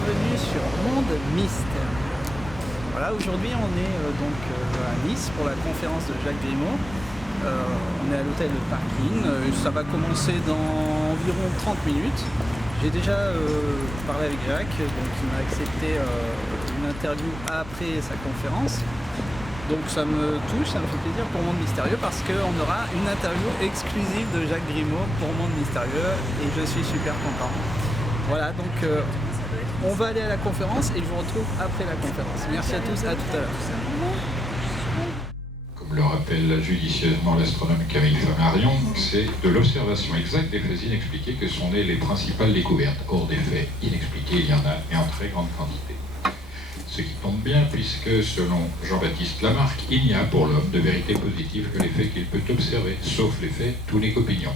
bienvenue sur Monde Mystère. Voilà, aujourd'hui on est à Nice pour la conférence de Jacques Grimaud. On est à l'hôtel de Parking, ça va commencer dans environ 30 minutes. J'ai déjà parlé avec Jacques, donc il m'a accepté une interview après sa conférence. Donc ça me touche, ça me fait plaisir pour Monde Mystérieux parce qu'on aura une interview exclusive de Jacques Grimaud pour Monde Mystérieux et je suis super content. Voilà, donc on va aller à la conférence et je vous retrouve après la conférence. Merci à tous, à tout à l'heure. Comme le rappelle judicieusement l'astronome Camille Flammarion, c'est de l'observation exacte des faits inexpliqués que sont nées les principales découvertes. Or, des faits inexpliqués, il y en a, et en très grande quantité. Ce qui tombe bien, puisque selon Jean-Baptiste Lamarck, il n'y a pour l'homme de vérité positive que les faits qu'il peut observer, sauf les faits, tout n'est qu'opinion.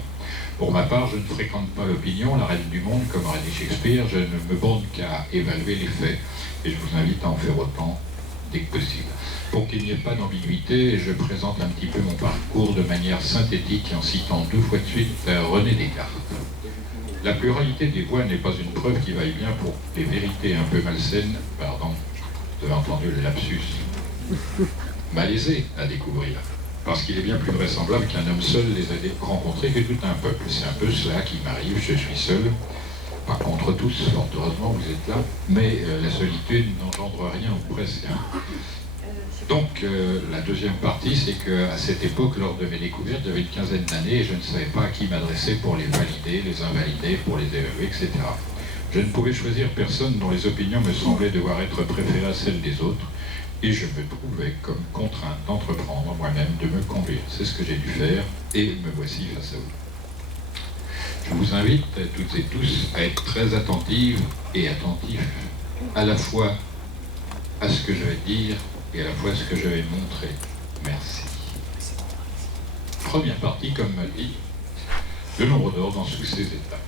Pour ma part, je ne fréquente pas l'opinion, la reine du monde, comme aurait dit Shakespeare, je ne me borne qu'à évaluer les faits, et je vous invite à en faire autant dès que possible. Pour qu'il n'y ait pas d'ambiguïté, je présente un petit peu mon parcours de manière synthétique en citant 2 fois de suite René Descartes. La pluralité des voix n'est pas une preuve qui vaille bien pour des vérités un peu malsaines, pardon, vous avez entendu le lapsus, malaisé à découvrir. Parce qu'il est bien plus vraisemblable qu'un homme seul les ait rencontrés que tout un peuple. C'est un peu cela qui m'arrive, je suis seul, pas contre tous, fort heureusement vous êtes là, mais la solitude n'engendre rien ou presque. Donc la deuxième partie, c'est qu'à cette époque, lors de mes découvertes, j'avais une quinzaine d'années et je ne savais pas à qui m'adresser pour les valider, les invalider, pour les évaluer, etc. Je ne pouvais choisir personne dont les opinions me semblaient devoir être préférées à celles des autres, et je me trouvais comme contraint d'entreprendre moi-même de me conduire. C'est ce que j'ai dû faire, et me voici face à vous. Je vous invite toutes et tous à être très attentifs et attentifs à la fois à ce que je vais dire et à la fois à ce que je vais montrer. Merci. Première partie, comme m'a dit, le nombre d'or dans tous ses états.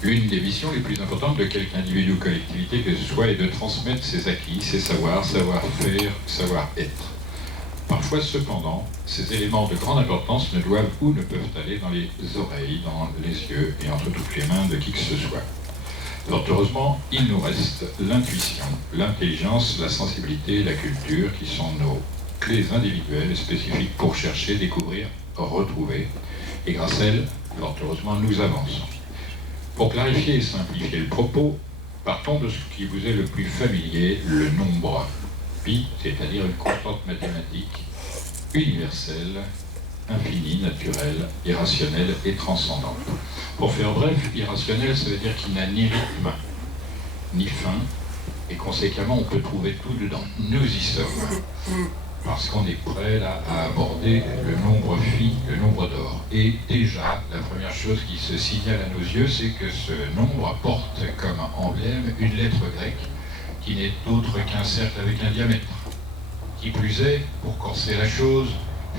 L'une des missions les plus importantes de quelque individu ou collectivité que ce soit est de transmettre ses acquis, ses savoirs, savoir-faire, savoir-être. Parfois, cependant, ces éléments de grande importance ne doivent ou ne peuvent aller dans les oreilles, dans les yeux et entre toutes les mains de qui que ce soit. Fort heureusement, il nous reste l'intuition, l'intelligence, la sensibilité, la culture qui sont nos clés individuelles et spécifiques pour chercher, découvrir, retrouver. Et grâce à elles, fort heureusement, nous avançons. Pour clarifier et simplifier le propos, partons de ce qui vous est le plus familier, le nombre. Pi, c'est-à-dire une constante mathématique universelle, infinie, naturelle, irrationnelle et transcendante. Pour faire bref, irrationnel, ça veut dire qu'il n'a ni rythme, ni fin, et conséquemment, on peut trouver tout dedans. Nous y sommes. Parce qu'on est prêt là, à aborder le nombre phi, le nombre d'or. Et déjà, la première chose qui se signale à nos yeux, c'est que ce nombre porte comme emblème une lettre grecque qui n'est autre qu'un cercle avec un diamètre. Qui plus est, pour corser la chose,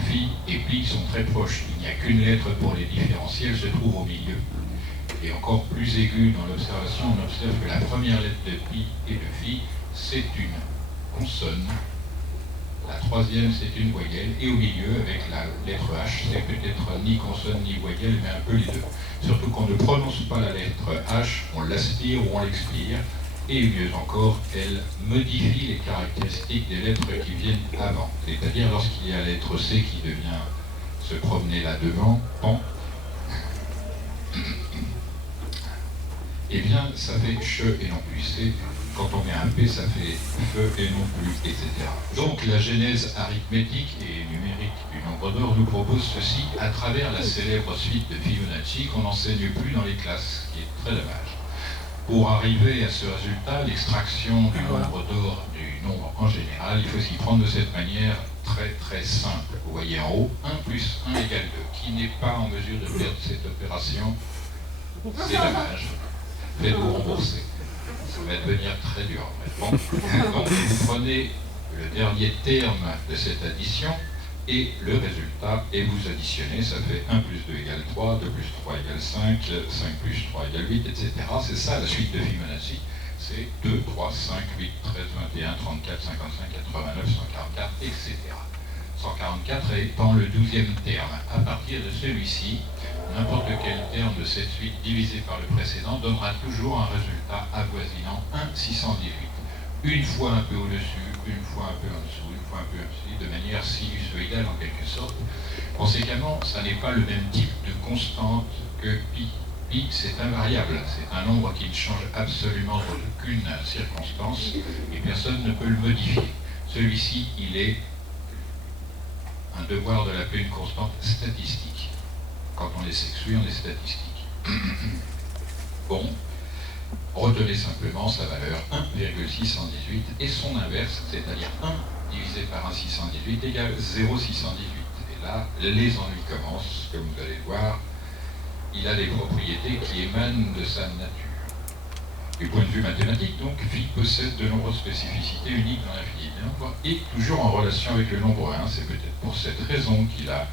phi et pi sont très proches. Il n'y a qu'une lettre pour les différencier, elle se trouve au milieu. Et encore plus aigu dans l'observation, on observe que la première lettre de pi et de phi, c'est une consonne. La troisième, c'est une voyelle, et au milieu, avec la lettre H, c'est peut-être ni consonne ni voyelle, mais un peu les deux. Surtout qu'on ne prononce pas la lettre H, on l'aspire ou on l'expire, et mieux encore, elle modifie les caractéristiques des lettres qui viennent avant. C'est-à-dire lorsqu'il y a la lettre C qui devient se promener là devant, pan, eh bien, ça fait che et non plus C. Quand on met un P, ça fait feu et non plus, etc. Donc la genèse arithmétique et numérique du nombre d'or nous propose ceci à travers la célèbre suite de Fibonacci qu'on n'enseigne plus dans les classes, ce qui est très dommage. Pour arriver à ce résultat, l'extraction du nombre d'or du nombre en général, il faut s'y prendre de cette manière très très simple. Vous voyez en haut, 1 plus 1 égale 2. Qui n'est pas en mesure de faire cette opération, c'est dommage. Faites-vous rembourser. Ça va devenir très dur. Bon. Donc vous prenez le dernier terme de cette addition et le résultat, et vous additionnez, ça fait 1 plus 2 égale 3, 2 plus 3 égale 5, 5 plus 3 égale 8, etc. C'est ça la suite de Fibonacci. C'est 2, 3, 5, 8, 13, 21, 34, 55, 89, 144, etc. 144 étant le 12e terme. À partir de celui-ci, n'importe quel terme de cette suite divisé par le précédent donnera toujours un résultat avoisinant 1,618. Une fois un peu au-dessus, une fois un peu en dessous, une fois un peu en dessous, de manière sinusoïdale en quelque sorte. Conséquemment, ça n'est pas le même type de constante que pi. Pi, c'est invariable, c'est un nombre qui ne change absolument dans aucune circonstance et personne ne peut le modifier. Celui-ci, il est un devoir de l'appeler une constante statistique. Quand on est sexué, on est statistique. Bon, retenez simplement sa valeur 1,618 et son inverse, c'est-à-dire 1 divisé par 1,618 égale 0,618. Et là, les ennuis commencent, comme vous allez le voir. Il a des propriétés qui émanent de sa nature. Du point de vue mathématique, donc, phi possède de nombreuses spécificités uniques dans l'infini des nombres et toujours en relation avec le nombre 1. C'est peut-être pour cette raison qu'il a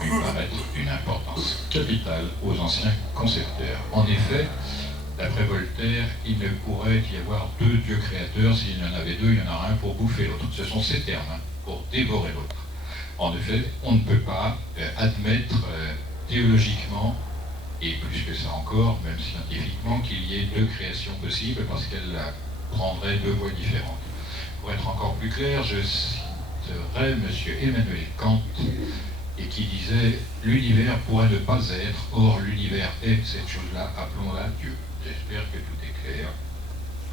pu paraître d'une importance capitale aux anciens concepteurs. En effet, d'après Voltaire, il ne pourrait y avoir deux dieux créateurs. S'il y en avait deux, il y en aura un pour bouffer l'autre. Ce sont ces termes, pour dévorer l'autre. En effet, on ne peut pas admettre théologiquement, et plus que ça encore, même scientifiquement, qu'il y ait deux créations possibles parce qu'elles prendraient deux voies différentes. Pour être encore plus clair, je citerai M. Emmanuel Kant, et qui disait « L'univers pourrait ne pas être, or l'univers est cette chose-là, appelons-la Dieu ». J'espère que tout est clair.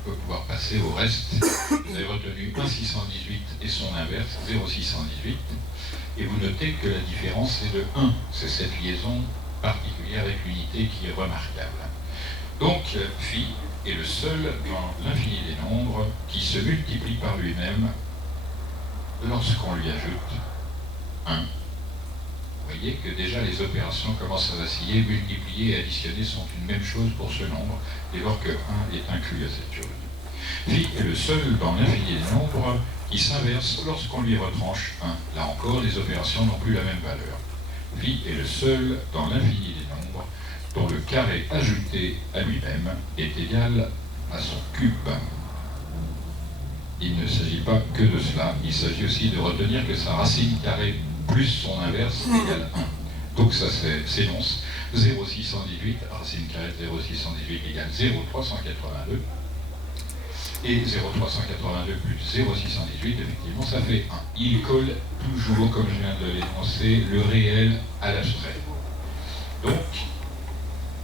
On peut pouvoir passer au reste. Vous avez retenu 1,618 et son inverse, 0,618. Et vous notez que la différence est de 1. C'est cette liaison particulière avec l'unité qui est remarquable. Donc, phi est le seul dans l'infini des nombres qui se multiplie par lui-même lorsqu'on lui ajoute 1. Vous voyez que déjà les opérations commencent à vaciller, multiplier et additionner sont une même chose pour ce nombre, dès lors que 1 est inclus à cette chose. Phi est le seul dans l'infini des nombres qui s'inverse lorsqu'on lui retranche 1. Là encore, les opérations n'ont plus la même valeur. Phi est le seul dans l'infini des nombres dont le carré ajouté à lui-même est égal à son cube. Il ne s'agit pas que de cela, il s'agit aussi de retenir que sa racine carrée plus son inverse égale 1. Donc ça s'énonce 0,618, racine carrée de 0,618 égale 0,382. Et 0,382 plus 0,618, effectivement, ça fait 1. Il colle toujours, comme je viens de l'énoncer, le réel à l'abstrait. Donc,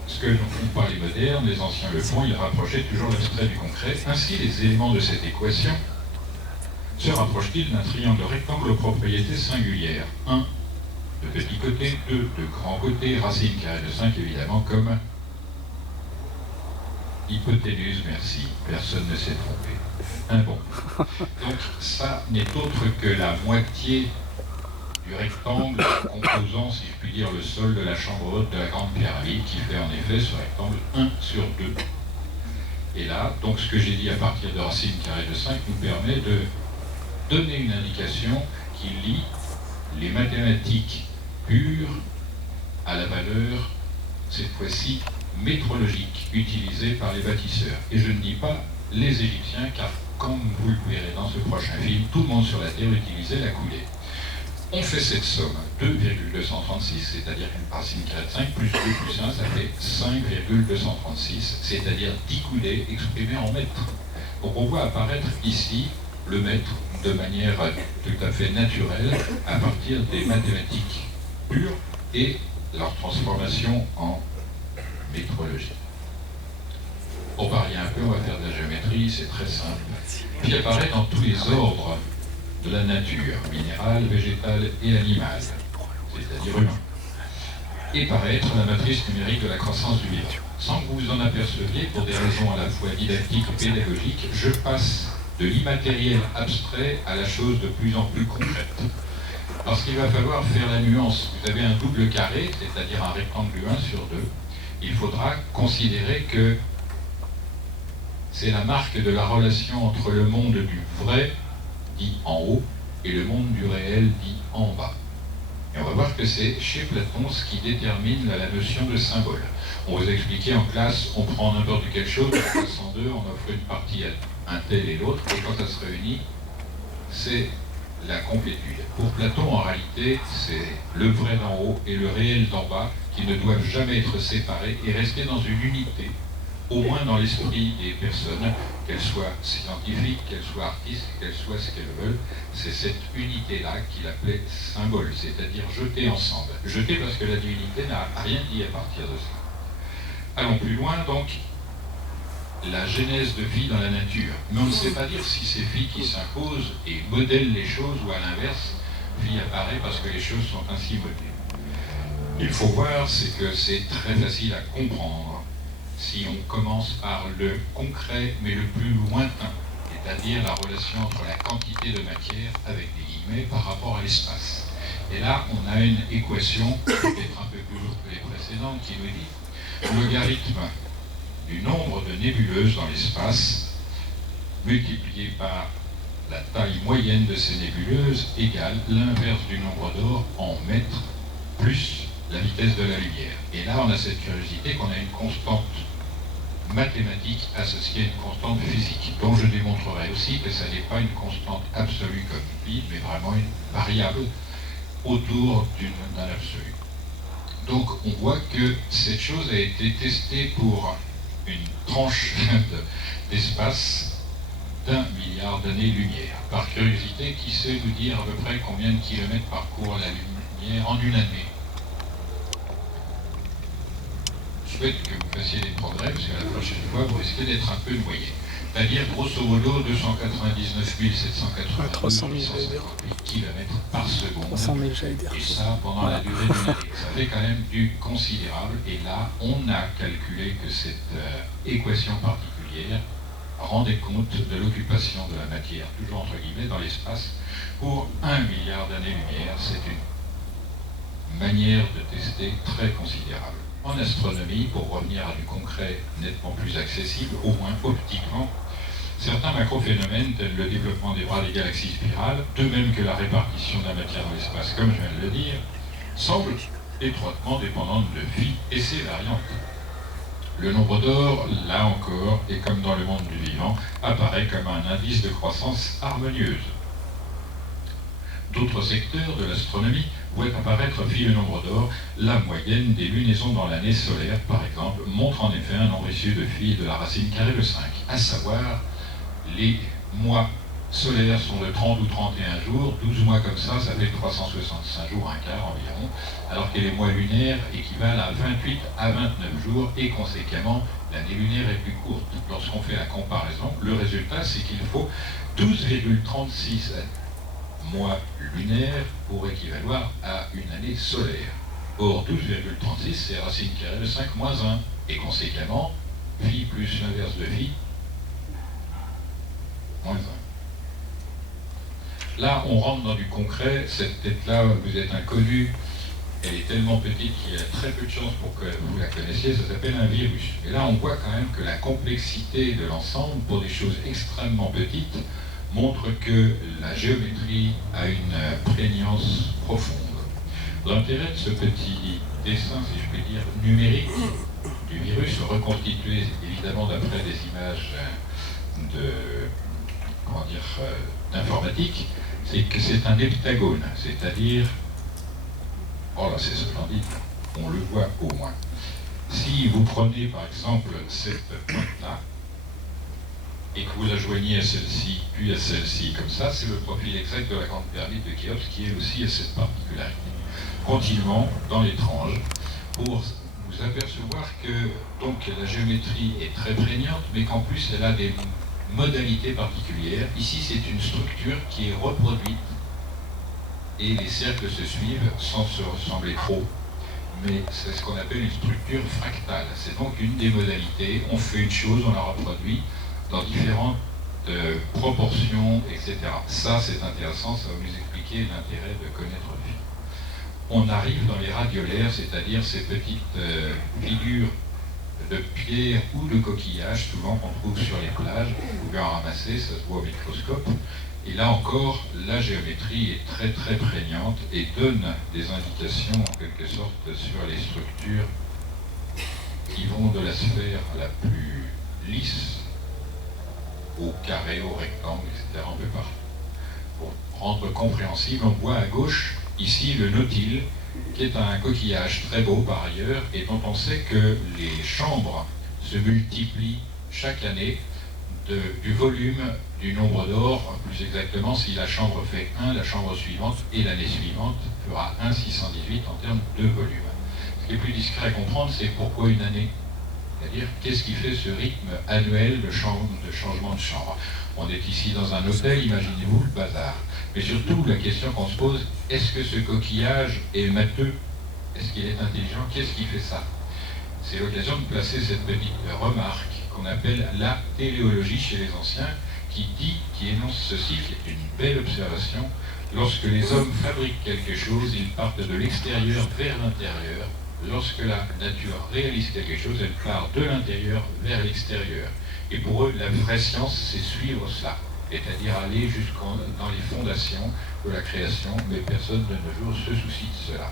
ce que nous font par les modernes, les anciens le font, ils rapprochaient toujours l'abstrait du concret. Ainsi, les éléments de cette équation se rapprochent-ils d'un triangle rectangle aux propriétés singulières. 1 de petit côté, 2 de grand côté, racine carrée de 5 évidemment comme hypoténuse, merci, personne ne s'est trompé. Bon. Donc ça n'est autre que la moitié du rectangle composant, si je puis dire, le sol de la chambre haute de la grande pyramide qui fait en effet ce rectangle 1 sur 2. Et là, donc ce que j'ai dit à partir de racine carrée de 5 nous permet de donner une indication qui lie les mathématiques pures à la valeur, cette fois-ci, métrologique, utilisée par les bâtisseurs. Et je ne dis pas les Égyptiens, car comme vous le verrez dans ce prochain film, tout le monde sur la Terre utilisait la coulée. On fait cette somme, 2,236, c'est-à-dire une racine carrée de 5, plus 2 plus 1, ça fait 5,236, c'est-à-dire 10 coulées exprimées en mètres. Donc on voit apparaître ici le mètre de manière tout à fait naturelle à partir des mathématiques pures et leur transformation en métrologie. Pour varier un peu, on va faire de la géométrie, c'est très simple. Puis apparaît dans tous les ordres de la nature, minérale, végétale et animale, c'est-à-dire humain. Et paraître la matrice numérique de la croissance du vivant. Sans que vous vous en aperceviez, pour des raisons à la fois didactiques et pédagogiques, je passe de l'immatériel abstrait à la chose de plus en plus concrète. Parce qu'il va falloir faire la nuance. Vous avez un double carré, c'est-à-dire un rectangle 1 sur 2. Il faudra considérer que c'est la marque de la relation entre le monde du vrai, dit en haut, et le monde du réel, dit en bas. Et on va voir que c'est chez Platon ce qui détermine la notion de symbole. On vous a expliqué en classe, on prend n'importe quelle chose, on passe en deux, on offre une partie à un tel et l'autre, et quand ça se réunit, c'est la complétude. Pour Platon, en réalité, c'est le vrai d'en haut et le réel d'en bas qui ne doivent jamais être séparés et rester dans une unité, au moins dans l'esprit des personnes, qu'elles soient scientifiques, qu'elles soient artistes, qu'elles soient ce qu'elles veulent. C'est cette unité-là qu'il appelait symbole, c'est-à-dire jeter ensemble. Jeter parce que la divinité n'a rien dit à partir de ça. Allons plus loin, donc, la genèse de vie dans la nature. Mais on ne sait pas dire si c'est vie qui s'impose et modèle les choses, ou à l'inverse, vie apparaît parce que les choses sont ainsi modélées. Il faut voir, c'est que c'est très facile à comprendre si on commence par le concret, mais le plus lointain, c'est-à-dire la relation entre la quantité de matière, avec des guillemets, par rapport à l'espace. Et là, on a une équation, peut-être un peu plus lourde que les précédentes, qui nous dit le logarithme du nombre de nébuleuses dans l'espace, multiplié par la taille moyenne de ces nébuleuses, égale l'inverse du nombre d'or en mètres, plus la vitesse de la lumière. Et là, on a cette curiosité qu'on a une constante mathématique associée à une constante physique, dont je démontrerai aussi que ça n'est pas une constante absolue comme vide, mais vraiment une variable autour d'un absolu. Donc on voit que cette chose a été testée pour une tranche d'espace d'1 milliard d'années-lumière. Par curiosité, qui sait nous dire à peu près combien de kilomètres parcourt la lumière en une année? Je souhaite que vous fassiez des progrès, parce que la prochaine fois, vous risquez d'être un peu noyé. C'est-à-dire, grosso modo, 299 792 km par seconde. 300 000, j'allais dire. Et ça, pendant la durée d'une année. Ça fait quand même du considérable. Et là, on a calculé que cette équation particulière rendait compte de l'occupation de la matière, toujours entre guillemets, dans l'espace, pour 1 milliard d'années-lumière. C'est une manière de tester très considérable. En astronomie, pour revenir à du concret nettement plus accessible, au moins optiquement, certains macrophénomènes, tels le développement des bras des galaxies spirales, de même que la répartition de la matière dans l'espace, comme je viens de le dire, semblent étroitement dépendantes de vie et ses variantes. Le nombre d'or, là encore, et comme dans le monde du vivant, apparaît comme un indice de croissance harmonieuse. D'autres secteurs de l'astronomie voient apparaître, via le nombre d'or, la moyenne des lunaisons dans l'année solaire, par exemple, montre en effet un nombre issu de phi de la racine carrée de 5, à savoir les mois solaires sont de 30 ou 31 jours, 12 mois comme ça fait 365 jours, un quart environ, alors que les mois lunaires équivalent à 28 à 29 jours, et conséquemment, l'année lunaire est plus courte. Lorsqu'on fait la comparaison, le résultat, c'est qu'il faut 12,36 mois lunaires pour équivaloir à une année solaire. Or, 12,36, c'est racine carrée de 5 moins 1, et conséquemment, phi plus l'inverse de phi, moins 1. Là, on rentre dans du concret. Cette tête-là, vous êtes inconnu, elle est tellement petite qu'il y a très peu de chances pour que vous la connaissiez, ça s'appelle un virus. Et là, on voit quand même que la complexité de l'ensemble, pour des choses extrêmement petites, montre que la géométrie a une prégnance profonde. L'intérêt de ce petit dessin, si je puis dire, numérique du virus, reconstitué évidemment d'après des images d'informatique, c'est que c'est un heptagone, c'est-à-dire, oh là c'est splendide, on le voit au moins. Si vous prenez par exemple cette pointe-là, et que vous la joignez à celle-ci, puis à celle-ci, comme ça, c'est le profil exact de la grande pyramide de Khéops, qui elle aussi a cette particularité. Continuons dans l'étrange, pour vous apercevoir que donc la géométrie est très prégnante, mais qu'en plus elle a des modalités particulières. Ici, c'est une structure qui est reproduite, et les cercles se suivent sans se ressembler trop, mais c'est ce qu'on appelle une structure fractale. C'est donc une des modalités. On fait une chose, on la reproduit dans différentes proportions, etc. Ça, c'est intéressant, ça va vous expliquer l'intérêt de connaître le film. On arrive dans les radiolaires, c'est-à-dire ces petites figures de pierre ou de coquillages, souvent qu'on trouve sur les plages. Vous pouvez en ramasser, ça se voit au microscope. Et là encore, la géométrie est très très prégnante et donne des indications en quelque sorte sur les structures qui vont de la sphère la plus lisse au carré, au rectangle, etc. un peu partout. Pour rendre compréhensible, on voit à gauche ici le nautile qui est un coquillage très beau par ailleurs, et dont on sait que les chambres se multiplient chaque année du volume du nombre d'or. Plus exactement, si la chambre fait 1, la chambre suivante et l'année suivante fera 1,618 en termes de volume. Ce qui est plus discret à comprendre, c'est pourquoi une année. C'est-à-dire, qu'est-ce qui fait ce rythme annuel de changement de chambre? On est ici dans un hôtel, imaginez-vous le bazar. Mais surtout, la question qu'on se pose, est-ce que ce coquillage est matheux? Est-ce qu'il est intelligent? Qu'est-ce qui fait ça? C'est l'occasion de placer cette petite remarque qu'on appelle la téléologie chez les anciens, qui énonce ceci, qui est une belle observation. Lorsque les hommes fabriquent quelque chose, ils partent de l'extérieur vers l'intérieur. Lorsque la nature réalise quelque chose, elle part de l'intérieur vers l'extérieur. Et pour eux, la vraie science, c'est suivre cela, c'est-à-dire aller dans les fondations de la création, mais personne de nos jours se soucie de cela.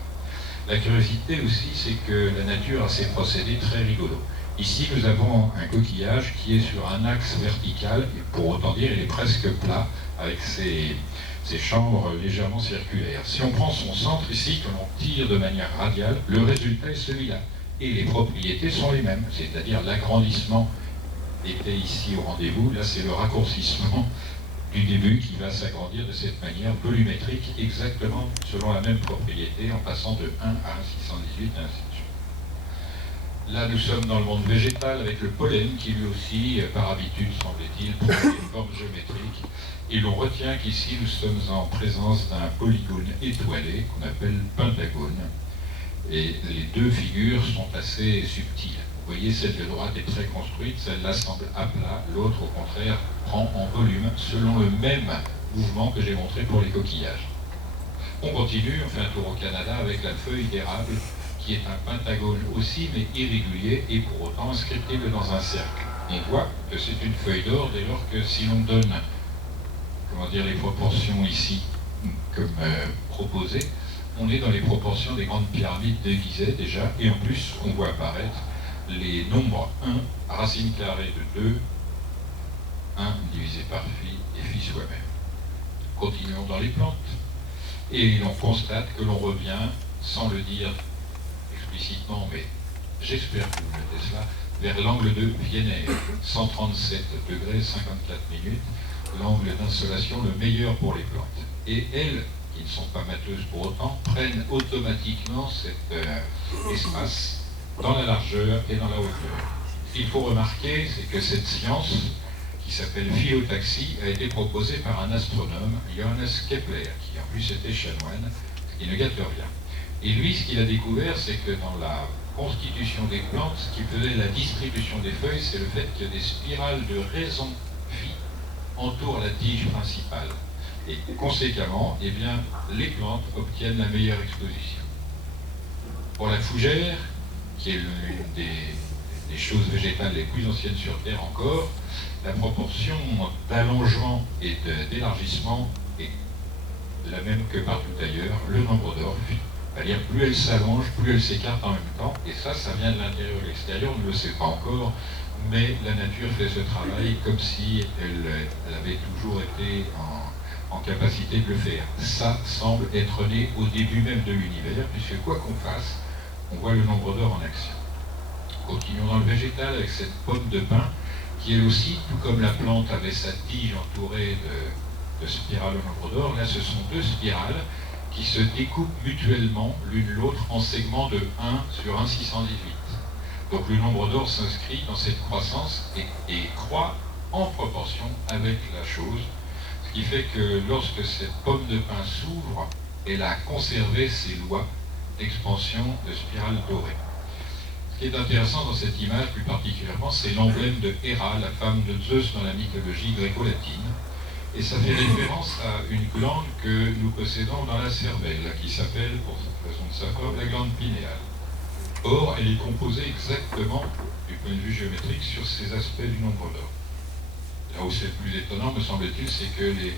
La curiosité aussi, c'est que la nature a ses procédés très rigolos. Ici, nous avons un coquillage qui est sur un axe vertical, et pour autant dire, il est presque plat, avec ses chambres légèrement circulaires. Si on prend son centre ici, que l'on tire de manière radiale, le résultat est celui-là. Et les propriétés sont les mêmes, c'est-à-dire l'agrandissement était ici au rendez-vous, là c'est le raccourcissement du début qui va s'agrandir de cette manière volumétrique, exactement selon la même propriété, en passant de 1 à 1,618, ainsi de suite. Là, nous sommes dans le monde végétal avec le pollen qui lui aussi, par habitude, semble-t-il, prend des formes géométriques. Et l'on retient qu'ici, nous sommes en présence d'un polygone étoilé qu'on appelle pentagone. Et les deux figures sont assez subtiles. Vous voyez, celle de droite est très construite, celle-là semble à plat, l'autre, au contraire, prend en volume, selon le même mouvement que j'ai montré pour les coquillages. On continue, on fait un tour au Canada avec la feuille d'érable, qui est un pentagone aussi, mais irrégulier, et pour autant inscriptible dans un cercle. On voit que c'est une feuille d'or, dès lors que si l'on donne, comment dire, les proportions ici, comme proposées, on est dans les proportions des grandes pyramides de Gizeh déjà, et en plus, on voit apparaître les nombres 1, racine carrée de 2, 1 divisé par phi et phi soi-même. Continuons dans les plantes, et on constate que l'on revient, sans le dire explicitement, mais j'espère que vous notez cela, vers l'angle de Wiener, 137 degrés 54 minutes, l'angle d'insolation le meilleur pour les plantes. Et elles, qui ne sont pas matheuses pour autant, prennent automatiquement cet espace dans la largeur et dans la hauteur. Ce qu'il faut remarquer, c'est que cette science, qui s'appelle phyllotaxie, a été proposée par un astronome, Johannes Kepler, qui en plus était chanoine, ce qui ne gâte rien. Et lui, ce qu'il a découvert, c'est que dans la constitution des plantes, ce qui faisait la distribution des feuilles, c'est le fait que des spirales de raison phi entourent la tige principale. Et conséquemment, eh bien, les plantes obtiennent la meilleure exposition. Pour la fougère, qui est l'une des choses végétales les plus anciennes sur Terre encore, la proportion d'allongement et d'élargissement est la même que partout ailleurs, le nombre d'or. C'est-à-dire plus elle s'allonge, plus elle s'écarte en même temps, et ça vient de l'intérieur et de l'extérieur, on ne le sait pas encore, mais la nature fait ce travail comme si elle avait toujours été en capacité de le faire. Ça semble être né au début même de l'univers, puisque quoi qu'on fasse, on voit le nombre d'or en action. Continuons dans le végétal avec cette pomme de pin, qui elle aussi, tout comme la plante avait sa tige entourée de spirales au nombre d'or, là ce sont deux spirales qui se découpent mutuellement l'une l'autre en segments de 1 sur 1,618. Donc le nombre d'or s'inscrit dans cette croissance et croît en proportion avec la chose, ce qui fait que lorsque cette pomme de pin s'ouvre, elle a conservé ses lois d'expansion de spirales dorées. Ce qui est intéressant dans cette image plus particulièrement, c'est l'emblème de Héra, la femme de Zeus dans la mythologie gréco-latine. Et ça fait référence à une glande que nous possédons dans la cervelle, qui s'appelle, pour cette raison de sa forme, la glande pinéale. Or, elle est composée exactement, du point de vue géométrique, sur ces aspects du nombre d'or. Là où c'est le plus étonnant, me semble-t-il, c'est que les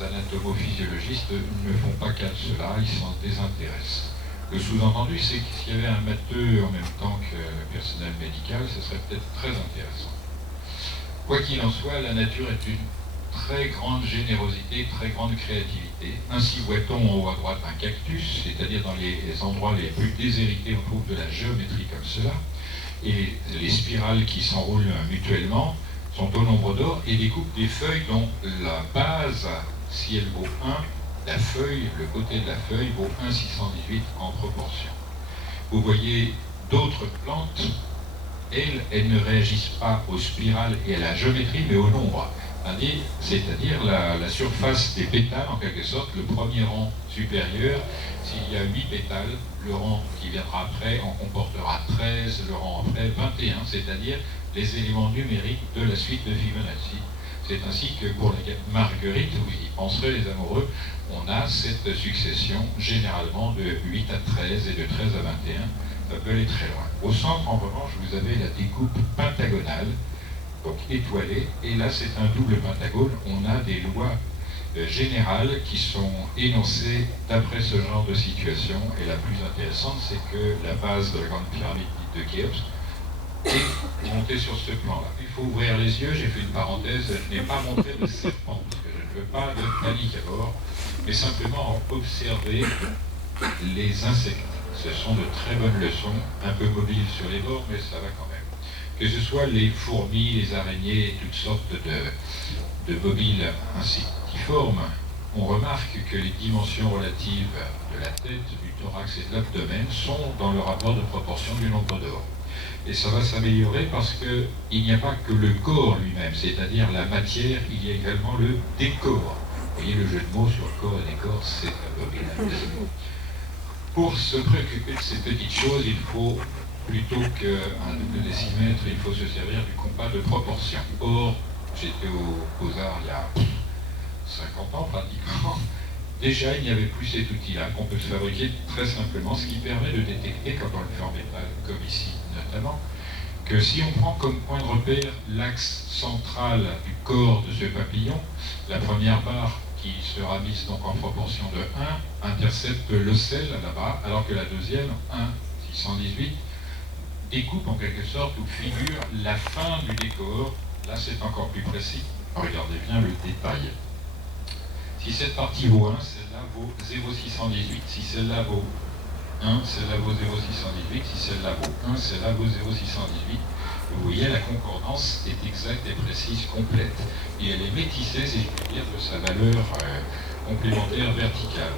anatomophysiologistes ne font pas cas de cela, ils s'en désintéressent. Le sous-entendu, c'est que s'il y avait un matheux en même temps que le personnel médical, ce serait peut-être très intéressant. Quoi qu'il en soit, la nature est une très grande générosité, très grande créativité. Ainsi voit-on en haut à droite un cactus, c'est-à-dire dans les endroits les plus déshérités, on trouve de la géométrie comme cela, et les spirales qui s'enroulent mutuellement sont au nombre d'or et découpent des feuilles dont la base, si elle vaut 1, la feuille, le côté de la feuille vaut 1,618 en proportion. Vous voyez d'autres plantes, elles ne réagissent pas aux spirales et à la géométrie, mais au nombre. C'est-à-dire la surface des pétales, en quelque sorte, le premier rang supérieur, s'il y a 8 pétales, le rang qui viendra après en comportera 13, le rang après 21, c'est-à-dire les éléments numériques de la suite de Fibonacci. C'est ainsi que pour la marguerite, vous y penserez les amoureux, on a cette succession généralement de 8 à 13 et de 13 à 21, ça peut aller très loin. Au centre, en revanche, vous avez la découpe pentagonale, donc étoilée, et là c'est un double pentagone, on a des lois générales qui sont énoncées d'après ce genre de situation, et la plus intéressante c'est que la base de la grande pyramide de Khéops est montée sur ce plan-là. Il faut ouvrir les yeux, j'ai fait une parenthèse, je n'ai pas montré de serpent, parce que je ne veux pas de panique à bord, mais simplement observer les insectes. Ce sont de très bonnes leçons, un peu mobiles sur les bords, mais ça va quand même. Que ce soit les fourmis, les araignées et toutes sortes de mobiles insectivormes, on remarque que les dimensions relatives de la tête, du thorax et de l'abdomen sont dans le rapport de proportion du nombre d'or. Et ça va s'améliorer parce qu'il n'y a pas que le corps lui-même, c'est-à-dire la matière, il y a également le décor. Vous voyez le jeu de mots sur le corps et décor, c'est abominable. Pour se préoccuper de ces petites choses, il faut, plutôt qu'un double décimètre, il faut se servir du compas de proportion. Or, j'étais aux Beaux-Arts il y a 50 ans pratiquement. Déjà, il n'y avait plus cet outil-là qu'on peut se fabriquer très simplement, ce qui permet de détecter, quand on le fait en métal, comme ici notamment, que si on prend comme point de repère l'axe central du corps de ce papillon, la première barre qui sera mise donc en proportion de 1 intercepte l'ocelle là-bas, alors que la deuxième, 1,618, découpe en quelque sorte ou figure la fin du décor. Là, c'est encore plus précis. Regardez bien le détail. Si cette partie vaut 1, celle-là vaut 0,618. Si celle-là vaut 1, celle-là vaut 0,618. Si celle-là vaut 1, celle-là vaut 0,618. Vous voyez, la concordance est exacte et précise, complète. Et elle est métissée, si je puis dire, de sa valeur complémentaire verticale.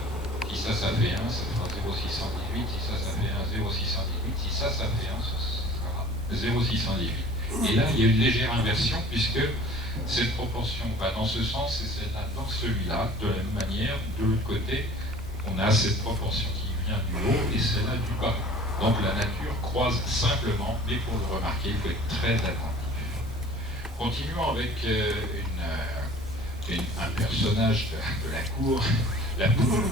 Si ça fait 1, ça fera 0,618. Si ça fait 1, 0,618. Si ça fait 1, ça sera 0,618. Et là, il y a une légère inversion, puisque cette proportion va dans ce sens et celle-là dans celui-là. De la même manière, de l'autre côté, on a cette proportion qui vient du haut et celle-là du bas. Donc la nature croise simplement, mais pour le remarquer, il faut être très attentif. Continuons avec un personnage de la cour, la poule.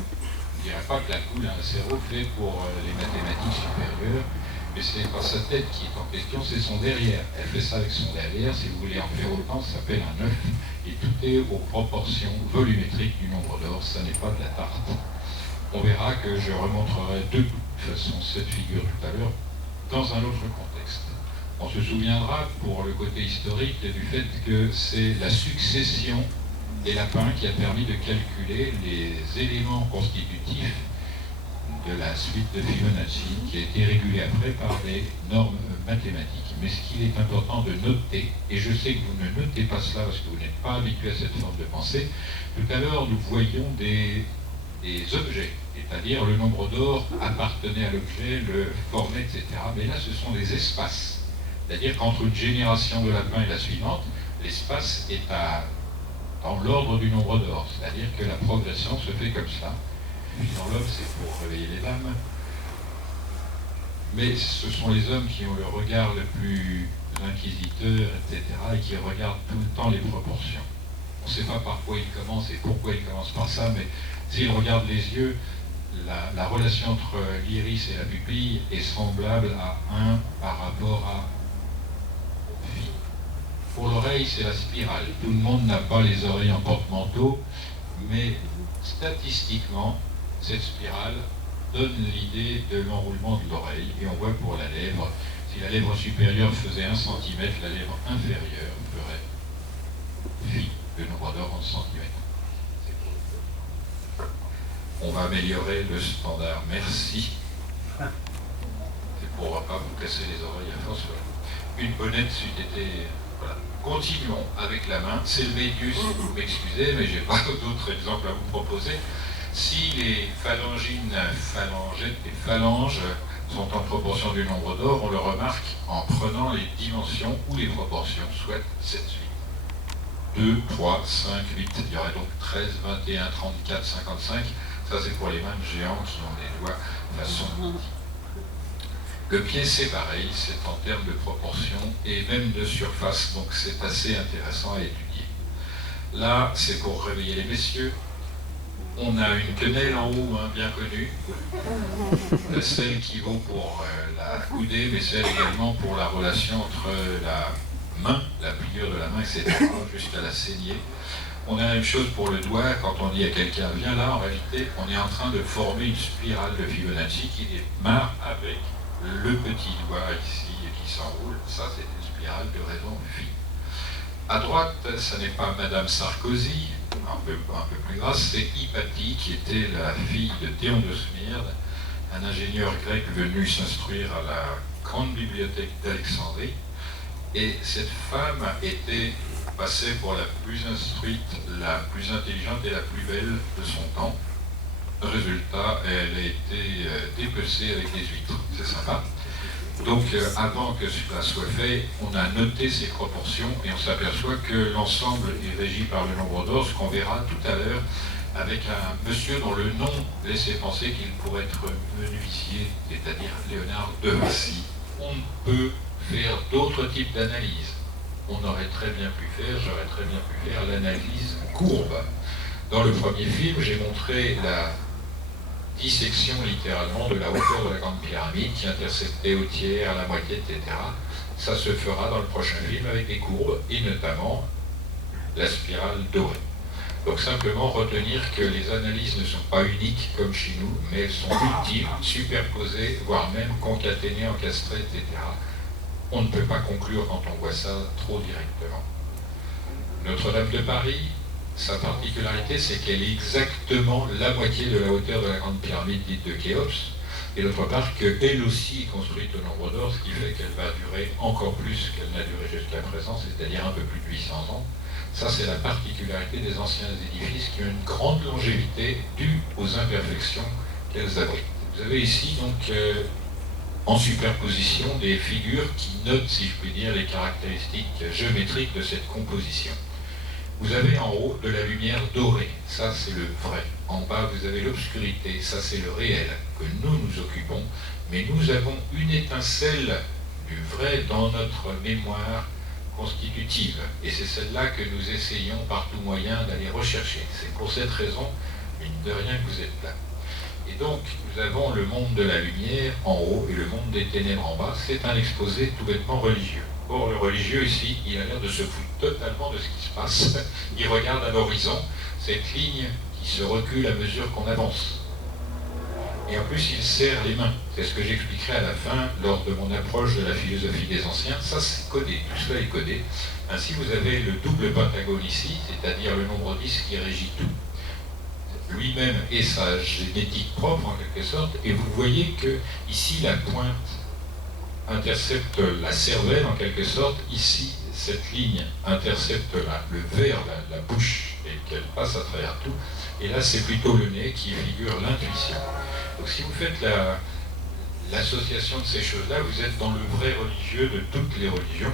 Je ne dirais pas que la poule a un cerveau fait pour les mathématiques supérieures, mais ce n'est pas sa tête qui est en question, c'est son derrière. Elle fait ça avec son derrière, si vous voulez en faire autant, ça s'appelle un œuf, et tout est aux proportions volumétriques du nombre d'or, ça n'est pas de la tarte. On verra que je remontrerai de toute façon cette figure tout à l'heure dans un autre contexte. On se souviendra pour le côté historique du fait que c'est la succession des lapins qui a permis de calculer les éléments constitutifs de la suite de Fibonacci qui a été régulée après par des normes mathématiques. Mais ce qu'il est important de noter, et je sais que vous ne notez pas cela parce que vous n'êtes pas habitué à cette forme de pensée, tout à l'heure nous voyions des objets, c'est-à-dire le nombre d'or appartenait à l'objet, le formait, etc. Mais là, ce sont des espaces. C'est-à-dire qu'entre une génération de lapins et la suivante, l'espace est dans l'ordre du nombre d'or. C'est-à-dire que la progression se fait comme ça. Puis dans l'homme, c'est pour réveiller les dames. Mais ce sont les hommes qui ont le regard le plus inquisiteur, etc., et qui regardent tout le temps les proportions. On ne sait pas par quoi ils commencent et pourquoi ils commencent par ça, mais s'ils regardent les yeux, la relation entre l'iris et la pupille est semblable à 1 par rapport à phi. Pour l'oreille, c'est la spirale. Tout le monde n'a pas les oreilles en porte-manteau, mais statistiquement, cette spirale donne l'idée de l'enroulement de l'oreille. Et on voit pour la lèvre, si la lèvre supérieure faisait 1 cm, la lèvre inférieure ferait phi. le nombre d'or en centimètres. On va améliorer le standard. Merci. C'est pour ne pas vous casser les oreilles à force. Une bonnette c'eût été... Voilà. Continuons avec la main. C'est le médius, vous m'excusez, mais je n'ai pas d'autres exemples à vous proposer. Si les phalangines, phalangettes et phalanges sont en proportion du nombre d'or, on le remarque en prenant les dimensions ou les proportions, soit 7 suites. 2, 3, 5, 8. Il y aurait donc 13, 21, 34, 55. Ça, c'est pour les mains de géants qui ont des doigts façon midi. Le pied, c'est pareil, c'est en termes de proportion et même de surface, donc c'est assez intéressant à étudier. Là, c'est pour réveiller les messieurs. On a une quenelle en haut, hein, bien connue, celle qui vaut pour la coudée, mais celle également pour la relation entre la main, la pliure de la main, etc., jusqu'à la saignée. On a la même chose pour le doigt, quand on dit à quelqu'un « viens là », en réalité, on est en train de former une spirale de Fibonacci qui démarre avec le petit doigt ici et qui s'enroule. Ça, c'est une spirale de raison phi. À droite, ce n'est pas Madame Sarkozy, un peu plus grasse, c'est Hypatie, qui était la fille de Théon de Smyrne, un ingénieur grec venu s'instruire à la grande bibliothèque d'Alexandrie. Et cette femme était passée pour la plus instruite, la plus intelligente et la plus belle de son temps. Résultat, elle a été dépecée avec des huîtres. C'est sympa. Donc, avant que cela soit fait, on a noté ces proportions et on s'aperçoit que l'ensemble est régi par le nombre d'or, ce qu'on verra tout à l'heure avec un monsieur dont le nom laissait penser qu'il pourrait être menuisier, c'est-à-dire Léonard de Vinci. On peut faire d'autres types d'analyses. On aurait très bien pu faire, j'aurais très bien pu faire l'analyse courbe. Dans le premier film, j'ai montré la dissection littéralement de la hauteur de la grande pyramide qui interceptait au tiers, à la moitié, etc. Ça se fera dans le prochain film avec des courbes et notamment la spirale dorée. Donc simplement retenir que les analyses ne sont pas uniques comme chez nous, mais elles sont multiples, superposées, voire même concaténées, encastrées, etc. On ne peut pas conclure quand on voit ça trop directement. Notre-Dame de Paris, sa particularité, c'est qu'elle est exactement la moitié de la hauteur de la grande pyramide dite de Khéops, et d'autre part qu'elle aussi est construite au nombre d'or, ce qui fait qu'elle va durer encore plus qu'elle n'a duré jusqu'à présent, c'est-à-dire un peu plus de 800 ans. Ça, c'est la particularité des anciens édifices qui ont une grande longévité due aux imperfections qu'elles abritent. Vous avez ici donc en superposition des figures qui notent, si je puis dire, les caractéristiques géométriques de cette composition. Vous avez en haut de la lumière dorée, ça c'est le vrai. En bas vous avez l'obscurité, ça c'est le réel, que nous nous occupons, mais nous avons une étincelle du vrai dans notre mémoire constitutive. Et c'est celle-là que nous essayons par tout moyen d'aller rechercher. C'est pour cette raison, mine de rien, que vous êtes là. Et donc, nous avons le monde de la lumière en haut et le monde des ténèbres en bas. C'est un exposé tout bêtement religieux. Or, le religieux, ici, il a l'air de se foutre totalement de ce qui se passe. Il regarde à l'horizon cette ligne qui se recule à mesure qu'on avance. Et en plus, il serre les mains. C'est ce que j'expliquerai à la fin, lors de mon approche de la philosophie des anciens. Ça, c'est codé. Tout cela est codé. Ainsi, vous avez le double pentagone ici, c'est-à-dire le nombre 10 qui régit tout. Lui-même et sa génétique propre, en quelque sorte. Et vous voyez que ici, la pointe intercepte la cervelle en quelque sorte, ici cette ligne intercepte le verre, la bouche, et qu'elle passe à travers tout, et là c'est plutôt le nez qui figure l'intuition. Donc si vous faites l'association de ces choses-là, vous êtes dans le vrai religieux de toutes les religions,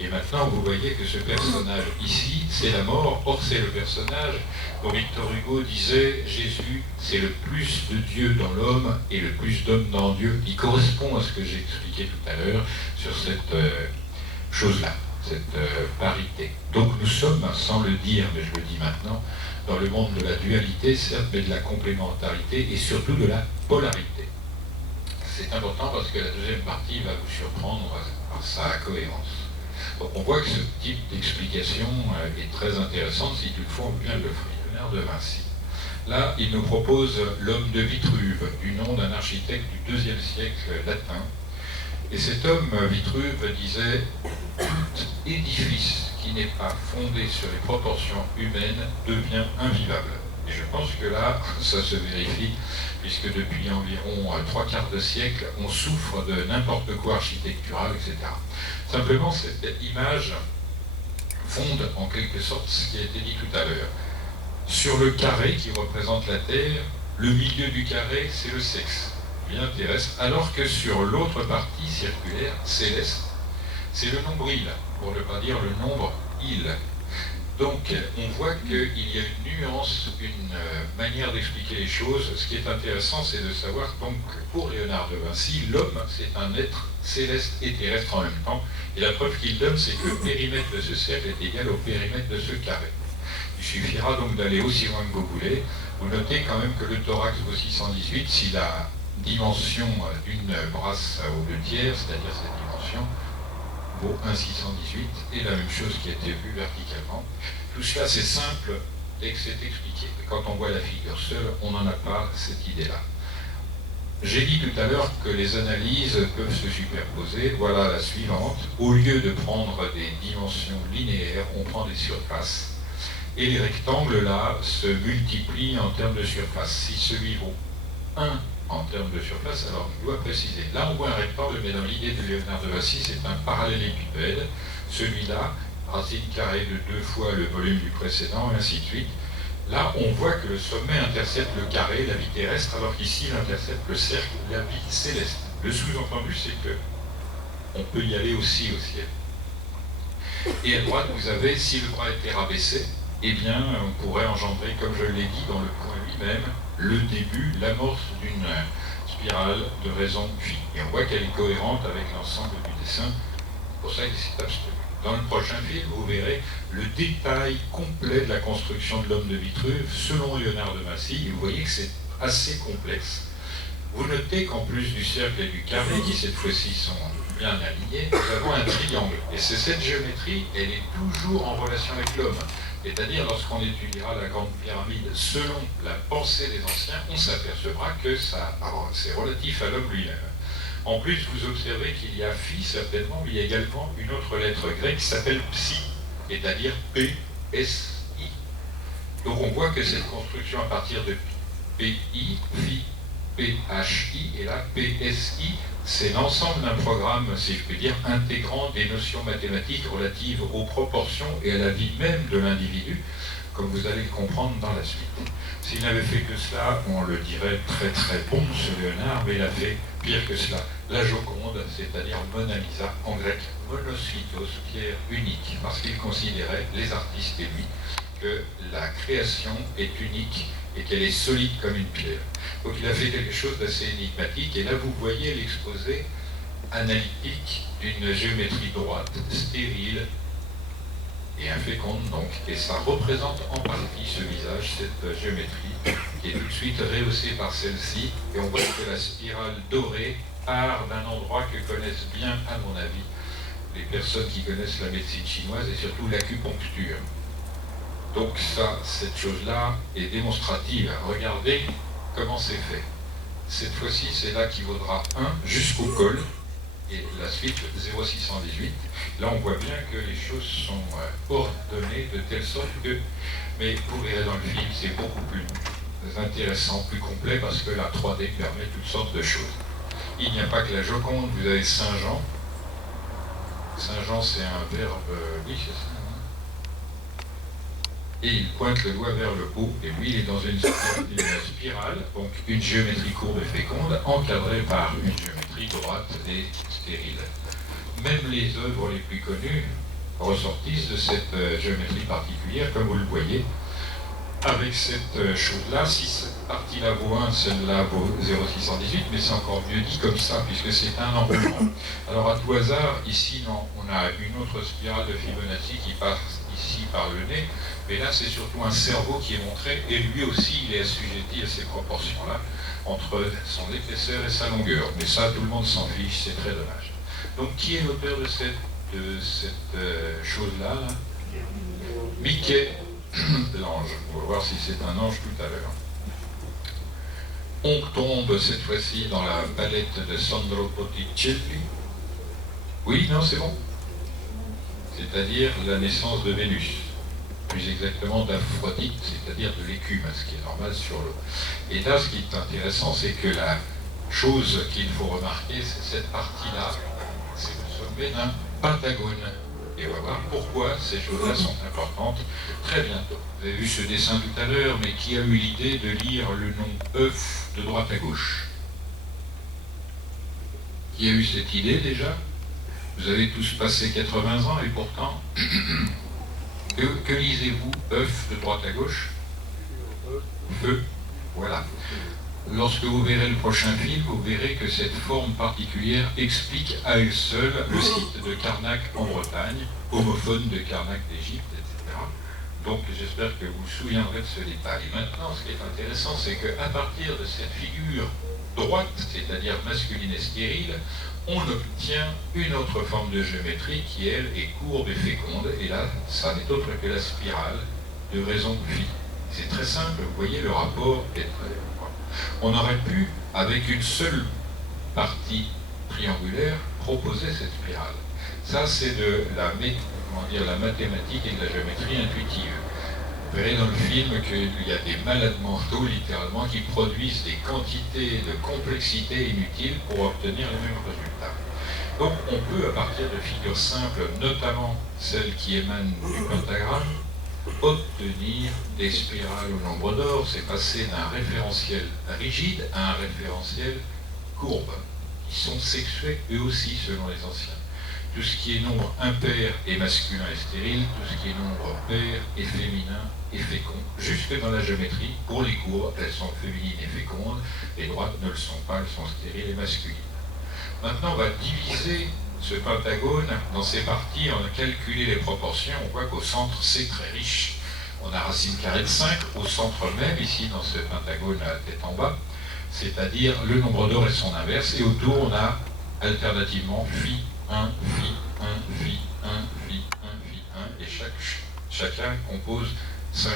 et maintenant vous voyez que ce personnage ici, c'est la mort, or c'est le personnage dont Victor Hugo disait Jésus, c'est le plus de Dieu dans l'homme et le plus d'homme dans Dieu, qui correspond à ce que j'ai expliqué tout à l'heure sur cette chose-là, cette parité. Donc nous sommes, sans le dire, mais je le dis maintenant, dans le monde de la dualité, certes, mais de la complémentarité et surtout de la polarité. C'est important parce que la deuxième partie va vous surprendre par sa cohérence. Donc on voit que ce type d'explication est très intéressante, si toutefois on vient de l'offrir. Léonard de Vinci. Là, il nous propose l'homme de Vitruve, du nom d'un architecte du IIe siècle latin. Et cet homme, Vitruve, disait « Tout édifice qui qui n'est pas fondé sur les proportions humaines devient invivable. Et je pense que là, ça se vérifie, puisque depuis environ 3/4 de siècle, on souffre de n'importe quoi architectural, etc. Simplement, cette image fonde en quelque sorte ce qui a été dit tout à l'heure. Sur le carré qui représente la Terre, le milieu du carré, c'est le sexe, bien terrestre, alors que sur l'autre partie circulaire, céleste, c'est le nombril, pour ne pas dire le nombre il. Donc, on voit qu'il y a une nuance, une manière d'expliquer les choses. Ce qui est intéressant, c'est de savoir, donc, pour Léonard de Vinci, l'homme, c'est un être céleste et terrestre en même temps. Et la preuve qu'il donne, c'est que le périmètre de ce cercle est égal au périmètre de ce carré. Il suffira donc d'aller aussi loin que vous voulez. Vous notez quand même que le thorax vaut 618 si la dimension d'une brasse au 2/3, c'est-à-dire cette dimension, vaut 1,618, et la même chose qui a été vue verticalement. Tout cela, c'est simple dès que c'est expliqué. Quand on voit la figure seule, on n'en a pas cette idée-là. J'ai dit tout à l'heure que les analyses peuvent se superposer. Voilà la suivante. Au lieu de prendre des dimensions linéaires, on prend des surfaces. Et les rectangles, là, se multiplient en termes de surface. Si celui vaut 1 en termes de surface, alors je dois préciser. Là, on voit un rectangle, mais dans l'idée de Léonard de Vinci, c'est un parallélépipède. Celui-là, racine carrée de 2 fois le volume du précédent, et ainsi de suite. Là, on voit que le sommet intercepte le carré, la vie terrestre, alors qu'ici, il intercepte le cercle, la vie céleste. Le sous-entendu, c'est que on peut y aller aussi au ciel. Et à droite, vous avez, si le bras était rabaissé, eh bien, on pourrait engendrer, comme je l'ai dit, dans le point lui-même, le début, l'amorce d'une spirale de raison phi. Et on voit qu'elle est cohérente avec l'ensemble du dessin, c'est pour ça qu'il s'est abstenu. Dans le prochain film, vous verrez le détail complet de la construction de l'homme de Vitruve selon Léonard de Vinci, et vous voyez que c'est assez complexe. Vous notez qu'en plus du cercle et du carré, qui cette fois-ci sont bien alignés, nous avons un triangle. Et c'est cette géométrie, elle est toujours en relation avec l'homme. C'est-à-dire, lorsqu'on étudiera la Grande Pyramide selon la pensée des anciens, on s'apercevra que c'est relatif à l'homme lui-même. En plus, vous observez qu'il y a phi, certainement, mais il y a également une autre lettre grecque qui s'appelle psi, c'est-à-dire P-S-I. Donc on voit que cette construction à partir de P-I, phi, P-H-I, et là, P-S-I, c'est l'ensemble d'un programme, si je puis dire, intégrant des notions mathématiques relatives aux proportions et à la vie même de l'individu, comme vous allez le comprendre dans la suite. S'il n'avait fait que cela, on le dirait très très bon, ce Léonard, mais il a fait pire que cela. La Joconde, c'est-à-dire Mona Lisa, en grec, monosklitos, pierre unique, parce qu'il considérait, les artistes et lui, que la création est unique et qu'elle est solide comme une pierre. Donc il a fait quelque chose d'assez énigmatique, et là vous voyez l'exposé analytique d'une géométrie droite, stérile et inféconde donc, et ça représente en partie ce visage, cette géométrie, qui est tout de suite rehaussée par celle-ci, et on voit que la spirale dorée part d'un endroit que connaissent bien, à mon avis, les personnes qui connaissent la médecine chinoise, et surtout l'acupuncture. Donc ça, cette chose-là est démonstrative. Regardez comment c'est fait. Cette fois-ci, c'est là qui vaudra 1 jusqu'au col, et la suite 0,618. Là, on voit bien que les choses sont ordonnées de telle sorte que, mais vous verrez dans le film, c'est beaucoup plus intéressant, plus complet, parce que la 3D permet toutes sortes de choses. Il n'y a pas que la Joconde, vous avez Saint Jean. Saint Jean, c'est un verbe, oui, c'est ça. Et il pointe le doigt vers le haut, et lui, il est dans une spirale, donc une géométrie courbe et féconde, encadrée par une géométrie droite et stérile. Même les œuvres les plus connues ressortissent de cette géométrie particulière, comme vous le voyez, avec cette chose-là. Si cette partie-là vaut 1, celle-là vaut 0,618, mais c'est encore mieux dit comme ça, puisque c'est un enroulement. Alors à tout hasard, ici, non, on a une autre spirale de Fibonacci qui passe ici par le nez, mais là c'est surtout un cerveau qui est montré, et lui aussi il est assujetti à ces proportions-là, entre son épaisseur et sa longueur. Mais ça, tout le monde s'en fiche, c'est très dommage. Donc qui est l'auteur de cette chose-là là Michel l'ange. On va voir si c'est un ange tout à l'heure. On tombe cette fois-ci dans la palette de Sandro Botticelli. Oui, non, c'est bon. c'est-à-dire la naissance de Vénus, plus exactement d'Aphrodite, c'est-à-dire de l'écume, ce qui est normal sur l'eau. Et là, ce qui est intéressant, c'est que la chose qu'il faut remarquer, c'est cette partie-là, c'est le sommet d'un pentagone. Et on va voir pourquoi ces choses-là sont importantes très bientôt. Vous avez vu ce dessin tout à l'heure, mais qui a eu l'idée de lire le nom œuf de droite à gauche? Qui a eu cette idée déjà? Vous avez tous passé 80 ans et pourtant, que lisez-vous? œuf de droite à gauche? Feu. Voilà. Lorsque vous verrez le prochain film, vous verrez que cette forme particulière explique à elle seule le site de Karnak en Bretagne, homophone de Karnak d'Égypte, etc. Donc j'espère que vous vous souviendrez de ce détail. Maintenant, ce qui est intéressant, c'est qu'à partir de cette figure droite, c'est-à-dire masculine et stérile, on obtient une autre forme de géométrie qui, elle, est courbe et féconde. Et là, ça n'est autre que la spirale de raison phi. C'est très simple, vous voyez, le rapport est très... On aurait pu, avec une seule partie triangulaire, proposer cette spirale. Ça, c'est de la, la mathématique et de la géométrie intuitive. Vous verrez dans le film qu'il y a des malades mentaux, littéralement, qui produisent des quantités de complexité inutiles pour obtenir les mêmes résultats. Donc, on peut, à partir de figures simples, notamment celles qui émanent du pentagramme, obtenir des spirales au nombre d'or. C'est passer d'un référentiel rigide à un référentiel courbe, qui sont sexués eux aussi selon les anciens. Tout ce qui est nombre impair est masculin et stérile, tout ce qui est nombre pair est féminin et fécond. Jusque dans la géométrie, pour les courbes, elles sont féminines et fécondes, les droites ne le sont pas, elles sont stériles et masculines. Maintenant, on va diviser ce pentagone dans ses parties, on a calculé les proportions, on voit qu'au centre c'est très riche. On a racine carrée de 5 au centre même, ici dans ce pentagone à la tête en bas, c'est-à-dire le nombre d'or et son inverse, et autour on a alternativement phi 1, phi 1, phi 1, phi 1, phi 1, et chacun compose 5.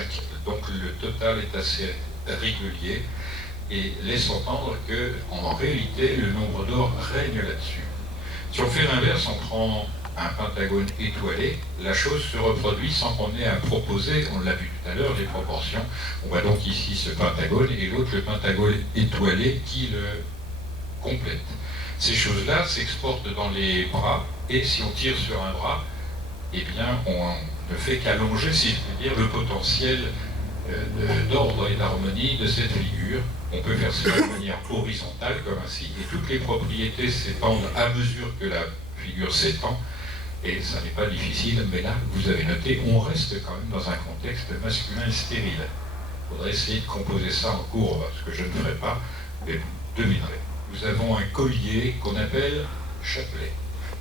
Donc le total est assez régulier et laisse entendre que en réalité le nombre d'or règne là-dessus. Si on fait l'inverse, on prend un pentagone étoilé, la chose se reproduit sans qu'on ait à proposer, on l'a vu tout à l'heure, les proportions. On voit donc ici ce pentagone et l'autre le pentagone étoilé qui le complète. Ces choses-là s'exportent dans les bras et si on tire sur un bras, eh bien on ne fait qu'allonger, si je peux dire, le potentiel d'ordre et d'harmonie de cette figure. On peut faire cela de manière horizontale, comme ainsi, et toutes les propriétés s'étendent à mesure que la figure s'étend, et ça n'est pas difficile, mais là, vous avez noté, on reste quand même dans un contexte masculin et stérile. Il faudrait essayer de composer ça en courbe, ce que je ne ferai pas, mais vous devinerez. Nous avons un collier qu'on appelle chapelet,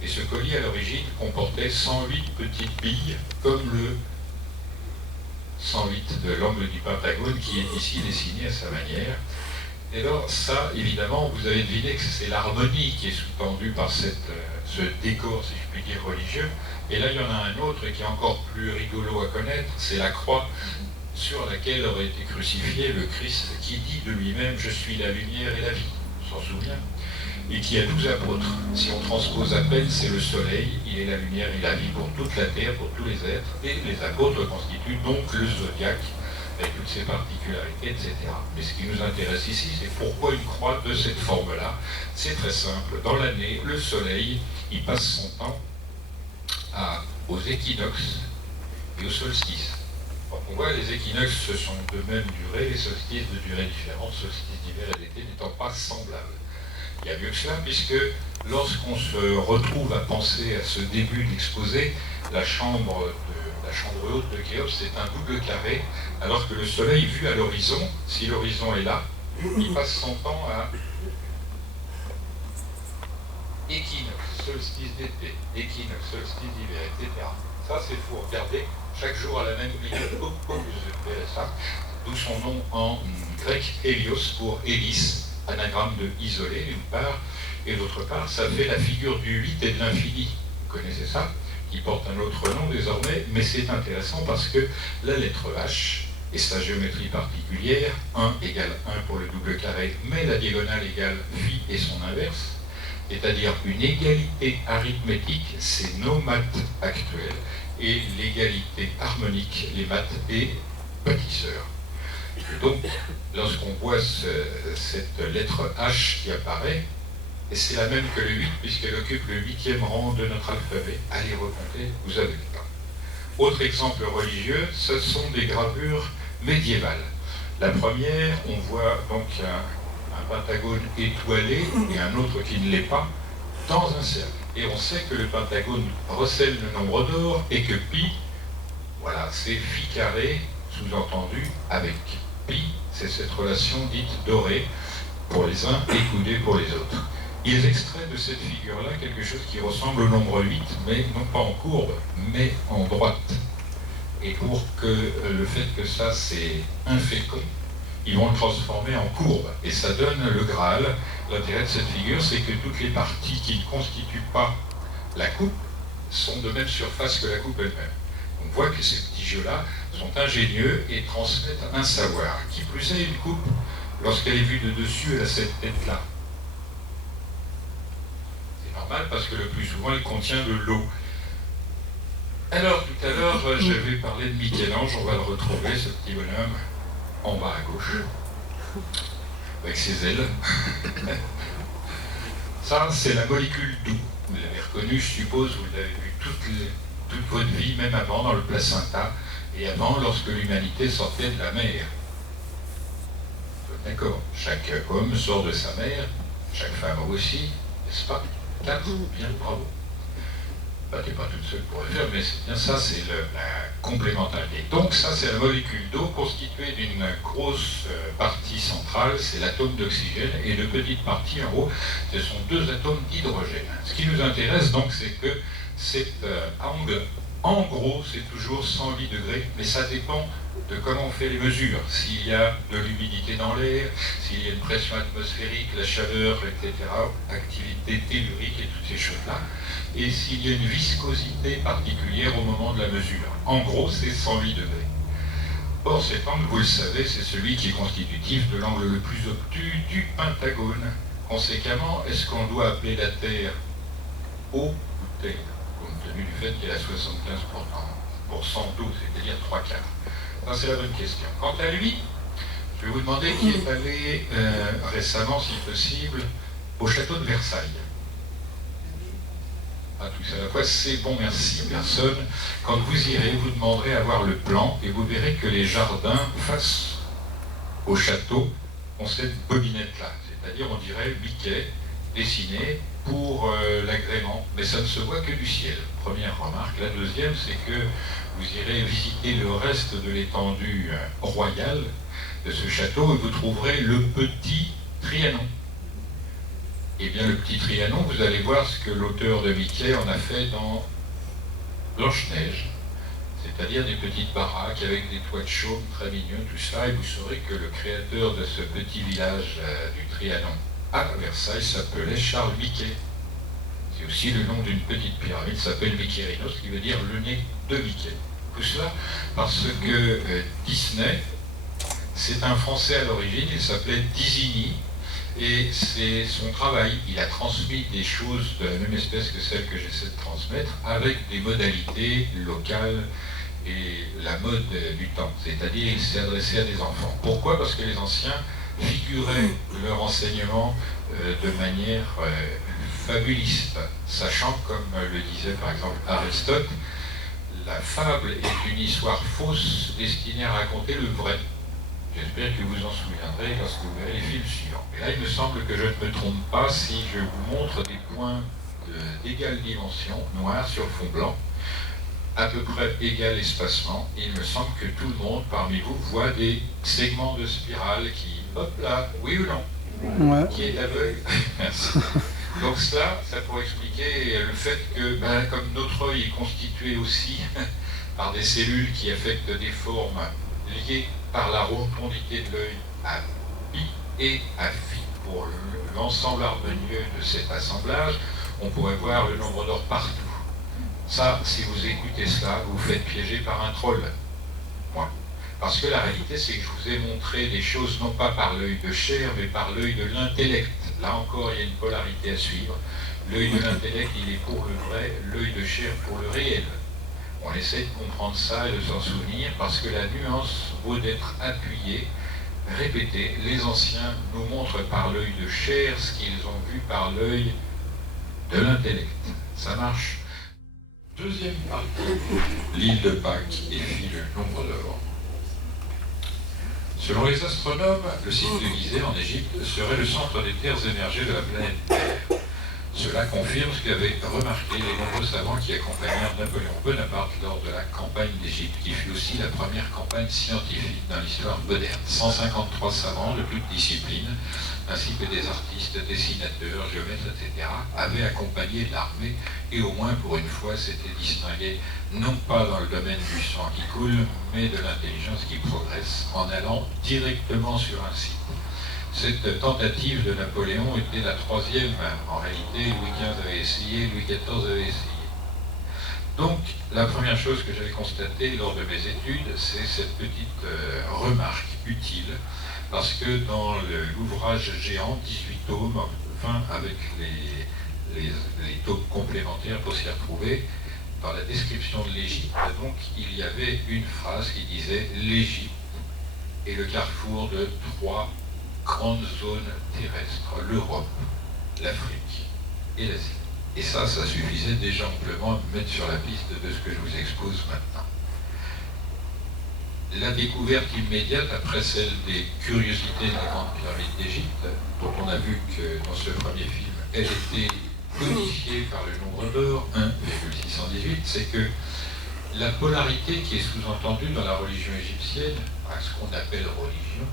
et ce collier, à l'origine, comportait 108 petites billes, comme le 108 de l'angle du pentagone qui est ici dessiné à sa manière. Et alors ça, évidemment, vous avez deviné que c'est l'harmonie qui est sous-tendue par ce décor, si je puis dire, religieux. Et là, il y en a un autre qui est encore plus rigolo à connaître, c'est la croix sur laquelle aurait été crucifié le Christ qui dit de lui-même « Je suis la lumière et la vie ». On s'en souvient. Et qui a 12 apôtres. Si on transpose à peine, c'est le soleil, il est la lumière et la vie pour toute la terre, pour tous les êtres, et les apôtres constituent donc le zodiaque, avec toutes ses particularités, etc. Mais ce qui nous intéresse ici, c'est pourquoi une croix de cette forme-là. C'est très simple. Dans l'année, le soleil, il passe son temps aux équinoxes et aux solstices. Donc on voit les équinoxes se sont de même durée, les solstices de durée différente, solstices d'hiver et d'été n'étant pas semblables. Il y a mieux que cela, puisque lorsqu'on se retrouve à penser à ce début d'exposé, la chambre haute de Khéops, c'est un double carré, alors que le soleil vu à l'horizon, si l'horizon est là, il passe son temps à équinoxe, solstice d'été, équinoxe, solstice d'hiver, etc. Ça, c'est faut regarder chaque jour à la même minute. Vous verrez ça. D'où son nom en grec, Hélios, pour hélice, anagramme de isolé, d'une part, et d'autre part, ça fait la figure du 8 et de l'infini. Vous connaissez ça, qui porte un autre nom désormais, mais c'est intéressant parce que la lettre H et sa géométrie particulière, 1 égale 1 pour le double carré, mais la diagonale égale phi et son inverse, c'est-à-dire une égalité arithmétique, c'est nos maths actuelles, et l'égalité harmonique, les maths des bâtisseurs. Et donc, lorsqu'on voit cette lettre H qui apparaît, et c'est la même que le 8, puisqu'elle occupe le 8e rang de notre alphabet, allez recompter, vous avez le temps. Autre exemple religieux, ce sont des gravures médiévales. La première, on voit donc un pentagone étoilé et un autre qui ne l'est pas, dans un cercle. Et on sait que le pentagone recèle le nombre d'or et que pi, voilà, c'est phi carré, sous-entendu avec. Pi, c'est cette relation dite dorée pour les uns et coudée pour les autres. Ils extraient de cette figure-là quelque chose qui ressemble au nombre 8, mais non pas en courbe, mais en droite. Et pour que le fait que ça c'est infécond, ils vont le transformer en courbe. Et ça donne le Graal. L'intérêt de cette figure, c'est que toutes les parties qui ne constituent pas la coupe sont de même surface que la coupe elle-même. On voit que ces petits jeux-là sont ingénieux et transmettent un savoir. Qui plus est, une coupe, lorsqu'elle est vue de dessus, elle a cette tête-là. C'est normal parce que le plus souvent, elle contient de l'eau. Alors, tout à l'heure, j'avais parlé de Michel-Ange, on va le retrouver, ce petit bonhomme, en bas à gauche, avec ses ailes. Ça, c'est la molécule d'eau. Vous l'avez reconnu, je suppose, vous l'avez vu toute votre vie, même avant, dans le placenta, et avant, lorsque l'humanité sortait de la mer. D'accord, chaque homme sort de sa mère, chaque femme aussi, n'est-ce pas? Bien, bravo. Bah, t'es pas toute seule pour le faire, mais c'est bien ça, c'est la complémentarité. Donc ça, c'est la molécule d'eau constituée d'une grosse partie centrale, c'est l'atome d'oxygène, et de petites parties en haut, ce sont 2 atomes d'hydrogène. Ce qui nous intéresse donc, c'est que cet angle, en gros, c'est toujours 108 degrés, mais ça dépend de comment on fait les mesures. S'il y a de l'humidité dans l'air, s'il y a une pression atmosphérique, la chaleur, etc., activité tellurique et toutes ces choses-là, et s'il y a une viscosité particulière au moment de la mesure. En gros, c'est 108 degrés. Or, cet angle, vous le savez, c'est celui qui est constitutif de l'angle le plus obtus du pentagone. Conséquemment, est-ce qu'on doit appeler la Terre O ou Terre, compte tenu du fait qu'elle a 75% d'eau, c'est-à-dire 3/4? Ça, c'est la bonne question. Quant à lui, je vais vous demander qui est allé récemment, si possible, au château de Versailles. À tous à la fois, c'est bon, merci, personne. Quand vous irez, vous demanderez à voir le plan et vous verrez que les jardins face au château ont cette bobinette-là. C'est-à-dire, on dirait Mickey dessiné pour l'agrément, mais ça ne se voit que du ciel. Première remarque. La deuxième, c'est que vous irez visiter le reste de l'étendue royale de ce château et vous trouverez le petit Trianon. Eh bien, le petit Trianon, vous allez voir ce que l'auteur de Mickey en a fait dans Blanche-Neige, c'est-à-dire des petites baraques avec des toits de chaume très mignons, tout ça, et vous saurez que le créateur de ce petit village du Trianon à Versailles s'appelait Charles Mickey. C'est aussi le nom d'une petite pyramide, s'appelle Mickerinos, qui veut dire le nez de Mickey. Tout cela parce que Disney, c'est un Français à l'origine, il s'appelait Disney, et c'est son travail. Il a transmis des choses de la même espèce que celles que j'essaie de transmettre, avec des modalités locales et la mode du temps. C'est-à-dire, il s'est adressé à des enfants. Pourquoi? Parce que les anciens figuraient leur enseignement de manière fabuliste, sachant, comme le disait par exemple Aristote, la fable est une histoire fausse destinée à raconter le vrai. J'espère que vous en souviendrez lorsque vous verrez les films suivants. Et là, il me semble que je ne me trompe pas si je vous montre des points d'égale dimension, noirs sur fond blanc, à peu près égal espacement. Et il me semble que tout le monde parmi vous voit des segments de spirale qui, hop là, oui ou non, ouais. Qui est aveugle. Merci. Donc cela, ça pourrait expliquer le fait que, comme notre œil est constitué aussi par des cellules qui affectent des formes liées par la rotondité de l'œil à pi et à phi pour l'ensemble harmonieux de cet assemblage, on pourrait voir le nombre d'or partout. Ça, si vous écoutez cela, vous vous faites piéger par un troll. Moi. Parce que la réalité, c'est que je vous ai montré des choses non pas par l'œil de chair, mais par l'œil de l'intellect. Là encore, il y a une polarité à suivre. L'œil de l'intellect, il est pour le vrai, l'œil de chair pour le réel. On essaie de comprendre ça et de s'en souvenir parce que la nuance vaut d'être appuyée, répétée. Les anciens nous montrent par l'œil de chair ce qu'ils ont vu par l'œil de l'intellect. Ça marche. Deuxième partie, l'île de Pâques et fit le nombre d'or. Selon les astronomes, le site de Gizeh en Égypte serait le centre des terres émergées de la planète Terre. Cela confirme ce qu'avaient remarqué les nombreux savants qui accompagnèrent Napoléon Bonaparte lors de la campagne d'Égypte, qui fut aussi la première campagne scientifique dans l'histoire moderne. 153 savants de toutes disciplines, ainsi que des artistes, dessinateurs, géomètres, etc., avaient accompagné l'armée et au moins pour une fois s'étaient distingués, non pas dans le domaine du sang qui coule, mais de l'intelligence qui progresse, en allant directement sur un site. Cette tentative de Napoléon était la troisième. En réalité, Louis XV avait essayé, Louis XIV avait essayé. Donc, la première chose que j'avais constatée lors de mes études, c'est cette petite remarque utile, parce que dans l'ouvrage géant, 18 tomes, 20 avec les tomes complémentaires pour s'y retrouver, dans la description de l'Égypte, donc, il y avait une phrase qui disait « L'Égypte est le carrefour de trois grandes zones terrestres, l'Europe, l'Afrique et l'Asie. » Et ça suffisait déjà amplement à me mettre sur la piste de ce que je vous expose maintenant. La découverte immédiate, après celle des curiosités de la Grande Pyramide d'Égypte, dont on a vu que dans ce premier film, elle était codifiée par le nombre d'or, 1,618, c'est que la polarité qui est sous-entendue dans la religion égyptienne, à ce qu'on appelle religion,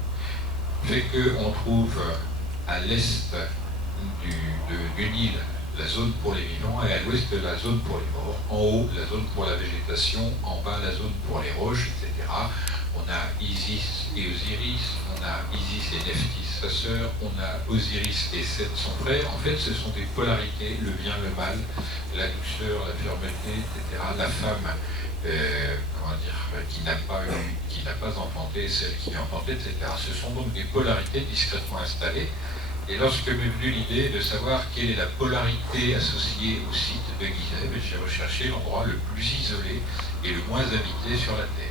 fait qu'on trouve à l'est du Nil la zone pour les vivants et à l'ouest la zone pour les morts, en haut la zone pour la végétation, en bas la zone pour les roches, etc. On a Isis et Osiris, on a Isis et Nephthys, sa sœur, on a Osiris et Seth, son frère. En fait, ce sont des polarités, le bien, le mal, la douceur, la fermeté, etc. La femme, qui n'a pas enfanté, celle qui a enfanté, etc. Ce sont donc des polarités discrètement installées. Et lorsque m'est venue l'idée de savoir quelle est la polarité associée au site de Gizeh, j'ai recherché l'endroit le plus isolé et le moins habité sur la Terre.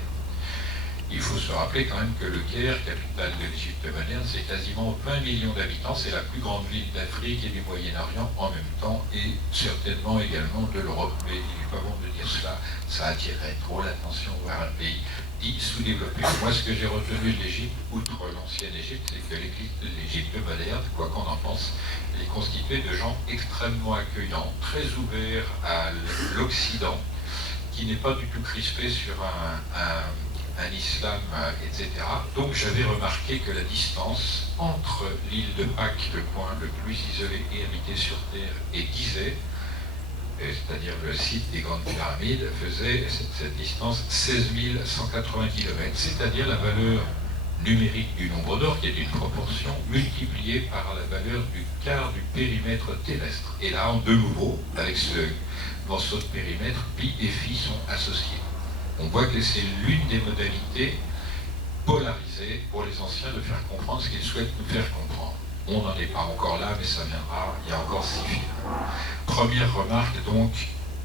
Il faut se rappeler quand même que le Caire, capitale de l'Égypte moderne, c'est quasiment 20 millions d'habitants, c'est la plus grande ville d'Afrique et du Moyen-Orient en même temps, et certainement également de l'Europe, mais il n'est pas bon de dire cela, ça attirerait trop l'attention vers un pays dit sous-développé. Moi, ce que j'ai retenu de l'Égypte, outre l'ancienne Égypte, c'est que l'Égypte moderne, quoi qu'on en pense, elle est constituée de gens extrêmement accueillants, très ouverts à l'Occident, qui n'est pas du tout crispé sur un islam, etc. Donc j'avais remarqué que la distance entre l'île de Pâques, le point le plus isolé et habité sur Terre, et Gizeh, c'est-à-dire le site des Grandes Pyramides, faisait cette distance 16 180 km, c'est-à-dire la valeur numérique du nombre d'or, qui est une proportion multipliée par la valeur du quart du périmètre terrestre. Et là, de nouveau, avec ce morceau de périmètre, pi et phi sont associés. On voit que c'est l'une des modalités polarisées pour les anciens de faire comprendre ce qu'ils souhaitent nous faire comprendre. On n'en est pas encore là, mais ça viendra, il y a encore 6 films. Première remarque, donc,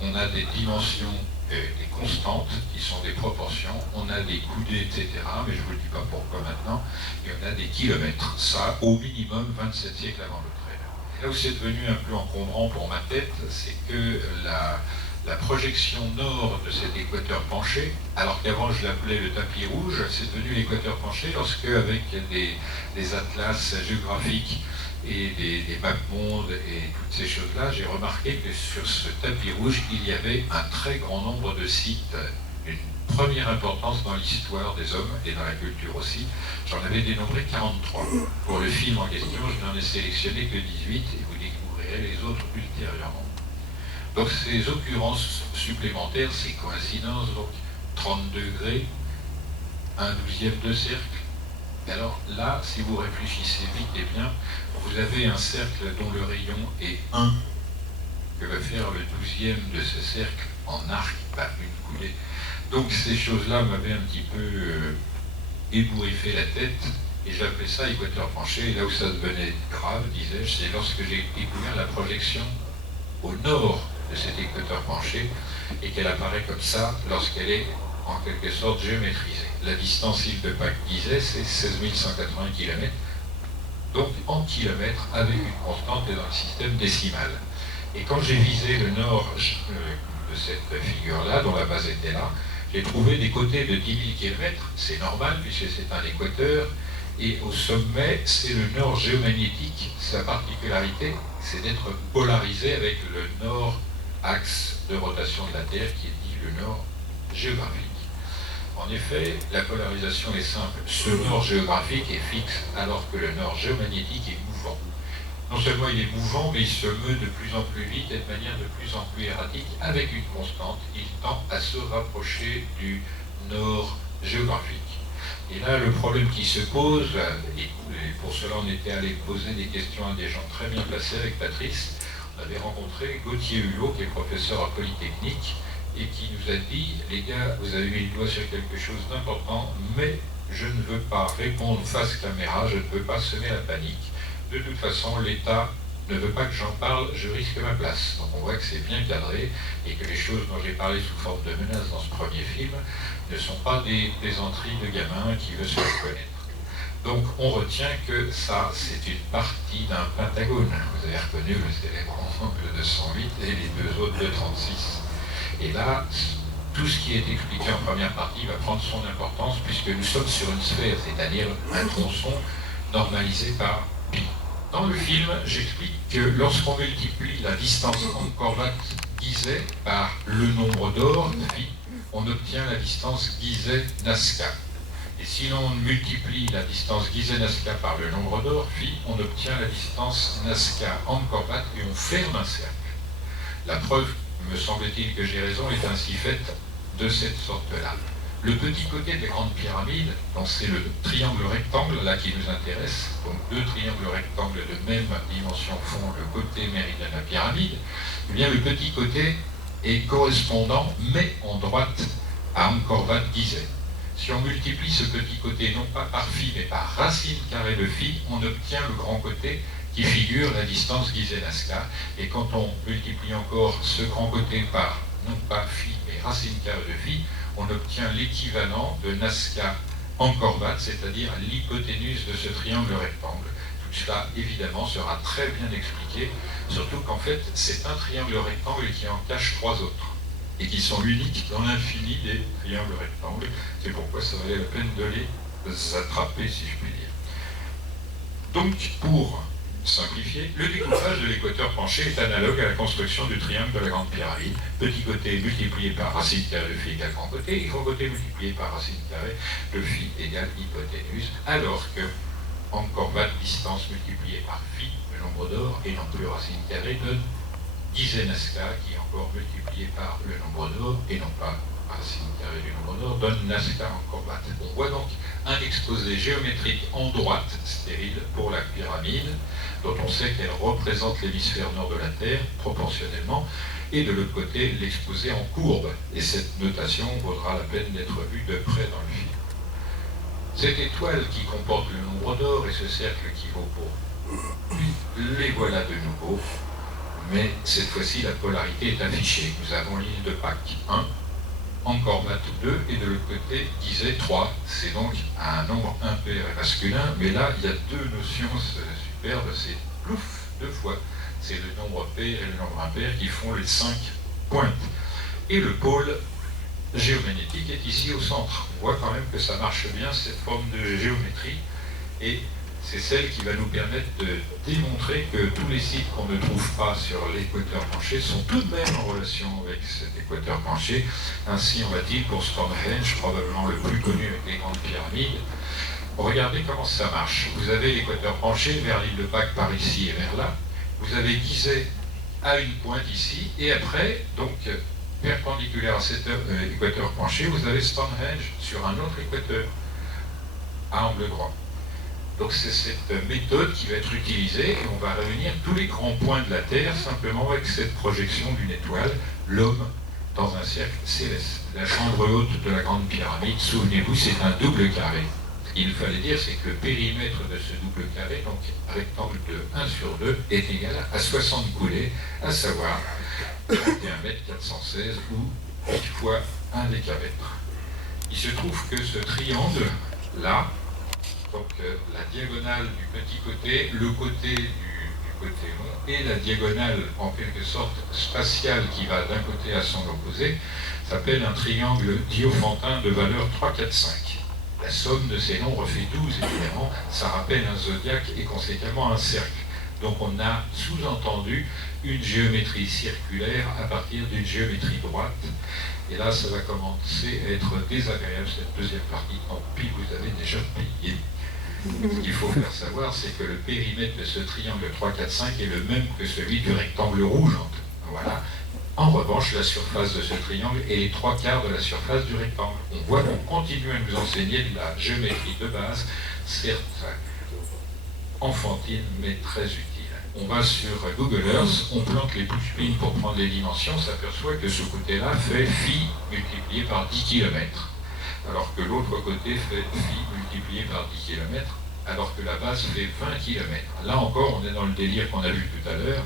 on a des dimensions, des constantes, qui sont des proportions, on a des coudées, etc., mais je ne vous le dis pas pourquoi maintenant, et on a des kilomètres. Ça, au minimum, 27 siècles avant notre ère. Là où c'est devenu un peu encombrant pour ma tête, c'est que la projection nord de cet équateur penché, alors qu'avant je l'appelais le tapis rouge, c'est devenu l'équateur penché lorsque, avec des atlas géographiques et des mapes-mondes et toutes ces choses-là, j'ai remarqué que sur ce tapis rouge, il y avait un très grand nombre de sites, une première importance dans l'histoire des hommes et dans la culture aussi. J'en avais dénombré 43. Pour le film en question, je n'en ai sélectionné que 18 et vous découvrirez les autres ultérieurement. Donc ces occurrences supplémentaires, ces coïncidences, donc 30 degrés, 1/12 de cercle. Alors là, si vous réfléchissez vite et bien, vous avez un cercle dont le rayon est 1, que va faire le 12e de ce cercle en arc, une coudée. Donc ces choses-là m'avaient un petit peu ébouriffé la tête, Et j'appelais ça équateur penché. Et là où ça devenait grave, disais-je, c'est lorsque j'ai découvert la projection au nord de cet équateur penché et qu'elle apparaît comme ça lorsqu'elle est en quelque sorte géométrisée. La distance île de Pâques disait c'est 16 180 km, donc en kilomètres avec une constante et dans le système décimal. Et quand j'ai visé le nord de cette figure-là, dont la base était là, j'ai trouvé des côtés de 10 000 km, c'est normal puisque c'est un équateur, et au sommet, c'est le nord géomagnétique. Sa particularité, c'est d'être polarisé avec le nord axe de rotation de la Terre, qui est dit le nord géographique. En effet, la polarisation est simple. Ce nord géographique est fixe, alors que le nord géomagnétique est mouvant. Non seulement il est mouvant, mais il se meut de plus en plus vite et de manière de plus en plus erratique, avec une constante. Il tend à se rapprocher du nord géographique. Et là, le problème qui se pose, et pour cela on était allé poser des questions à des gens très bien placés avec Patrice, on avait rencontré Gauthier Hulot, qui est professeur à Polytechnique, et qui nous a dit, les gars, vous avez mis le doigt sur quelque chose d'important, mais je ne veux pas répondre face caméra, je ne veux pas semer la panique. De toute façon, l'État ne veut pas que j'en parle, je risque ma place. Donc on voit que c'est bien cadré et que les choses dont j'ai parlé sous forme de menaces dans ce premier film ne sont pas des plaisanteries de gamins qui veulent se reconnaître. Donc on retient que ça, c'est une partie d'un pentagone. Vous avez reconnu le célèbre angle de 108 et les deux autres de 36. Et là, tout ce qui est expliqué en première partie va prendre son importance puisque nous sommes sur une sphère, c'est-à-dire un tronçon normalisé par pi. Dans le film, j'explique que lorsqu'on multiplie la distance Angkor-Wat-Gizeh par le nombre d'or, phi, on obtient la distance Gizeh-Nazca. Et si l'on multiplie la distance Gizeh-Nazca par le nombre d'or, phi, on obtient la distance Nazca-Angkor-Wat et on ferme un cercle. La preuve, me semble-t-il que j'ai raison, est ainsi faite de cette sorte-là. Le petit côté des grandes pyramides, donc c'est le triangle rectangle là qui nous intéresse, donc deux triangles rectangles de même dimension font le côté méridien de la pyramide, eh bien le petit côté est correspondant, mais en droite, à Angkor-Wat-Gizeh. Si on multiplie ce petit côté non pas par phi, mais par racine carrée de phi, on obtient le grand côté qui figure la distance Gizeh-Nazca. Et quand on multiplie encore ce grand côté par non pas phi, mais racine carrée de phi, on obtient l'équivalent de Nazca Angkor-Wat, c'est-à-dire l'hypoténuse de ce triangle rectangle. Tout cela, évidemment, sera très bien expliqué, surtout qu'en fait, c'est un triangle rectangle qui en cache trois autres, et qui sont uniques dans l'infini des triangles rectangles. C'est pourquoi ça valait la peine de les attraper, si je puis dire. Donc, pour simplifié, le découpage de l'équateur penché est analogue à la construction du triangle de la Grande Pyramide. Petit côté multiplié par racine carrée de phi égale grand côté, et grand côté multiplié par racine carrée de phi égale hypoténuse, alors que Angkor-Wat, distance multipliée par phi, le nombre d'or, et non plus racine carrée, donne Gizeh-Nazca, qui est encore multiplié par le nombre d'or, et non pas racine carrée du nombre d'or, donne Nazca Angkor-Wat. On voit donc un exposé géométrique en droite, stérile, pour la pyramide, dont on sait qu'elle représente l'hémisphère nord de la Terre, proportionnellement, et de l'autre côté, l'exposé en courbe. Et cette notation vaudra la peine d'être vue de près dans le film. Cette étoile qui comporte le nombre d'or et ce cercle qui vaut pour les voilà de nouveau, mais cette fois-ci, la polarité est affichée. Nous avons l'île de Pâques 1, Angkor-Wat 2, et de l'autre côté, Gizeh 3. C'est donc un nombre impair et masculin, mais là, il y a deux notions superbes, c'est plouf, deux fois. C'est le nombre pair et le nombre impair qui font les 5 pointes. Et le pôle géomagnétique est ici au centre. On voit quand même que ça marche bien, cette forme de géométrie, et c'est celle qui va nous permettre de démontrer que tous les sites qu'on ne trouve pas sur l'équateur penché sont tout de même en relation avec cet équateur penché. Ainsi en va-t-il pour Stonehenge, probablement le plus connu avec les grandes pyramides. Regardez comment ça marche. Vous avez l'équateur penché vers l'île de Pâques par ici et vers là. Vous avez Gizeh à une pointe ici, et après, donc perpendiculaire à cet équateur penché, vous avez Stonehenge sur un autre équateur à angle droit. Donc c'est cette méthode qui va être utilisée et on va réunir tous les grands points de la Terre simplement avec cette projection d'une étoile, l'homme dans un cercle céleste. La chambre haute de la Grande Pyramide, souvenez-vous, c'est un double carré. Il fallait dire, c'est que le périmètre de ce double carré, donc rectangle de 1 sur 2, est égal à 60 coulées, à savoir 31 mètres 416 ou 8 fois 1 décamètre. Il se trouve que ce triangle-là, donc la diagonale du petit côté, le côté du côté long, et la diagonale en quelque sorte spatiale qui va d'un côté à son opposé, s'appelle un triangle diophantin de valeur 3, 4, 5. La somme de ces nombres fait 12, évidemment, ça rappelle un zodiaque et conséquemment un cercle. Donc on a sous-entendu une géométrie circulaire à partir d'une géométrie droite. Et là, ça va commencer à être désagréable, cette deuxième partie. Tant pis, vous avez déjà payé. Ce qu'il faut faire savoir, c'est que le périmètre de ce triangle 3, 4, 5 est le même que celui du rectangle rouge. Voilà. En revanche, la surface de ce triangle est les 3/4 de la surface du rectangle. On voit qu'on continue à nous enseigner de la géométrie de base, certes enfantine, mais très utile. On va sur Google Earth, on plante les push-pins pour prendre les dimensions, on s'aperçoit que ce côté-là fait phi multiplié par 10 km, alors que l'autre côté fait phi multiplié par 10 km, alors que la base fait 20 km. Là encore, on est dans le délire qu'on a vu tout à l'heure,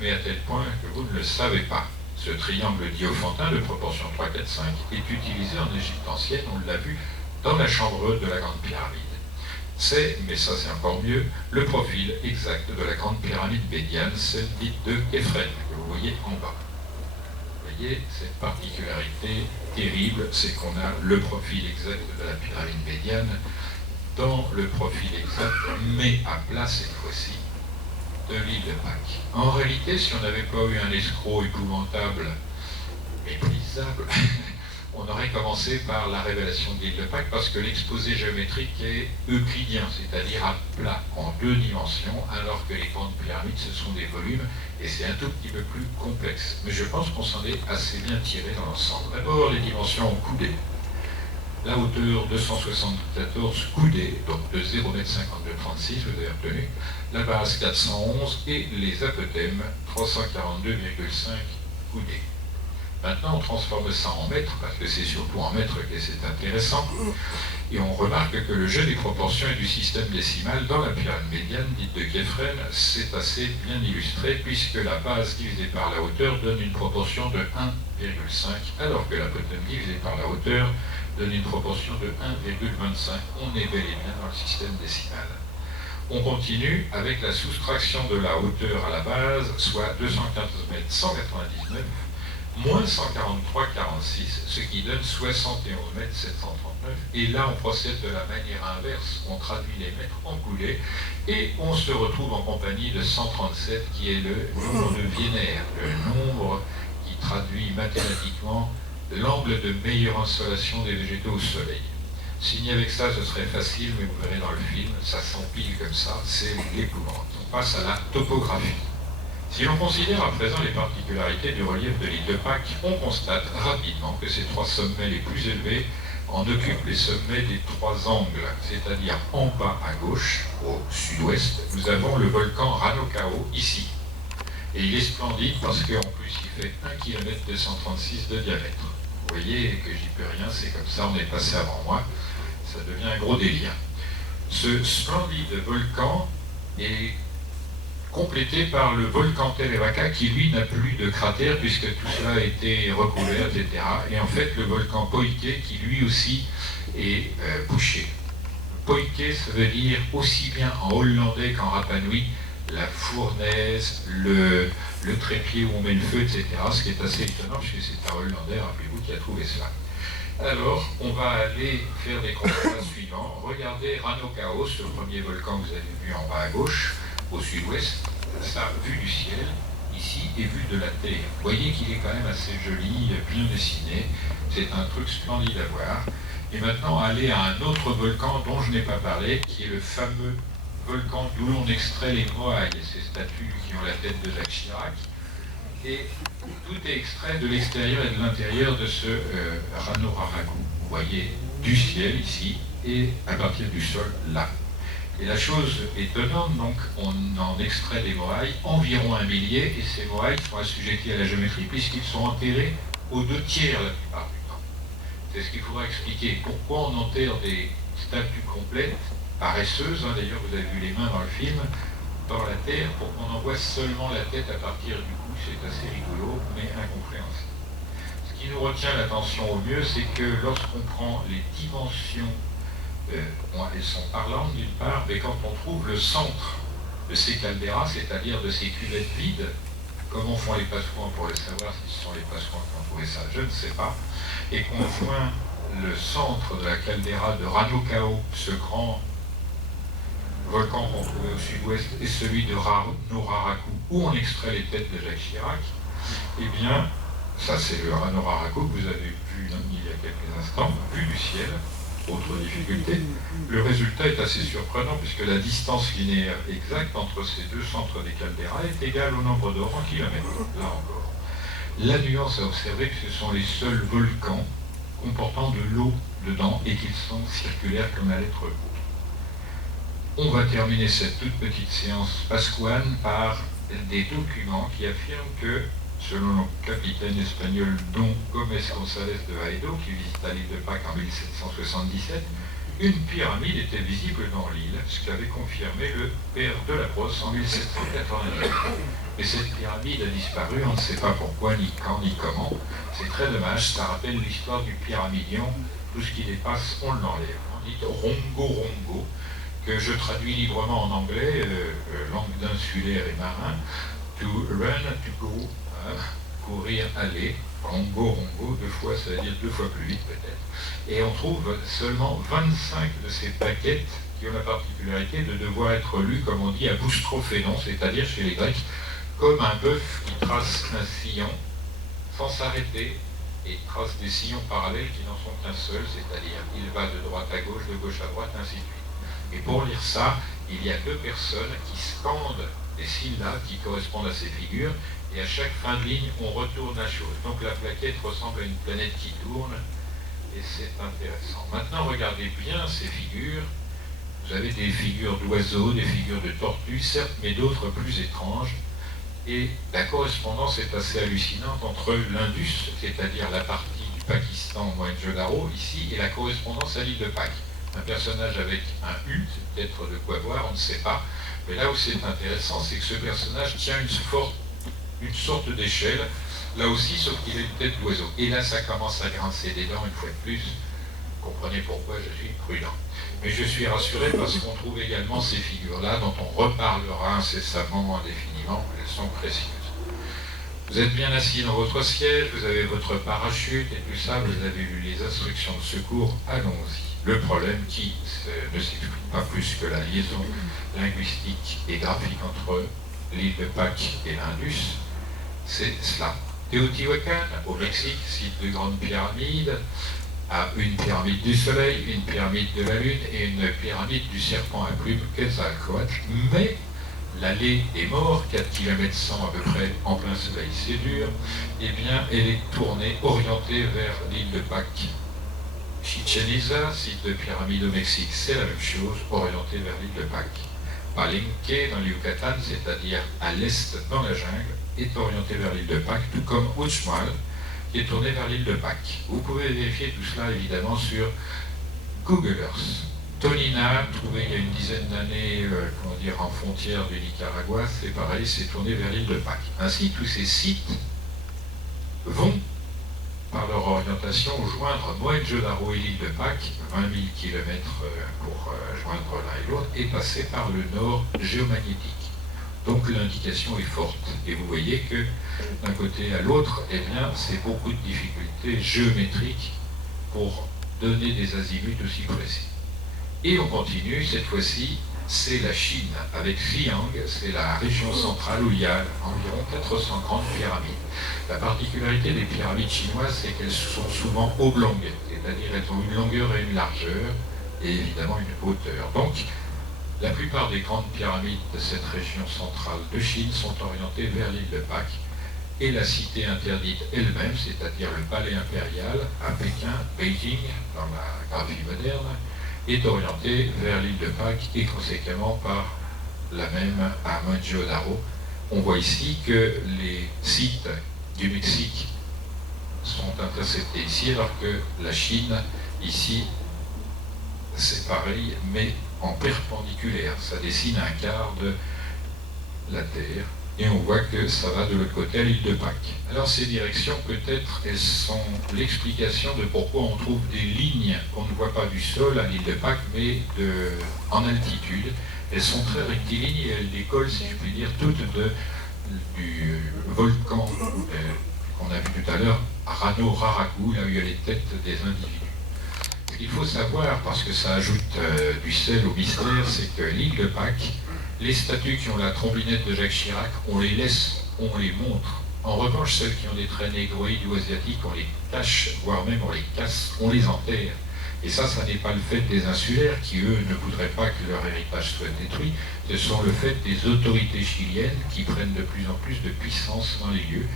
mais à tel point que vous ne le savez pas. Ce triangle diophantin de proportion 3, 4, 5 est utilisé en Égypte ancienne, on l'a vu dans la chambre de la Grande Pyramide. C'est, mais ça c'est encore mieux, le profil exact de la Grande Pyramide médiane, celle dite de Képhren, que vous voyez en bas. Vous voyez, cette particularité terrible, c'est qu'on a le profil exact de la pyramide médiane dans le profil exact, mais à plat cette fois-ci, de l'île de Pâques. En réalité, si on n'avait pas eu un escroc épouvantable, méprisable, on aurait commencé par la révélation de l'île de Pâques parce que l'exposé géométrique est euclidien, c'est-à-dire à plat, en 2 dimensions, alors que les grandes pyramides, ce sont des volumes, et c'est un tout petit peu plus complexe. Mais je pense qu'on s'en est assez bien tiré dans l'ensemble. D'abord, les dimensions en coudées. La hauteur 274 coudées, donc de 0,52 m, vous avez obtenu, la base 411 et les apothèmes 342,5 coudées. Maintenant, on transforme ça en mètres, parce que c'est surtout en mètres que c'est intéressant, et on remarque que le jeu des proportions et du système décimal dans la pyramide médiane, dite de Képhren, c'est assez bien illustré, puisque la base divisée par la hauteur donne une proportion de 1,5, alors que l'apotème divisé par la hauteur donne une proportion de 1,25. On est bel et bien dans le système décimal. On continue avec la soustraction de la hauteur à la base, soit 215 mètres 199, moins 143,46, ce qui donne 71 mètres 739. Et là, on procède de la manière inverse, on traduit les mètres en coulées, et on se retrouve en compagnie de 137, qui est le nombre de Wiener, le nombre qui traduit mathématiquement l'angle de meilleure installation des végétaux au soleil. Signé avec ça, ce serait facile, mais vous verrez dans le film, ça s'empile comme ça, c'est l'épouvante. On passe à la topographie. Si l'on considère à présent les particularités du relief de l'île de Pâques, on constate rapidement que ces 3 sommets les plus élevés en occupent les sommets des 3 angles, c'est-à-dire en bas à gauche, au sud-ouest, nous avons le volcan Ranokao ici. Et il est splendide parce qu'en plus il fait 1 km 236 de diamètre. Vous voyez que j'y peux rien, c'est comme ça, on est passé avant moi, ça devient un gros délire. Ce splendide volcan est complété par le volcan Televaka qui lui n'a plus de cratère puisque tout cela a été recouvert, etc. Et en fait le volcan Poike qui lui aussi est bouché. Poike, ça veut dire aussi bien en hollandais qu'en Rapa Nui, la fournaise, le trépied où on met le feu, etc. Ce qui est assez étonnant puisque c'est un hollandais, rappelez-vous, qui a trouvé cela. Alors, on va aller faire des constats suivants. Regardez Ranokao, ce premier volcan que vous avez vu en bas à gauche, au sud-ouest, ça, vue du ciel, ici, et vue de la Terre. Vous voyez qu'il est quand même assez joli, bien dessiné. C'est un truc splendide à voir. Et maintenant, aller à un autre volcan dont je n'ai pas parlé, qui est le fameux volcan d'où l'on extrait les moailles, ces statues qui ont la tête de Jacques Chirac. Et tout est extrait de l'extérieur et de l'intérieur de ce Ranoraraku. Vous voyez du ciel ici, et à partir du sol, là. Et la chose étonnante, donc, on en extrait des moailles, environ 1 millier, et ces moailles sont assujetties à la géométrie, puisqu'ils sont enterrés aux 2 tiers la plupart du temps. C'est ce qu'il faudra expliquer. Pourquoi on enterre des statue complète, paresseuse, hein, d'ailleurs vous avez vu les mains dans le film, dans la terre, pour qu'on en voit seulement la tête à partir du cou. C'est assez rigolo, mais incompréhensible. Ce qui nous retient l'attention au mieux, c'est que lorsqu'on prend les dimensions, elles sont parlantes d'une part, mais quand on trouve le centre de ces calderas, c'est-à-dire de ces cuvettes vides, comment font les Pascouans pour le savoir, si ce sont les Pascouans qui ont trouvé ça, je ne sais pas, et qu'on joint le centre de la caldeira de Ranokao, ce grand volcan qu'on trouvait au sud-ouest, et celui de Ranoharaku, où on extrait les têtes de Jacques Chirac, eh bien, ça c'est le Ranoharaku que vous avez vu il y a quelques instants, vu du ciel. Autre difficulté, le résultat est assez surprenant puisque la distance linéaire exacte entre ces deux centres des calderas est égale au nombre d'or en kilomètres, là encore. La nuance à observer que ce sont les seuls volcans comportant de l'eau dedans et qu'ils sont circulaires comme la lettre O. On va terminer cette toute petite séance pascouane par des documents qui affirment que, selon le capitaine espagnol Don Gómez González de Haedo, qui visita l'île de Pâques en 1777, une pyramide était visible dans l'île, ce qu'avait confirmé le père de la Brosse en 1789. Mais cette pyramide a disparu, on ne sait pas pourquoi, ni quand, ni comment. C'est très dommage, ça rappelle l'histoire du pyramidion. Tout ce qui dépasse, on l'enlève. On dit rongo rongo, que je traduis librement en anglais, langue d'insulaire et marin, to run, to go, courir, aller, rongo, rongo, deux fois, ça veut dire deux fois plus vite peut-être. Et on trouve seulement 25 de ces plaquettes qui ont la particularité de devoir être lues, comme on dit, à boustrophénon, c'est-à-dire chez les Grecs, comme un bœuf qui trace un sillon sans s'arrêter et trace des sillons parallèles qui n'en sont qu'un seul, c'est-à-dire il va de droite à gauche, de gauche à droite, ainsi de suite. Et pour lire ça, il y a deux personnes qui scandent des syllabes qui correspondent à ces figures, et à chaque fin de ligne, on retourne la chose. Donc la plaquette ressemble à une planète qui tourne, et c'est intéressant. Maintenant, regardez bien ces figures. Vous avez des figures d'oiseaux, des figures de tortues, certes, mais d'autres plus étranges. Et la correspondance est assez hallucinante entre l'Indus, c'est-à-dire la partie du Pakistan, Mohenjo-Daro, ici, et la correspondance à l'île de Pâques. Un personnage avec un U, c'est peut-être de quoi voir, on ne sait pas. Mais là où c'est intéressant, c'est que ce personnage tient une sorte d'échelle, là aussi, sauf qu'il a une tête d'oiseau. Et là, ça commence à grincer des dents une fois de plus. Vous comprenez pourquoi je suis prudent. Mais je suis rassuré parce qu'on trouve également ces figures-là, dont on reparlera incessamment, indéfiniment. Elles sont précieuses. Vous êtes bien assis dans votre siège, vous avez votre parachute et tout ça, vous avez lu les instructions de secours, allons-y. Le problème qui ne s'explique pas plus que la liaison linguistique et graphique entre l'île de Pâques et l'Indus, c'est cela. Teotihuacan, au Mexique, site de grande pyramide, a une pyramide du soleil, une pyramide de la lune et une pyramide du serpent à plumes, Quetzalcoatl, mais l'allée des morts, 4 km 100 à peu près, en plein soleil, c'est dur, eh bien, elle est tournée, orientée vers l'île de Pâques. Chichen Itza, site de pyramide au Mexique, c'est la même chose, orientée vers l'île de Pâques. Palenque, dans le Yucatan, c'est-à-dire à l'est dans la jungle, est orienté vers l'île de Pâques, tout comme Uxmal, qui est tourné vers l'île de Pâques. Vous pouvez vérifier tout cela évidemment sur Google Earth. Tonina, trouvé il y a une dizaine d'années en frontière du Nicaragua, c'est pareil, c'est tourné vers l'île de Pâques. Ainsi, tous ces sites vont, par leur orientation, joindre Mohenjo-Daro et l'île de Pâques, 20 000 km pour joindre l'un et l'autre, et passer par le nord géomagnétique. Donc l'indication est forte. Et vous voyez que d'un côté à l'autre, eh bien, c'est beaucoup de difficultés géométriques pour donner des azimuts aussi précis. Et on continue, cette fois-ci, c'est la Chine, avec Xi'an, c'est la région centrale où il y a environ 400 grandes pyramides. La particularité des pyramides chinoises, c'est qu'elles sont souvent oblongues, c'est-à-dire elles ont une longueur et une largeur, et évidemment une hauteur. Donc, la plupart des grandes pyramides de cette région centrale de Chine sont orientées vers l'île de Pâques, et la cité interdite elle-même, c'est-à-dire le palais impérial à Pékin, Beijing, dans la graphie moderne, est orientée vers l'île de Pâques et conséquemment par la même à Mohenjo-Daro. On voit ici que les sites du Mexique sont interceptés ici, alors que la Chine, ici, c'est pareil, mais en perpendiculaire. Ça dessine un quart de la Terre. Et on voit que ça va de l'autre côté à l'île de Pâques. Alors ces directions, peut-être, elles sont l'explication de pourquoi on trouve des lignes qu'on ne voit pas du sol à l'île de Pâques, mais en altitude. Elles sont très rectilignes et elles décollent, si je puis dire, toutes du volcan qu'on a vu tout à l'heure, Rano Raraku, là où il y a les têtes des individus. Ce qu'il faut savoir, parce que ça ajoute du sel au mystère, c'est que l'île de Pâques, les statues qui ont la trombinette de Jacques Chirac, on les laisse, on les montre. En revanche, celles qui ont des traits négroïdes ou asiatiques, on les cache, voire même on les casse, on les enterre. Et ça n'est pas le fait des insulaires qui, eux, ne voudraient pas que leur héritage soit détruit. Ce sont le fait des autorités chiliennes qui prennent de plus en plus de puissance dans les lieux.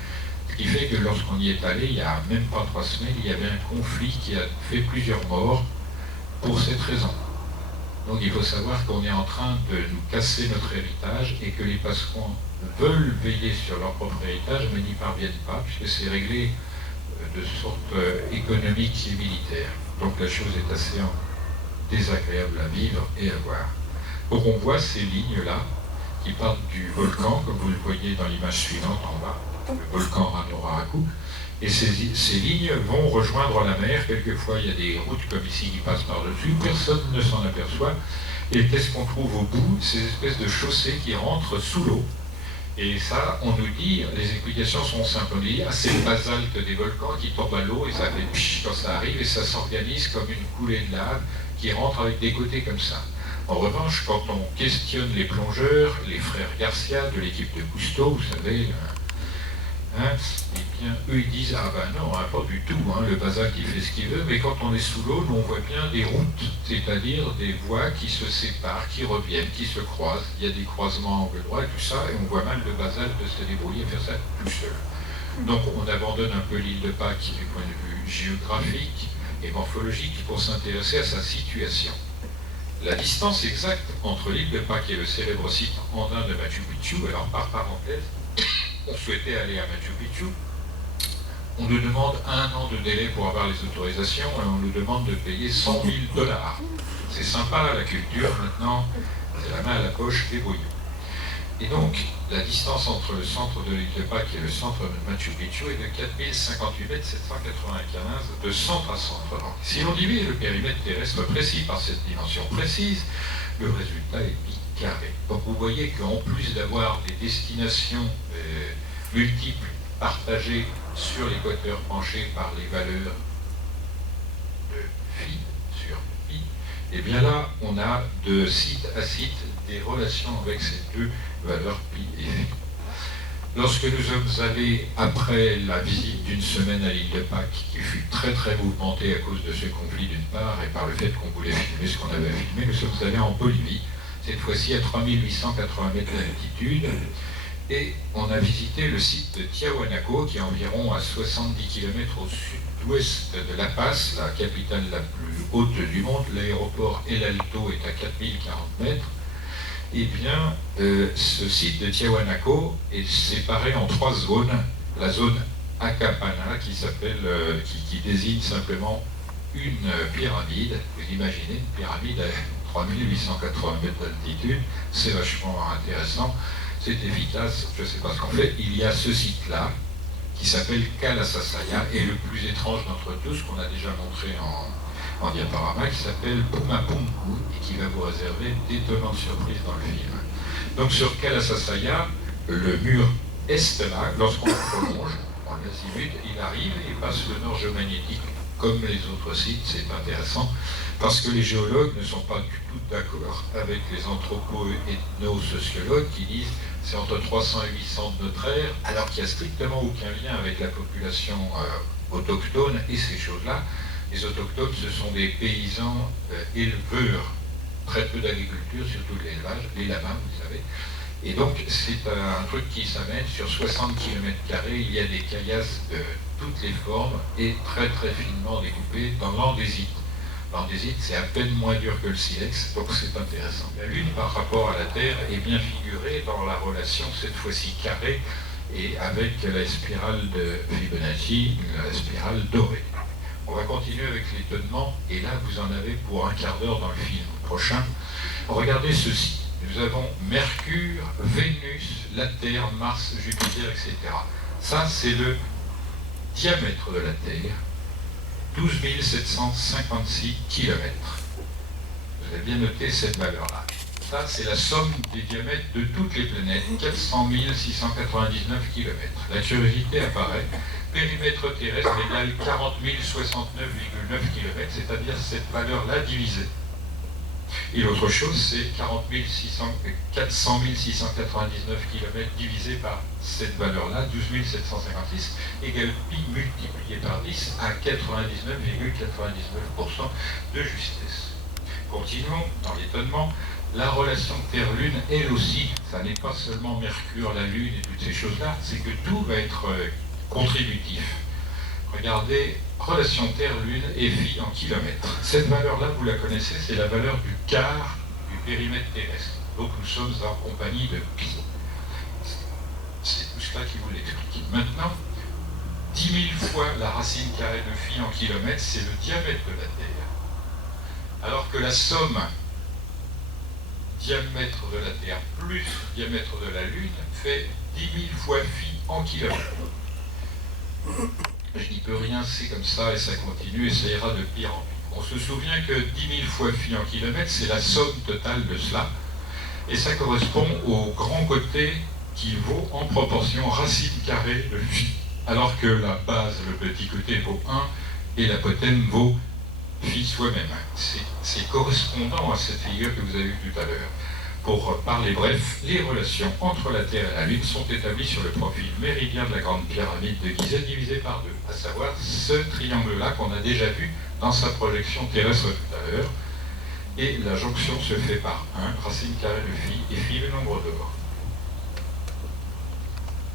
Ce qui fait que lorsqu'on y est allé, il n'y a même pas 3 semaines, il y avait un conflit qui a fait plusieurs morts pour cette raison. Donc il faut savoir qu'on est en train de nous casser notre héritage et que les Pasquans veulent veiller sur leur propre héritage mais n'y parviennent pas puisque c'est réglé de sorte économique et militaire. Donc la chose est assez désagréable à vivre et à voir. Donc on voit ces lignes-là qui partent du volcan, comme vous le voyez dans l'image suivante en bas, le volcan Rano Raraku. Et ces lignes vont rejoindre la mer. Quelquefois, il y a des routes comme ici qui passent par-dessus. Personne ne s'en aperçoit. Et qu'est-ce qu'on trouve au bout? Ces espèces de chaussées qui rentrent sous l'eau. Et ça, on nous dit, les explications sont simples. On dit, c'est le basalte des volcans qui tombe à l'eau et ça fait psh quand ça arrive et ça s'organise comme une coulée de lave qui rentre avec des côtés comme ça. En revanche, quand on questionne les plongeurs, les frères Garcia de l'équipe de Cousteau, vous savez, eh bien, eux ils disent ah ben non, pas du tout, le basalte il fait ce qu'il veut, mais quand on est sous l'eau, nous on voit bien des routes, c'est-à-dire des voies qui se séparent, qui reviennent, qui se croisent, il y a des croisements angle droit et tout ça, et on voit mal le basalte se débrouiller et faire ça tout seul. Donc on abandonne un peu l'île de Pâques du point de vue géographique et morphologique pour s'intéresser à sa situation. La distance exacte entre l'île de Pâques et le célèbre site andin de Machu Picchu, alors par parenthèse, on souhaitait aller à Machu Picchu, on nous demande 1 an de délai pour avoir les autorisations et on nous demande de payer $100 000. C'est sympa, la culture, maintenant, c'est la main à la poche, débrouillez. Et donc, la distance entre le centre de l'île de Pâques et le centre de Machu Picchu est de 4058 mètres 795 de centre à centre. Donc, si l'on divise le périmètre terrestre précis par cette dimension précise, le résultat est carré. Donc vous voyez qu'en plus d'avoir des destinations multiples partagées sur l'équateur penché par les valeurs de phi sur pi, et bien là on a de site à site des relations avec ces deux valeurs pi et phi. Lorsque nous sommes allés après la visite d'une semaine à l'île de Pâques, qui fut très très mouvementée à cause de ce conflit d'une part et par le fait qu'on voulait filmer ce qu'on avait filmé, nous sommes allés en Bolivie, cette fois-ci à 3880 mètres d'altitude, et on a visité le site de Tiahuanaco, qui est environ à 70 km au sud-ouest de La Paz, la capitale la plus haute du monde. L'aéroport El Alto est à 4040 mètres. Eh bien, ce site de Tiahuanaco est séparé en 3 zones. La zone Acapana, qui désigne simplement une pyramide. Vous imaginez une pyramide à 3880 mètres d'altitude, c'est vachement intéressant, c'est efficace, je ne sais pas ce qu'on fait. Il y a ce site-là, qui s'appelle Calasasaya, et le plus étrange d'entre tous, qu'on a déjà montré en diaporama, qui s'appelle Pumapunku, et qui va vous réserver d'étonnantes surprises dans le film. Donc sur Calasasaya, le mur est là, lorsqu'on le prolonge, en azimut, il arrive et passe le nord géomagnétique, comme les autres sites. C'est intéressant, parce que les géologues ne sont pas du tout d'accord avec les anthropo-ethno-sociologues qui disent c'est entre 300 et 800 de notre ère, alors qu'il n'y a strictement aucun lien avec la population autochtone et ces choses-là. Les autochtones, ce sont des paysans éleveurs, très peu d'agriculture, surtout de l'élevage, les lamas, vous savez. Et donc, c'est un truc qui s'amène sur 60 km², il y a des caillasses de toutes les formes et très très finement découpées dans l'andésite. L'andésite, c'est à peine moins dur que le silex, donc c'est intéressant. La Lune, par rapport à la Terre, est bien figurée dans la relation, cette fois-ci carrée, et avec la spirale de Fibonacci, la spirale dorée. On va continuer avec l'étonnement, et là vous en avez pour un quart d'heure dans le film prochain. Regardez ceci. Nous avons Mercure, Vénus, la Terre, Mars, Jupiter, etc. Ça, c'est le diamètre de la Terre, 12 756 km. Vous avez bien noté cette valeur-là. Ça, c'est la somme des diamètres de toutes les planètes, 400 699 km. La curiosité apparaît. Périmètre terrestre égale 40 069,9 km, c'est-à-dire cette valeur-là divisée. Et l'autre chose, c'est 400 699 km divisé par cette valeur-là, 12 756, égale pi multiplié par 10 à 99,99% de justesse. Continuons dans l'étonnement. La relation Terre-Lune, elle aussi, ça n'est pas seulement Mercure, la Lune et toutes ces choses-là, c'est que tout va être contributif. Regardez, relation Terre-Lune et phi en kilomètres. Cette valeur-là, vous la connaissez, c'est la valeur du quart du périmètre terrestre. Donc nous sommes en compagnie de pi. C'est tout cela qui vous l'explique. Maintenant, 10 000 fois la racine carrée de phi en kilomètres, c'est le diamètre de la Terre. Alors que la somme diamètre de la Terre plus diamètre de la Lune fait 10 000 fois phi en kilomètres. Je n'y peux rien, c'est comme ça et ça continue et ça ira de pire en pire. On se souvient que 10 000 fois phi en kilomètres, c'est la somme totale de cela. Et ça correspond au grand côté qui vaut en proportion racine carrée de phi. Alors que la base, le petit côté, vaut 1 et l'apothéme vaut phi soi-même. C'est correspondant à cette figure que vous avez vue tout à l'heure. Pour parler bref, les relations entre la Terre et la Lune sont établies sur le profil méridien de la grande pyramide de Gizeh divisé par 2, à savoir ce triangle-là qu'on a déjà vu dans sa projection terrestre tout à l'heure. Et la jonction se fait par 1, racine carrée de phi, et phi le nombre d'or.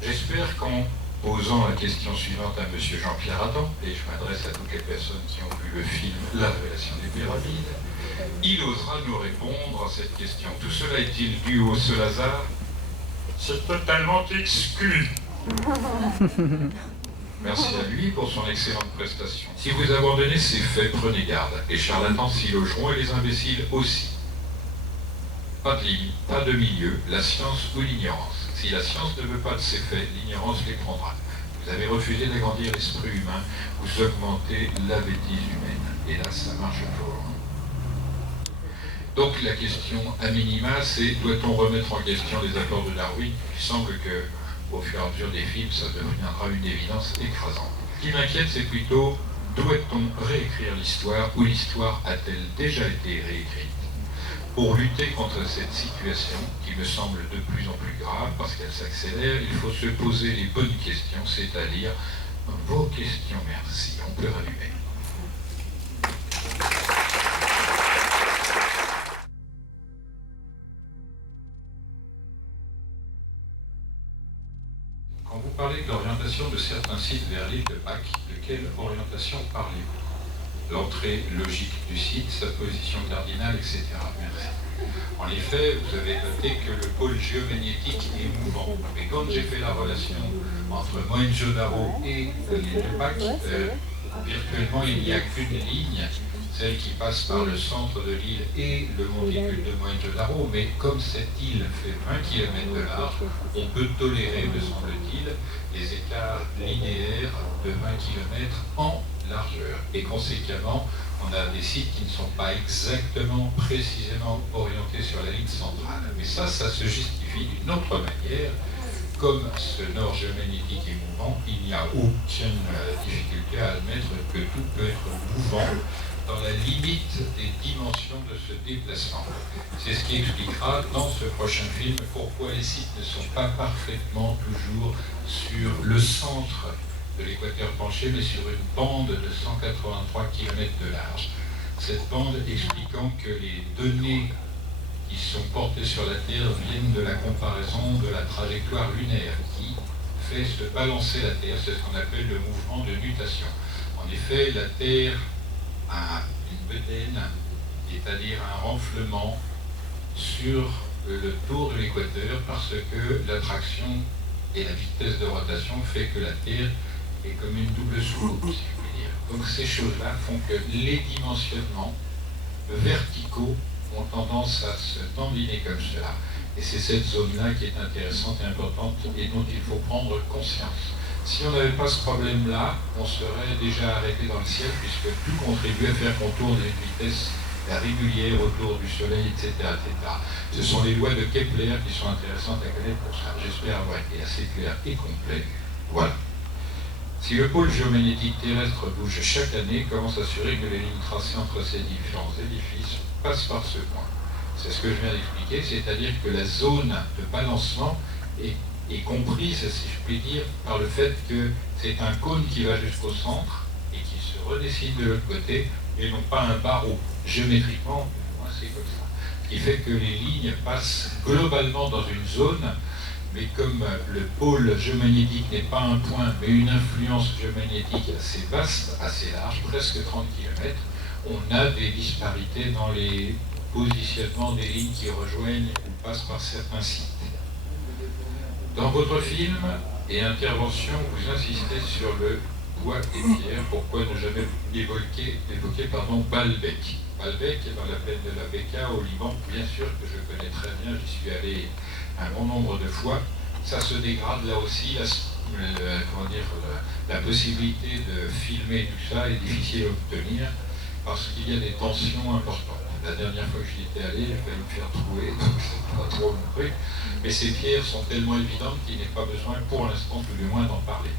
J'espère qu'en posant la question suivante à M. Jean-Pierre Adam, et je m'adresse à toutes les personnes qui ont vu le film La Révélation des pyramides, il osera nous répondre à cette question. Tout cela est-il dû au seul hasard? C'est totalement exclu. Merci à lui pour son excellente prestation. Si vous abandonnez ces faits, prenez garde. Les charlatans s'y logeront et les imbéciles aussi. Pas de limite, pas de milieu, la science ou l'ignorance. Si la science ne veut pas de ces faits, l'ignorance les prendra. Vous avez refusé d'agrandir l'esprit humain, vous augmentez la bêtise humaine. Et là, ça marche fort. Donc la question à minima, c'est doit-on remettre en question les apports de Darwin? Il semble que, au fur et à mesure des films, ça deviendra une évidence écrasante. Ce qui m'inquiète, c'est plutôt doit-on réécrire l'histoire ou l'histoire a-t-elle déjà été réécrite? Pour lutter contre cette situation, qui me semble de plus en plus grave parce qu'elle s'accélère, il faut se poser les bonnes questions, c'est-à-dire vos questions, merci. On peut rallumer. Quand vous parlez de l'orientation de certains sites vers l'île de Pâques, de quelle orientation parlez-vous? L'entrée logique du site, sa position cardinale, etc. Merci. En effet, vous avez noté que le pôle géomagnétique est mouvant. Mais quand j'ai fait la relation entre Mohenjo-Daro et l'île de Pâques, virtuellement il n'y a qu'une ligne, celle qui passe par le centre de l'île et le monticule de Mohenjo-Daro, mais comme cette île fait 20 km de large, on peut tolérer, me semble-t-il, les écarts linéaires de 20 km en largeur. Et conséquemment, on a des sites qui ne sont pas exactement, précisément orientés sur la ligne centrale. Mais ça se justifie d'une autre manière. Comme ce nord géomagnétique est mouvant, il n'y a aucune difficulté à admettre que tout peut être mouvant dans la limite des dimensions de ce déplacement. C'est ce qui expliquera dans ce prochain film pourquoi les sites ne sont pas parfaitement toujours sur le centre de l'équateur penché, mais sur une bande de 183 km de large. Cette bande expliquant que les données qui sont portées sur la Terre viennent de la comparaison de la trajectoire lunaire qui fait se balancer la Terre, c'est ce qu'on appelle le mouvement de nutation. En effet, la Terre a une bedaine, c'est-à-dire un renflement sur le tour de l'équateur parce que l'attraction et la vitesse de rotation fait que la Terre est comme une double soucoupe, si je puis dire. Donc ces choses-là font que les dimensionnements verticaux ont tendance à se dandiner comme cela. Et c'est cette zone-là qui est intéressante et importante et dont il faut prendre conscience. Si on n'avait pas ce problème-là, on serait déjà arrêté dans le ciel, puisque tout contribue à faire qu'on tourne à une vitesse régulière autour du Soleil, etc., etc. Ce sont les lois de Kepler qui sont intéressantes à connaître pour ça. J'espère avoir été assez clair et complet. Voilà. Si le pôle géomagnétique terrestre bouge chaque année, comment s'assurer que les lignes tracées entre ces différents édifices passent par ce point? C'est ce que je viens d'expliquer, c'est-à-dire que la zone de balancement est comprise, si je puis dire, par le fait que c'est un cône qui va jusqu'au centre et qui se redessine de l'autre côté, et non pas un barreau. Géométriquement, moi, c'est comme ça. Ce qui fait que les lignes passent globalement dans une zone, mais comme le pôle géomagnétique n'est pas un point, mais une influence géomagnétique assez vaste, assez large, presque 30 km, on a des disparités dans les positionnements des lignes qui rejoignent ou passent par certains sites. Dans votre film et intervention, vous insistez sur le bois et pierre. Pourquoi ne jamais évoquer Baalbek? Baalbek est dans la plaine de la Bekaa au Liban, bien sûr que je connais très bien, j'y suis allé un bon nombre de fois. Ça se dégrade là aussi, la possibilité de filmer tout ça est difficile à obtenir parce qu'il y a des tensions importantes. La dernière fois que j'y étais allé, il a fallu me faire trouver, donc c'est pas trop mon truc. Mais ces pierres sont tellement évidentes qu'il n'est pas besoin, pour l'instant, tout du moins, d'en parler.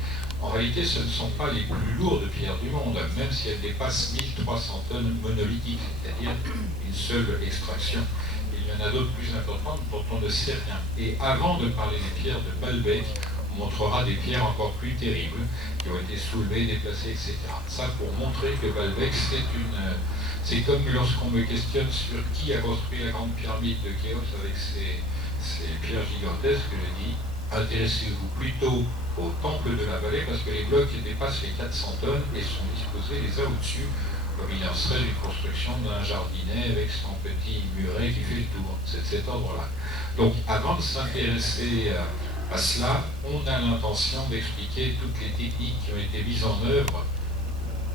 En réalité, ce ne sont pas les plus lourdes pierres du monde, même si elles dépassent 1300 tonnes monolithiques, c'est-à-dire une seule extraction. Il y en a d'autres plus importantes dont on ne sait rien. Et avant de parler des pierres de Baalbek, on montrera des pierres encore plus terribles, qui ont été soulevées, déplacées, etc. Ça pour montrer que Baalbek, c'est comme lorsqu'on me questionne sur qui a construit la grande pyramide de Khéops avec ces pierres gigantesques, je dis, intéressez-vous plutôt au temple de la vallée, parce que les blocs dépassent les 400 tonnes et sont disposés les uns au-dessus, comme il en serait d'une construction d'un jardinet avec son petit muret qui fait le tour. C'est de cet ordre-là. Donc avant de s'intéresser à cela, on a l'intention d'expliquer toutes les techniques qui ont été mises en œuvre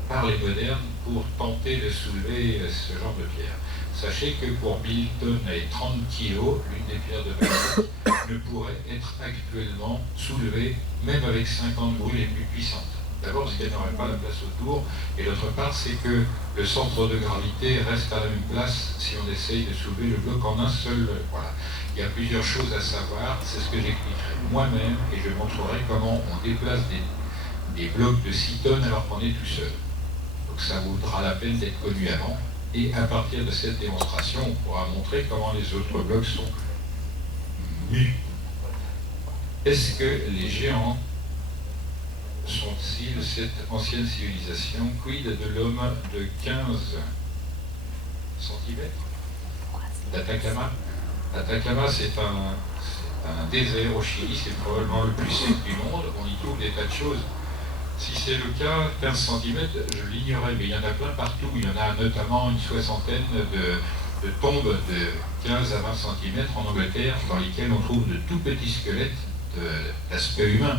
par les modernes pour tenter de soulever ce genre de pierre. Sachez que pour 1000 tonnes et 30 kg, l'une des pierres de Baalbek ne pourrait être actuellement soulevée, même avec 50 grues les plus puissantes. D'abord parce qu'elle n'aurait pas la place autour, et d'autre part c'est que le centre de gravité reste à la même place si on essaye de soulever le bloc en un seul. Voilà. Il y a plusieurs choses à savoir, c'est ce que j'expliquerai moi-même, et je montrerai comment on déplace des blocs de 6 tonnes alors qu'on est tout seul. Donc ça vaudra la peine d'être connu avant. Et à partir de cette démonstration, on pourra montrer comment les autres blocs sont nus. Est-ce que les géants sont-ils cette ancienne civilisation? Quid de l'homme de 15 cm d'Atacama? Atacama, c'est un désert au Chili, c'est probablement le plus sec du monde. On y trouve des tas de choses. Si c'est le cas, 15 cm, je l'ignorais, mais il y en a plein partout. Il y en a notamment une soixantaine de tombes de 15 à 20 cm en Angleterre, dans lesquelles on trouve de tout petits squelettes d'aspect humain.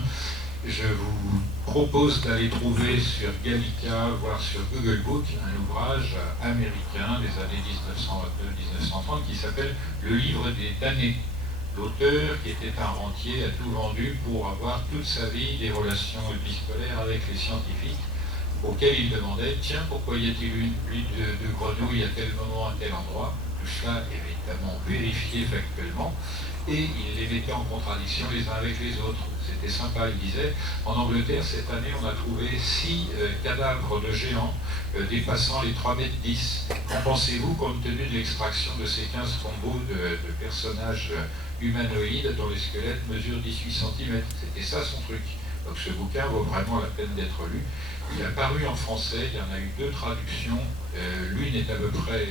Je vous propose d'aller trouver sur Gallica, voire sur Google Book, un ouvrage américain des années 1922-1930 qui s'appelle « Le livre des damnés ». L'auteur, qui était un rentier, a tout vendu pour avoir toute sa vie des relations épistolaires avec les scientifiques, auxquels il demandait « Tiens, pourquoi y a-t-il une pluie de grenouilles à tel moment, à tel endroit ?» Tout cela est évidemment vérifié factuellement, et il les mettait en contradiction les uns avec les autres. C'était sympa, il disait, en Angleterre, cette année, on a trouvé 6 cadavres de géants dépassant les 3,10 m. Qu'en pensez-vous, compte tenu de l'extraction de ces 15 tombeaux de personnages humanoïdes dont les squelettes mesurent 18 cm? C'était ça son truc. Donc ce bouquin vaut vraiment la peine d'être lu. Il a paru en français, il y en a eu 2 traductions. L'une est à peu près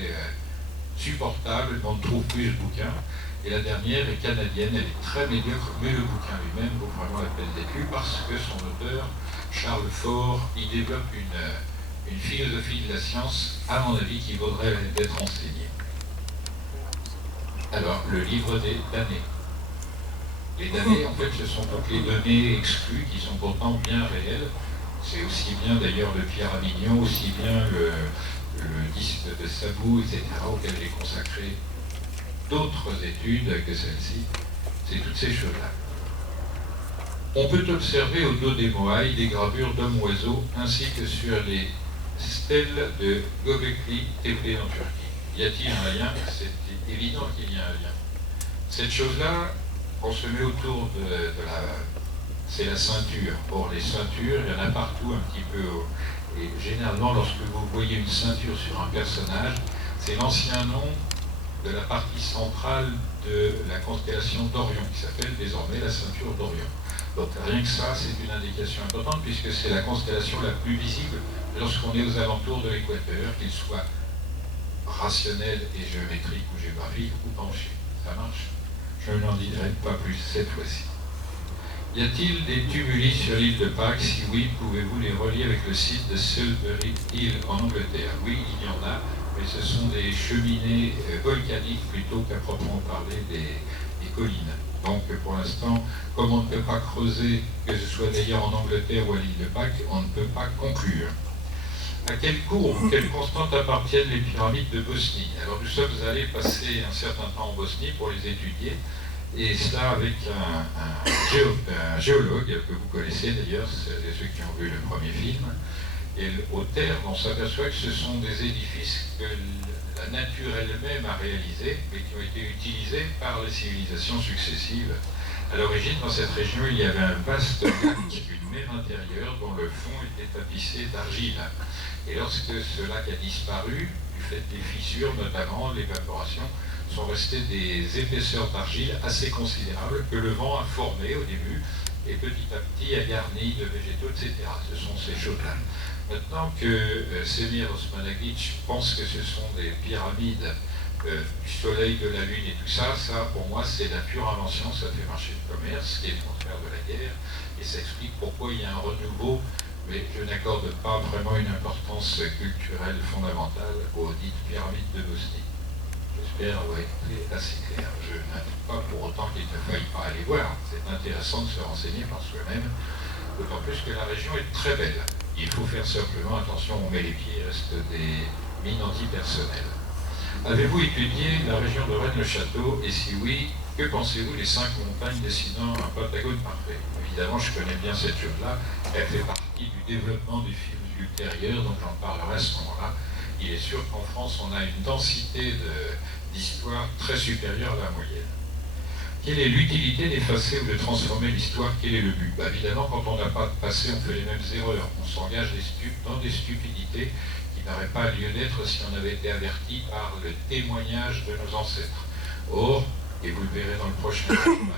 supportable, mais on ne trouve plus ce bouquin. Et la dernière est canadienne, elle est très médiocre, mais le bouquin lui-même vaut vraiment la peine d'être lu parce que son auteur, Charles Faure, il développe une philosophie de la science, à mon avis, qui vaudrait d'être enseignée. Alors, le livre des damnés. Les damnés, en fait, ce sont toutes les données exclues qui sont pourtant bien réelles. C'est aussi bien d'ailleurs le Pierre Avignon, aussi bien le disque de Sabou, etc., auquel j'ai consacré d'autres études que celle-ci. C'est toutes ces choses-là. On peut observer au dos des Moaï des gravures d'hommes-oiseaux ainsi que sur les stèles de Göbekli Tepe en Turquie. Y a-t-il un lien? C'est évident qu'il y a un lien. Cette chose-là, on se met autour de la... c'est la ceinture. Or, les ceintures, il y en a partout un petit peu. Et généralement, lorsque vous voyez une ceinture sur un personnage, c'est l'ancien nom de la partie centrale de la constellation d'Orion, qui s'appelle désormais la ceinture d'Orion. Donc rien que ça, c'est une indication importante, puisque c'est la constellation la plus visible lorsqu'on est aux alentours de l'équateur, qu'il soit rationnel et géométrique ou géographique ou penché. Ça marche? Je n'en dirai pas plus cette fois-ci. Y a-t-il des tumuli sur l'île de Pâques? Si oui, pouvez-vous les relier avec le site de Salisbury Hill en Angleterre? Oui, il y en a, mais ce sont des cheminées volcaniques plutôt qu'à proprement parler des collines. Donc pour l'instant, comme on ne peut pas creuser, que ce soit d'ailleurs en Angleterre ou à l'île de Pâques, on ne peut pas conclure. À quelle courbe, quelle constante appartiennent les pyramides de Bosnie? Alors nous sommes allés passer un certain temps en Bosnie pour les étudier, et cela avec un géologue que vous connaissez d'ailleurs, c'est ceux qui ont vu le premier film. Et au terme, on s'aperçoit que ce sont des édifices que la nature elle-même a réalisés, mais qui ont été utilisés par les civilisations successives. À l'origine, dans cette région, il y avait un vaste lac, une mer intérieure dont le fond était tapissé d'argile. Et lorsque ce lac a disparu, du fait des fissures, notamment l'évaporation, sont restées des épaisseurs d'argile assez considérables que le vent a formées au début et petit à petit a garni de végétaux, etc. Ce sont ces choses-là. Maintenant que Semir Osmanagic pense que ce sont des pyramides du soleil, de la lune et tout ça, ça pour moi c'est la pure invention, ça fait marcher le commerce, qui est le contraire de la guerre, et ça explique pourquoi il y a un renouveau, mais je n'accorde pas vraiment une importance culturelle fondamentale aux dites pyramides de Bosnie. J'espère avoir été assez clair. Je n'indique pas pour autant qu'il ne faille pas aller voir, c'est intéressant de se renseigner par soi-même, d'autant plus que la région est très belle. Il faut faire simplement attention, on met les pieds, il reste des mines antipersonnelles. Avez-vous étudié la région de Rennes-le-Château? Et si oui, que pensez-vous des 5 montagnes dessinant un Pentagone parfait? Évidemment, je connais bien cette chose-là. Elle fait partie du développement des films ultérieurs, donc j'en parlerai à ce moment-là. Il est sûr qu'en France, on a une densité d'histoire très supérieure à la moyenne. Quelle est l'utilité d'effacer ou de transformer l'histoire? Quel est le but? Évidemment, quand on n'a pas de passé, on fait les mêmes erreurs. On s'engage dans des stupidités qui n'auraient pas lieu d'être si on avait été averti par le témoignage de nos ancêtres. Or, et vous le verrez dans le prochain film,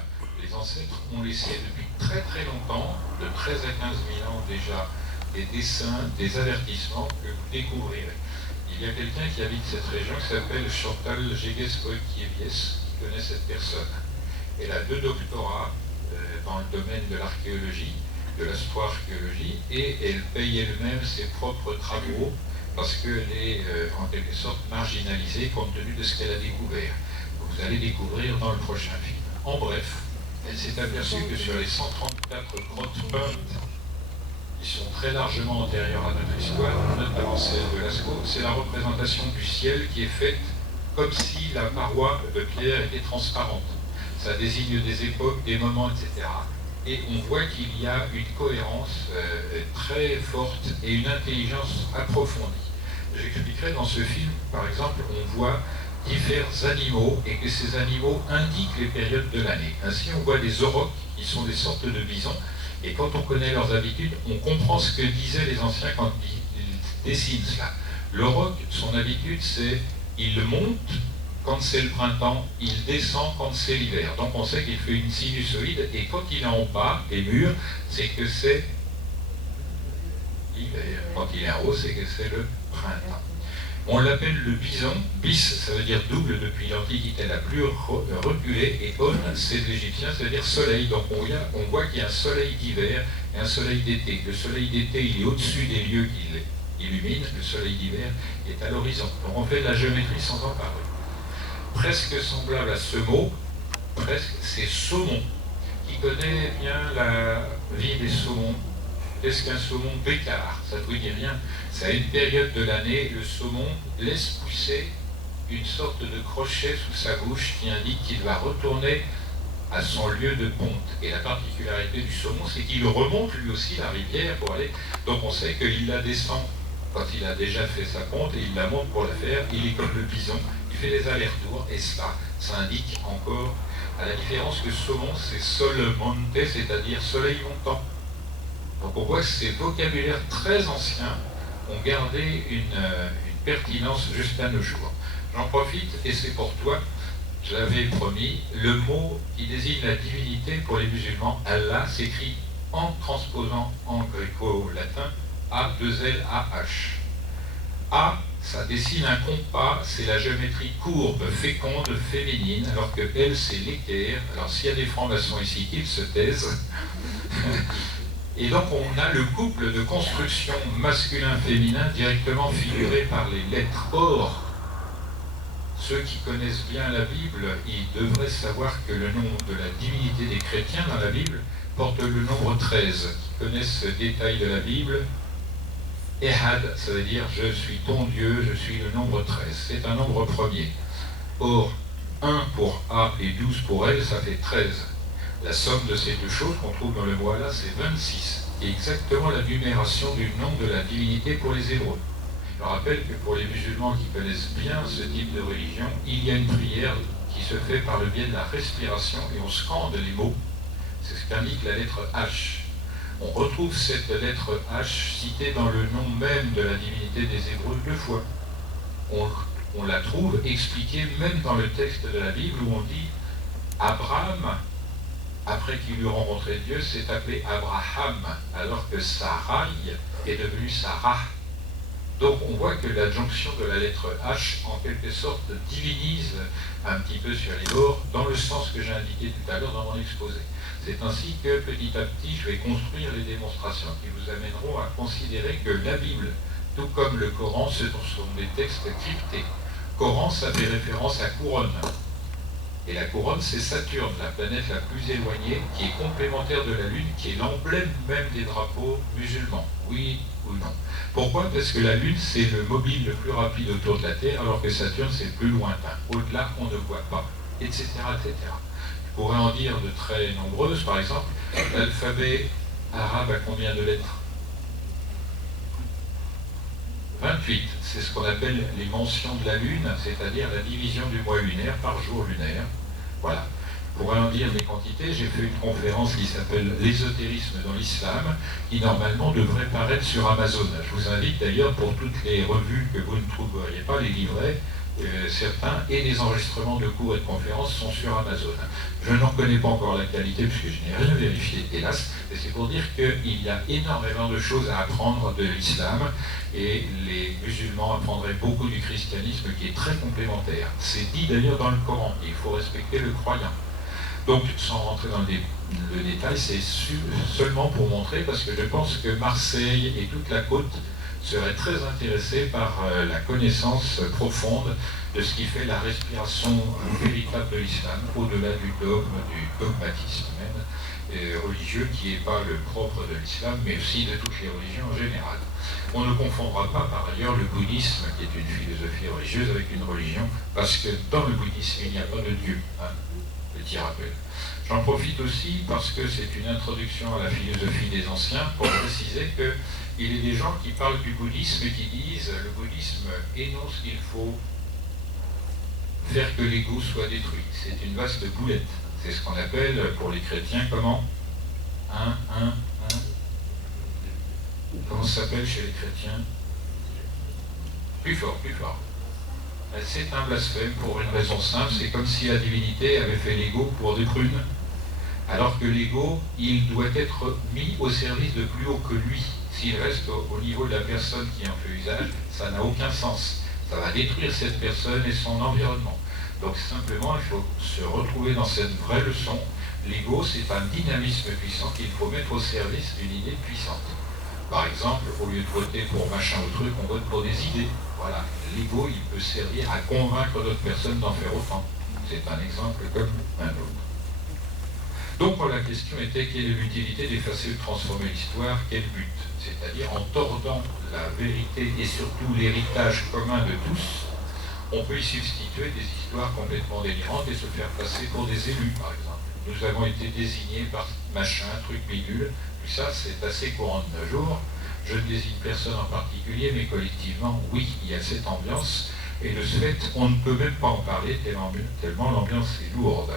les ancêtres ont laissé depuis très très longtemps, de 13 à 15 000 ans déjà, des dessins, des avertissements que vous découvrirez. Il y a quelqu'un qui habite cette région qui s'appelle Chantal Gégues-Poekievies, qui connaît cette personne. Elle a 2 doctorats dans le domaine de l'archéologie, de l'astroarchéologie, et elle paye elle-même ses propres travaux parce qu'elle est en quelque sorte marginalisée compte tenu de ce qu'elle a découvert. Vous allez découvrir dans le prochain film. En bref, elle s'est aperçue que sur les 134 grottes peintes qui sont très largement antérieures à notre histoire, notamment celle de Lascaux, c'est la représentation du ciel qui est faite comme si la paroi de pierre était transparente. Ça désigne des époques, des moments, etc. Et on voit qu'il y a une cohérence très forte et une intelligence approfondie. J'expliquerai dans ce film, par exemple, on voit divers animaux et que ces animaux indiquent les périodes de l'année. Ainsi, on voit des aurochs qui sont des sortes de bisons. Et quand on connaît leurs habitudes, on comprend ce que disaient les anciens quand ils dessinent cela. L'auroch, son habitude, c'est il monte quand c'est le printemps, il descend quand c'est l'hiver. Donc on sait qu'il fait une sinusoïde, et quand il est en bas des murs, c'est que c'est l'hiver. Quand il est en haut, c'est que c'est le printemps. On l'appelle le bison. Bis, ça veut dire double depuis l'Antiquité la plus reculée, et on, c'est de l'égyptien, ça veut dire soleil. Donc on voit qu'il y a un soleil d'hiver et un soleil d'été. Le soleil d'été, il est au-dessus des lieux qu'il illumine, le soleil d'hiver est à l'horizon. Donc on fait de la géométrie sans en parler. Presque semblable à ce mot, presque, c'est saumon. Qui connaît bien la vie des saumons? Qu'est-ce qu'un saumon bécard? Ça ne vous dit rien. C'est à une période de l'année, le saumon laisse pousser une sorte de crochet sous sa bouche qui indique qu'il va retourner à son lieu de ponte. Et la particularité du saumon, c'est qu'il remonte lui aussi la rivière pour aller. Donc on sait qu'il la descend quand il a déjà fait sa ponte et il la monte pour la faire. Il est comme le bison, il fait des allers-retours et cela, ça indique encore, à la différence que saumon, c'est sol monte, c'est-à-dire soleil montant. Donc on voit que ces vocabulaires très anciens ont gardé une pertinence jusqu'à nos jours. J'en profite, et c'est pour toi, je l'avais promis, le mot qui désigne la divinité pour les musulmans, Allah, s'écrit en transposant en gréco-latin A2LAH. A, ça dessine un compas, c'est la géométrie courbe, féconde, féminine, alors que L, c'est l'équerre. Alors s'il y a des francs-maçons ici, qu'ils se taisent. Et donc on a le couple de construction masculin-féminin directement figuré par les lettres. Or, ceux qui connaissent bien la Bible, ils devraient savoir que le nom de la divinité des chrétiens dans la Bible porte le nombre 13. Qui connaissent ce détail de la Bible, Ehad, ça veut dire je suis ton Dieu, je suis le nombre 13. C'est un nombre premier. Or, 1 pour A et 12 pour L, ça fait 13. La somme de ces deux choses qu'on trouve dans le mot Allah, c'est 26. Et exactement la numération du nom de la divinité pour les Hébreux. Je rappelle que pour les musulmans qui connaissent bien ce type de religion, il y a une prière qui se fait par le biais de la respiration et on scande les mots. C'est ce qu'indique la lettre H. On retrouve cette lettre H citée dans le nom même de la divinité des Hébreux 2 fois. On la trouve expliquée même dans le texte de la Bible où on dit Abraham, après qu'il eut rencontré Dieu, s'est appelé Abraham, alors que Sarai est devenue Sarah. Donc on voit que l'adjonction de la lettre H, en quelque sorte, divinise un petit peu sur les bords, dans le sens que j'ai indiqué tout à l'heure dans mon exposé. C'est ainsi que petit à petit, je vais construire les démonstrations qui vous amèneront à considérer que la Bible, tout comme le Coran, ce sont des textes cryptés. Coran, ça fait référence à couronne. Et la couronne, c'est Saturne, la planète la plus éloignée, qui est complémentaire de la Lune, qui est l'emblème même des drapeaux musulmans. Oui ou non? Pourquoi? Parce que la Lune, c'est le mobile le plus rapide autour de la Terre, alors que Saturne, c'est le plus lointain. Au-delà, on ne voit pas, etc., etc. Je pourrais en dire de très nombreuses. Par exemple, l'alphabet arabe a combien de lettres? 28. C'est ce qu'on appelle les mentions de la Lune, c'est-à-dire la division du mois lunaire par jour lunaire. Voilà. Pour en dire les quantités, j'ai fait une conférence qui s'appelle L'ésotérisme dans l'islam, qui normalement devrait paraître sur Amazon. Je vous invite d'ailleurs pour toutes les revues que vous ne trouveriez pas, les livrets, certains, et les enregistrements de cours et de conférences sont sur Amazon. Je n'en connais pas encore la qualité, puisque je n'ai rien vérifié, hélas, et c'est pour dire qu'il y a énormément de choses à apprendre de l'islam, et les musulmans apprendraient beaucoup du christianisme, qui est très complémentaire. C'est dit d'ailleurs dans le Coran, il faut respecter le croyant. Donc, sans rentrer dans le détail, c'est seulement pour montrer, parce que je pense que Marseille et toute la côte seraient très intéressés par la connaissance profonde de ce qui fait la respiration véritable de l'islam, au-delà du dogme, du dogmatisme même religieux, qui n'est pas le propre de l'islam, mais aussi de toutes les religions en général. On ne confondra pas par ailleurs le bouddhisme, qui est une philosophie religieuse, avec une religion, parce que dans le bouddhisme, il n'y a pas de Dieu. Petit rappel. J'en profite aussi parce que c'est une introduction à la philosophie des anciens pour préciser qu'il y a des gens qui parlent du bouddhisme et qui disent le bouddhisme énonce qu'il faut faire que l'ego soit détruit. C'est une vaste boulette. C'est ce qu'on appelle pour les chrétiens comment? Comment ça s'appelle chez les chrétiens? Plus fort, plus fort. C'est un blasphème pour une raison simple, c'est comme si la divinité avait fait l'ego pour des prunes, alors que l'ego, il doit être mis au service de plus haut que lui. S'il reste au niveau de la personne qui en fait usage, ça n'a aucun sens. Ça va détruire cette personne et son environnement. Donc simplement, il faut se retrouver dans cette vraie leçon. L'ego, c'est un dynamisme puissant qu'il faut mettre au service d'une idée puissante. Par exemple, au lieu de voter pour machin ou truc, on vote pour des idées. Voilà, l'ego, il peut servir à convaincre d'autres personnes d'en faire autant. C'est un exemple comme un autre. Donc la question était quelle est l'utilité d'effacer ou de transformer l'histoire, quel but? C'est-à-dire en tordant la vérité et surtout l'héritage commun de tous, on peut y substituer des histoires complètement délirantes et se faire passer pour des élus, par exemple. Nous avons été désignés par machin, truc, bidule. Tout ça, c'est assez courant de nos jours. Je ne désigne personne en particulier, mais collectivement, oui, il y a cette ambiance. Et de ce fait, on ne peut même pas en parler tellement l'ambiance est lourde.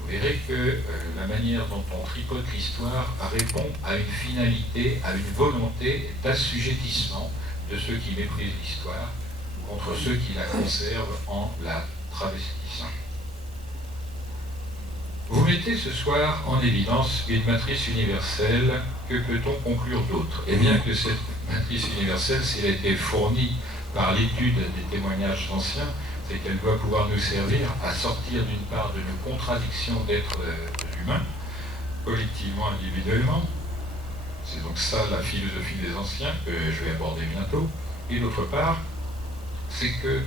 Vous verrez que la manière dont on tripote l'histoire répond à une finalité, à une volonté d'assujettissement de ceux qui méprisent l'histoire contre ceux qui la conservent en la travestissant. Vous mettez ce soir en évidence une matrice universelle. Que peut-on conclure d'autre? Eh bien que cette matrice universelle, si elle a été fournie par l'étude des témoignages anciens, c'est qu'elle doit pouvoir nous servir à sortir d'une part de nos contradictions d'êtres humains, collectivement, individuellement. C'est donc ça la philosophie des anciens que je vais aborder bientôt. Et d'autre part, c'est que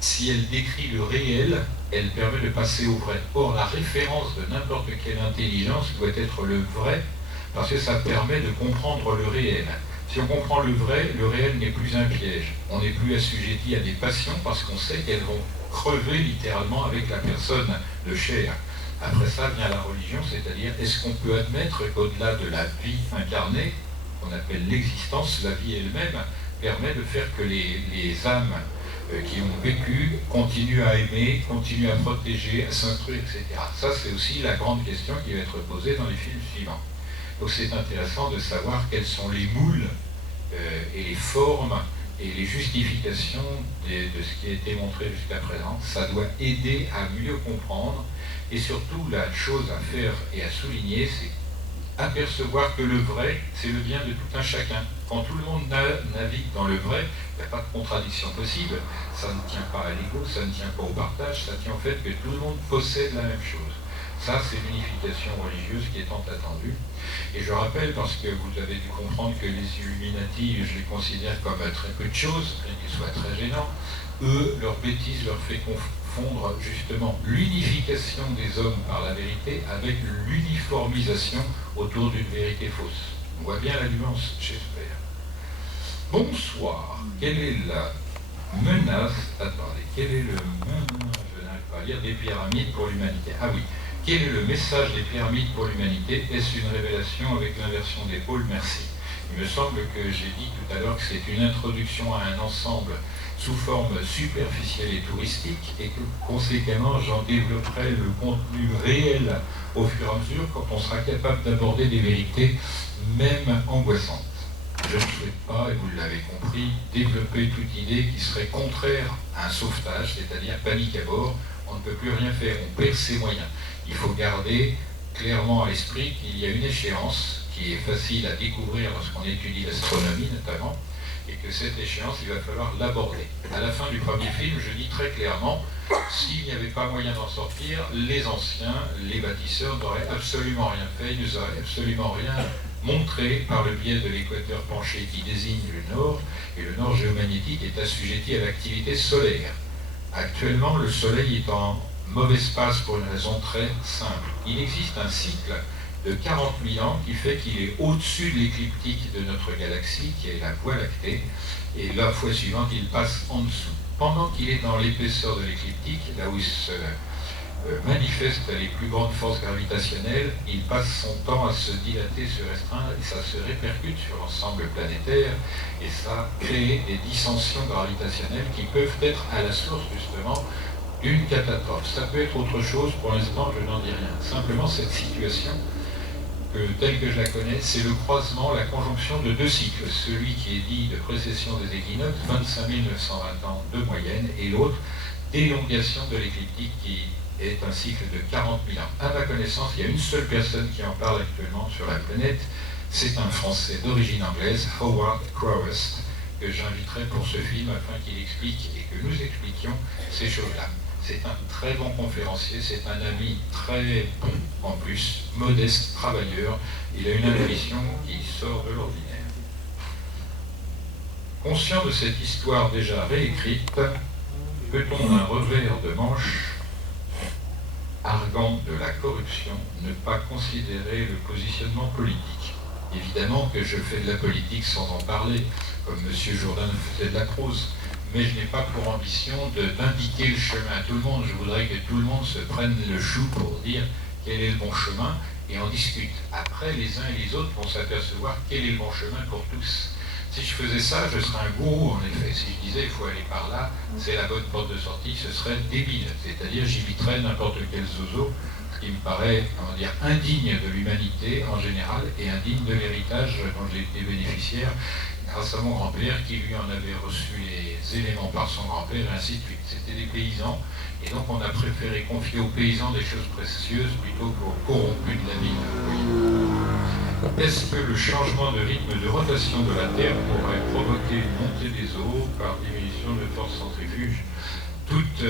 si elle décrit le réel, elle permet de passer au vrai. Or, la référence de n'importe quelle intelligence doit être le vrai, parce que ça permet de comprendre le réel. Si on comprend le vrai, le réel n'est plus un piège. On n'est plus assujetti à des passions parce qu'on sait qu'elles vont crever littéralement avec la personne de chair. Après ça vient la religion, c'est-à-dire est-ce qu'on peut admettre qu'au-delà de la vie incarnée, qu'on appelle l'existence, la vie elle-même permet de faire que les âmes qui ont vécu continuent à aimer, continuent à protéger, à s'instruire, etc. Ça, c'est aussi la grande question qui va être posée dans les films suivants. Donc c'est intéressant de savoir quels sont les moules et les formes et les justifications de ce qui a été montré jusqu'à présent. Ça doit aider à mieux comprendre, et surtout la chose à faire et à souligner, c'est apercevoir que le vrai, c'est le bien de tout un chacun. Quand tout le monde navigue dans le vrai, il n'y a pas de contradiction possible. Ça ne tient pas à l'ego, ça ne tient pas au partage, ça tient au fait que tout le monde possède la même chose. Ça, c'est l'unification religieuse qui est tant attendue. Et je rappelle, parce que vous avez dû comprendre que les Illuminati, je les considère comme très peu de choses, bien qu'ils soient très gênants, eux, leur bêtise leur fait confondre justement l'unification des hommes par la vérité avec l'uniformisation autour d'une vérité fausse. On voit bien la nuance, j'espère. Bonsoir. Quelle est la menace, attendez, quel est le, je n'arrive pas à lire, des pyramides pour l'humanité? Ah oui. Quel est le message des pyramides pour l'humanité? Est-ce une révélation avec l'inversion des pôles? Merci. Il me semble que j'ai dit tout à l'heure que c'est une introduction à un ensemble sous forme superficielle et touristique, et que conséquemment j'en développerai le contenu réel au fur et à mesure quand on sera capable d'aborder des vérités même angoissantes. Je ne souhaite pas, et vous l'avez compris, développer toute idée qui serait contraire à un sauvetage, c'est-à-dire panique à bord. On ne peut plus rien faire, on perd ses moyens. Il faut garder clairement à l'esprit qu'il y a une échéance qui est facile à découvrir lorsqu'on étudie l'astronomie notamment, et que cette échéance, il va falloir l'aborder. À la fin du premier film, je dis très clairement, s'il n'y avait pas moyen d'en sortir, les anciens, les bâtisseurs n'auraient absolument rien fait, ils nous auraient absolument rien montré par le biais de l'équateur penché qui désigne le nord, et le nord géomagnétique est assujetti à l'activité solaire. Actuellement, le Soleil est en mauvaise passe pour une raison très simple. Il existe un cycle de 40 000 ans qui fait qu'il est au-dessus de l'écliptique de notre galaxie, qui est la Voie lactée, et la fois suivante, il passe en dessous. Pendant qu'il est dans l'épaisseur de l'écliptique, là où il se manifeste les plus grandes forces gravitationnelles, il passe son temps à se dilater, se restreindre, et ça se répercute sur l'ensemble planétaire, et ça crée des dissensions gravitationnelles qui peuvent être à la source, justement, d'une catastrophe. Ça peut être autre chose, pour l'instant, je n'en dis rien. Simplement, cette situation, telle que je la connais, c'est le croisement, la conjonction de deux cycles. Celui qui est dit de précession des équinoxes, 25 920 ans de moyenne, et l'autre, d'élongation de l'écliptique, qui est un cycle de 40 000 ans. À ma connaissance, il y a une seule personne qui en parle actuellement sur la planète, c'est un Français d'origine anglaise, Howard Crowest, que j'inviterai pour ce film afin qu'il explique et que nous expliquions ces choses-là. C'est un très bon conférencier, c'est un ami très bon en plus, modeste, travailleur. Il a une intuition qui sort de l'ordinaire. Conscient de cette histoire déjà réécrite, peut-on d'un revers de manche arguer slogan de la corruption, ne pas considérer le positionnement politique. Évidemment que je fais de la politique sans en parler, comme M. Jourdain faisait de la prose, mais je n'ai pas pour ambition d'indiquer le chemin à tout le monde. Je voudrais que tout le monde se prenne le chou pour dire quel est le bon chemin et en discute. Après, les uns et les autres vont s'apercevoir quel est le bon chemin pour tous. Si je faisais ça, je serais un gourou en effet. Si je disais il faut aller par là, c'est la bonne porte de sortie, ce serait débile. C'est-à-dire j'imiterais n'importe quel zozo, ce qui me paraît, comment dire, indigne de l'humanité en général et indigne de l'héritage dont j'ai été bénéficiaire grâce à mon grand-père qui lui en avait reçu les éléments par son grand-père et ainsi de suite. C'était des paysans et donc on a préféré confier aux paysans des choses précieuses plutôt qu'aux corrompus de la ville. Est-ce que le changement de rythme de rotation de la Terre pourrait provoquer une montée des eaux par diminution de force centrifuge ? Toute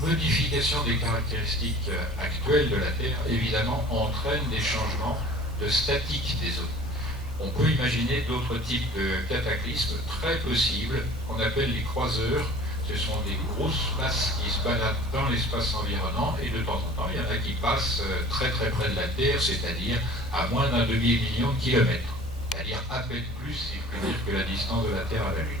modification des caractéristiques actuelles de la Terre, évidemment, entraîne des changements de statique des eaux. On peut imaginer d'autres types de cataclysmes très possibles qu'on appelle les croiseurs. Ce sont des grosses masses qui se baladent dans l'espace environnant et de temps en temps, il y en a qui passent très très près de la Terre, c'est-à-dire à moins d'un demi-million de kilomètres. C'est-à-dire à peine plus, si je puis dire, que la distance de la Terre à la Lune.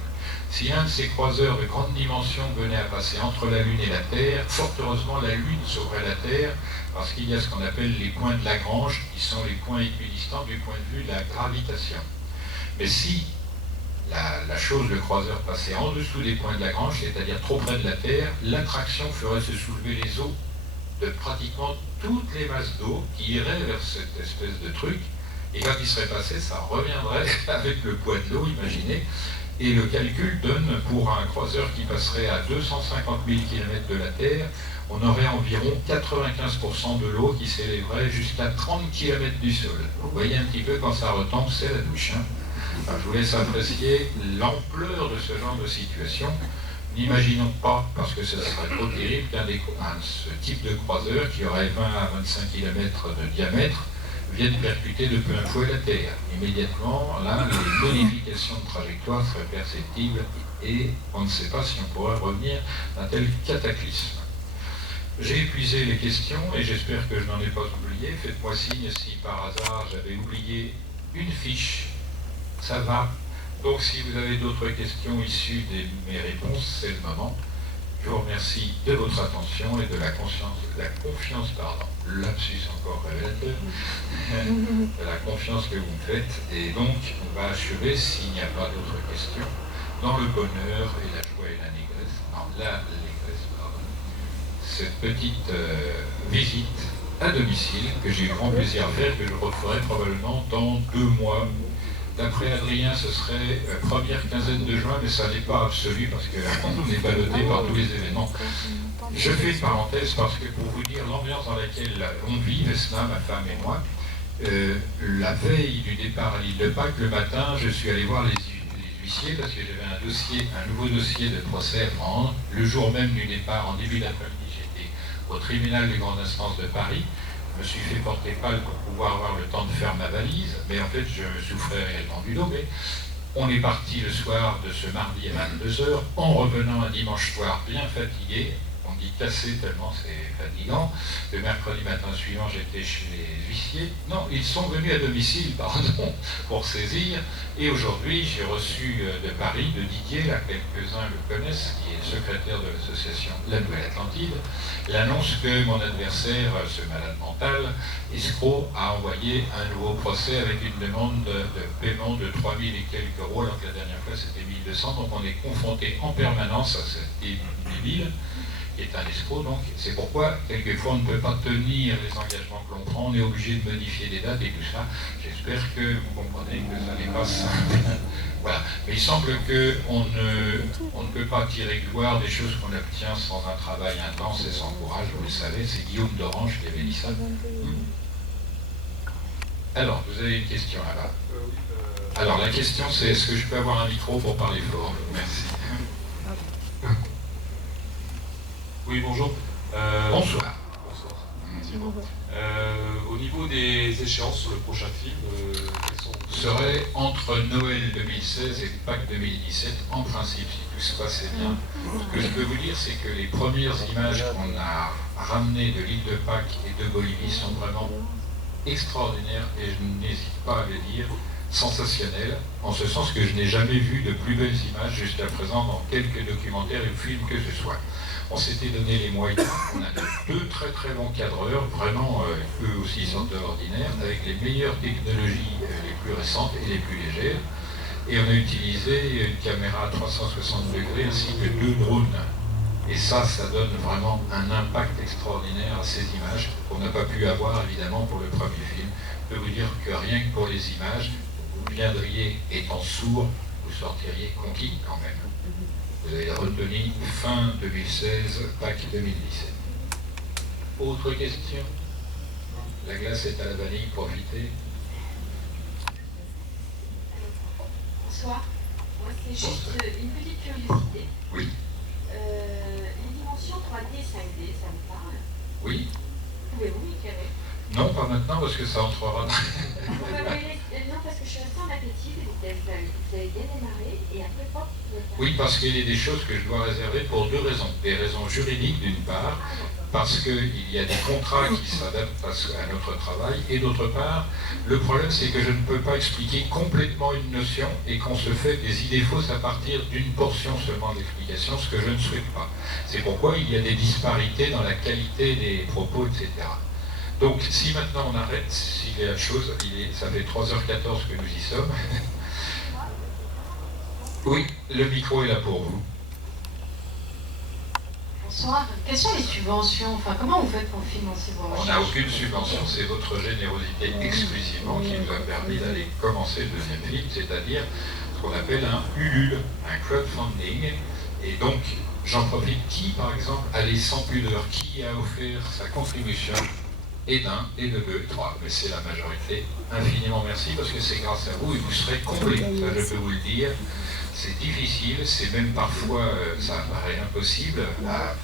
Si un de ces croiseurs de grande dimension venait à passer entre la Lune et la Terre, fort heureusement la Lune sauverait la Terre, parce qu'il y a ce qu'on appelle les points de Lagrange, qui sont les points équidistants du point de vue de la gravitation. Mais si la chose, le croiseur, passait en dessous des points de Lagrange, c'est-à-dire trop près de la Terre, l'attraction ferait se soulever les eaux de pratiquement toutes les masses d'eau qui iraient vers cette espèce de truc, et quand il serait passé, ça reviendrait avec le poids de l'eau, imaginez, et le calcul donne pour un croiseur qui passerait à 250 000 km de la Terre, on aurait environ 95% de l'eau qui s'élèverait jusqu'à 30 km du sol. Vous voyez un petit peu quand ça retombe, c'est la douche. Enfin, je vous laisse apprécier l'ampleur de ce genre de situation. N'imaginons pas, parce que ce serait trop terrible, ce type de croiseur qui aurait 20 à 25 km de diamètre vienne percuter de plein fouet la Terre. Immédiatement, là, les modifications de trajectoire seraient perceptibles et on ne sait pas si on pourrait revenir d'un tel cataclysme. J'ai épuisé les questions et j'espère que je n'en ai pas oublié. Faites-moi signe si par hasard j'avais oublié une fiche. Ça va. Donc si vous avez d'autres questions issues de mes réponses, c'est le moment. Je vous remercie de votre attention et de la confiance, lapsus encore révélateur, de la confiance que vous me faites. Et donc, on va achever, s'il n'y a pas d'autres questions, dans le bonheur et la joie et l'allégresse, cette petite visite à domicile que j'ai eu grand plaisir à faire, que je referai probablement dans 2 mois. D'après Adrien, ce serait première quinzaine de juin, mais ça n'est pas absolu parce qu'on est ballotté par tous les événements. Je fais une parenthèse parce que pour vous dire l'ambiance dans laquelle on vit, Vesna, ma femme et moi, la veille du départ à l'île de Pâques, le matin, je suis allé voir les huissiers parce que j'avais un nouveau dossier de procès à prendre. Le jour même du départ, en début d'après-midi, j'étais au tribunal de grande instance de Paris. Je me suis fait porter pâle pour pouvoir avoir le temps de faire ma valise, mais en fait je souffrais réellement du dos. Mais on est parti le soir de ce mardi à 22h, en revenant un dimanche soir bien fatigué, on dit cassé tellement c'est fatigant. Le mercredi matin suivant, j'étais chez les huissiers. Non, ils sont venus à domicile, pardon, pour saisir. Et aujourd'hui, j'ai reçu de Paris, de Didier, là quelques-uns le connaissent, qui est secrétaire de l'association La Nouvelle Atlantide, l'annonce que mon adversaire, ce malade mental, escroc, a envoyé un nouveau procès avec une demande de paiement de 3 000 et quelques euros, alors que la dernière fois c'était 1 200. Donc on est confronté en permanence à cette débile qui est un escroc. Donc c'est pourquoi quelquefois on ne peut pas tenir les engagements que l'on prend, on est obligé de modifier des dates et tout ça. J'espère que vous comprenez que ça n'est pas simple. Voilà. Mais il semble qu'on ne peut pas tirer gloire des choses qu'on obtient sans un travail intense et sans courage. Vous le savez, c'est Guillaume d'Orange qui avait dit ça. Alors, vous avez une question là-bas. Alors, la question c'est, est-ce que je peux avoir un micro pour parler fort? Merci. Oui, bonjour. Bonsoir. Bonsoir. Au niveau des échéances sur le prochain film, quelles sont... serait entre Noël 2016 et Pâques 2017, en principe, si tout se passait bien. Ce que je peux vous dire, c'est que les premières images qu'on a ramenées de l'île de Pâques et de Bolivie sont vraiment extraordinaires, et je n'hésite pas à le dire, sensationnelles, en ce sens que je n'ai jamais vu de plus belles images jusqu'à présent dans quelques documentaires et films que ce soit. On s'était donné les moyens, on a deux très très bons cadreurs, vraiment eux aussi sortent de l'ordinaire, avec les meilleures technologies les plus récentes et les plus légères. Et on a utilisé une caméra à 360 degrés ainsi que 2 drones. Et ça donne vraiment un impact extraordinaire à ces images qu'on n'a pas pu avoir évidemment pour le premier film. Je peux vous dire que rien que pour les images, vous viendriez étant sourd, vous sortiriez conquis quand même. Vous avez retenu fin 2016, Pâques 2017. Autre question? La glace est à la vanille, profitez. Bonsoir. Moi, c'est juste une petite curiosité. Oui. Les dimensions 3D et 5D, ça vous parle? Oui. Pouvez-vous m'éclairer? Non, pas maintenant, parce que ça entrera dans... Non, parce que je suis restée en appétit, vous avez bien démarré, et après, hop, Oui, parce qu'il y a des choses que je dois réserver pour 2 raisons. Des raisons juridiques, d'une part, parce qu'il y a des contrats qui s'adaptent à notre travail, et d'autre part, le problème c'est que je ne peux pas expliquer complètement une notion et qu'on se fait des idées fausses à partir d'une portion seulement d'explication, ce que je ne souhaite pas. C'est pourquoi il y a des disparités dans la qualité des propos, etc. Donc, si maintenant on arrête, s'il y a chose, ça fait 3h14 que nous y sommes. Oui, le micro est là pour vous. Bonsoir. Quelles sont les subventions? Enfin, comment vous faites pour financer vos recherches? On n'a aucune subvention, c'est votre générosité exclusivement qui nous a permis d'aller commencer le deuxième film, c'est-à-dire ce qu'on appelle un Ulule, un crowdfunding. Et donc, j'en profite, qui par exemple allait sans pudeur, qui a offert sa contribution? Et d'un, et de deux, et trois, mais c'est la majorité. Infiniment merci, parce que c'est grâce à vous et vous serez comblés, ça je peux vous le dire. C'est difficile, c'est même parfois, ça paraît impossible à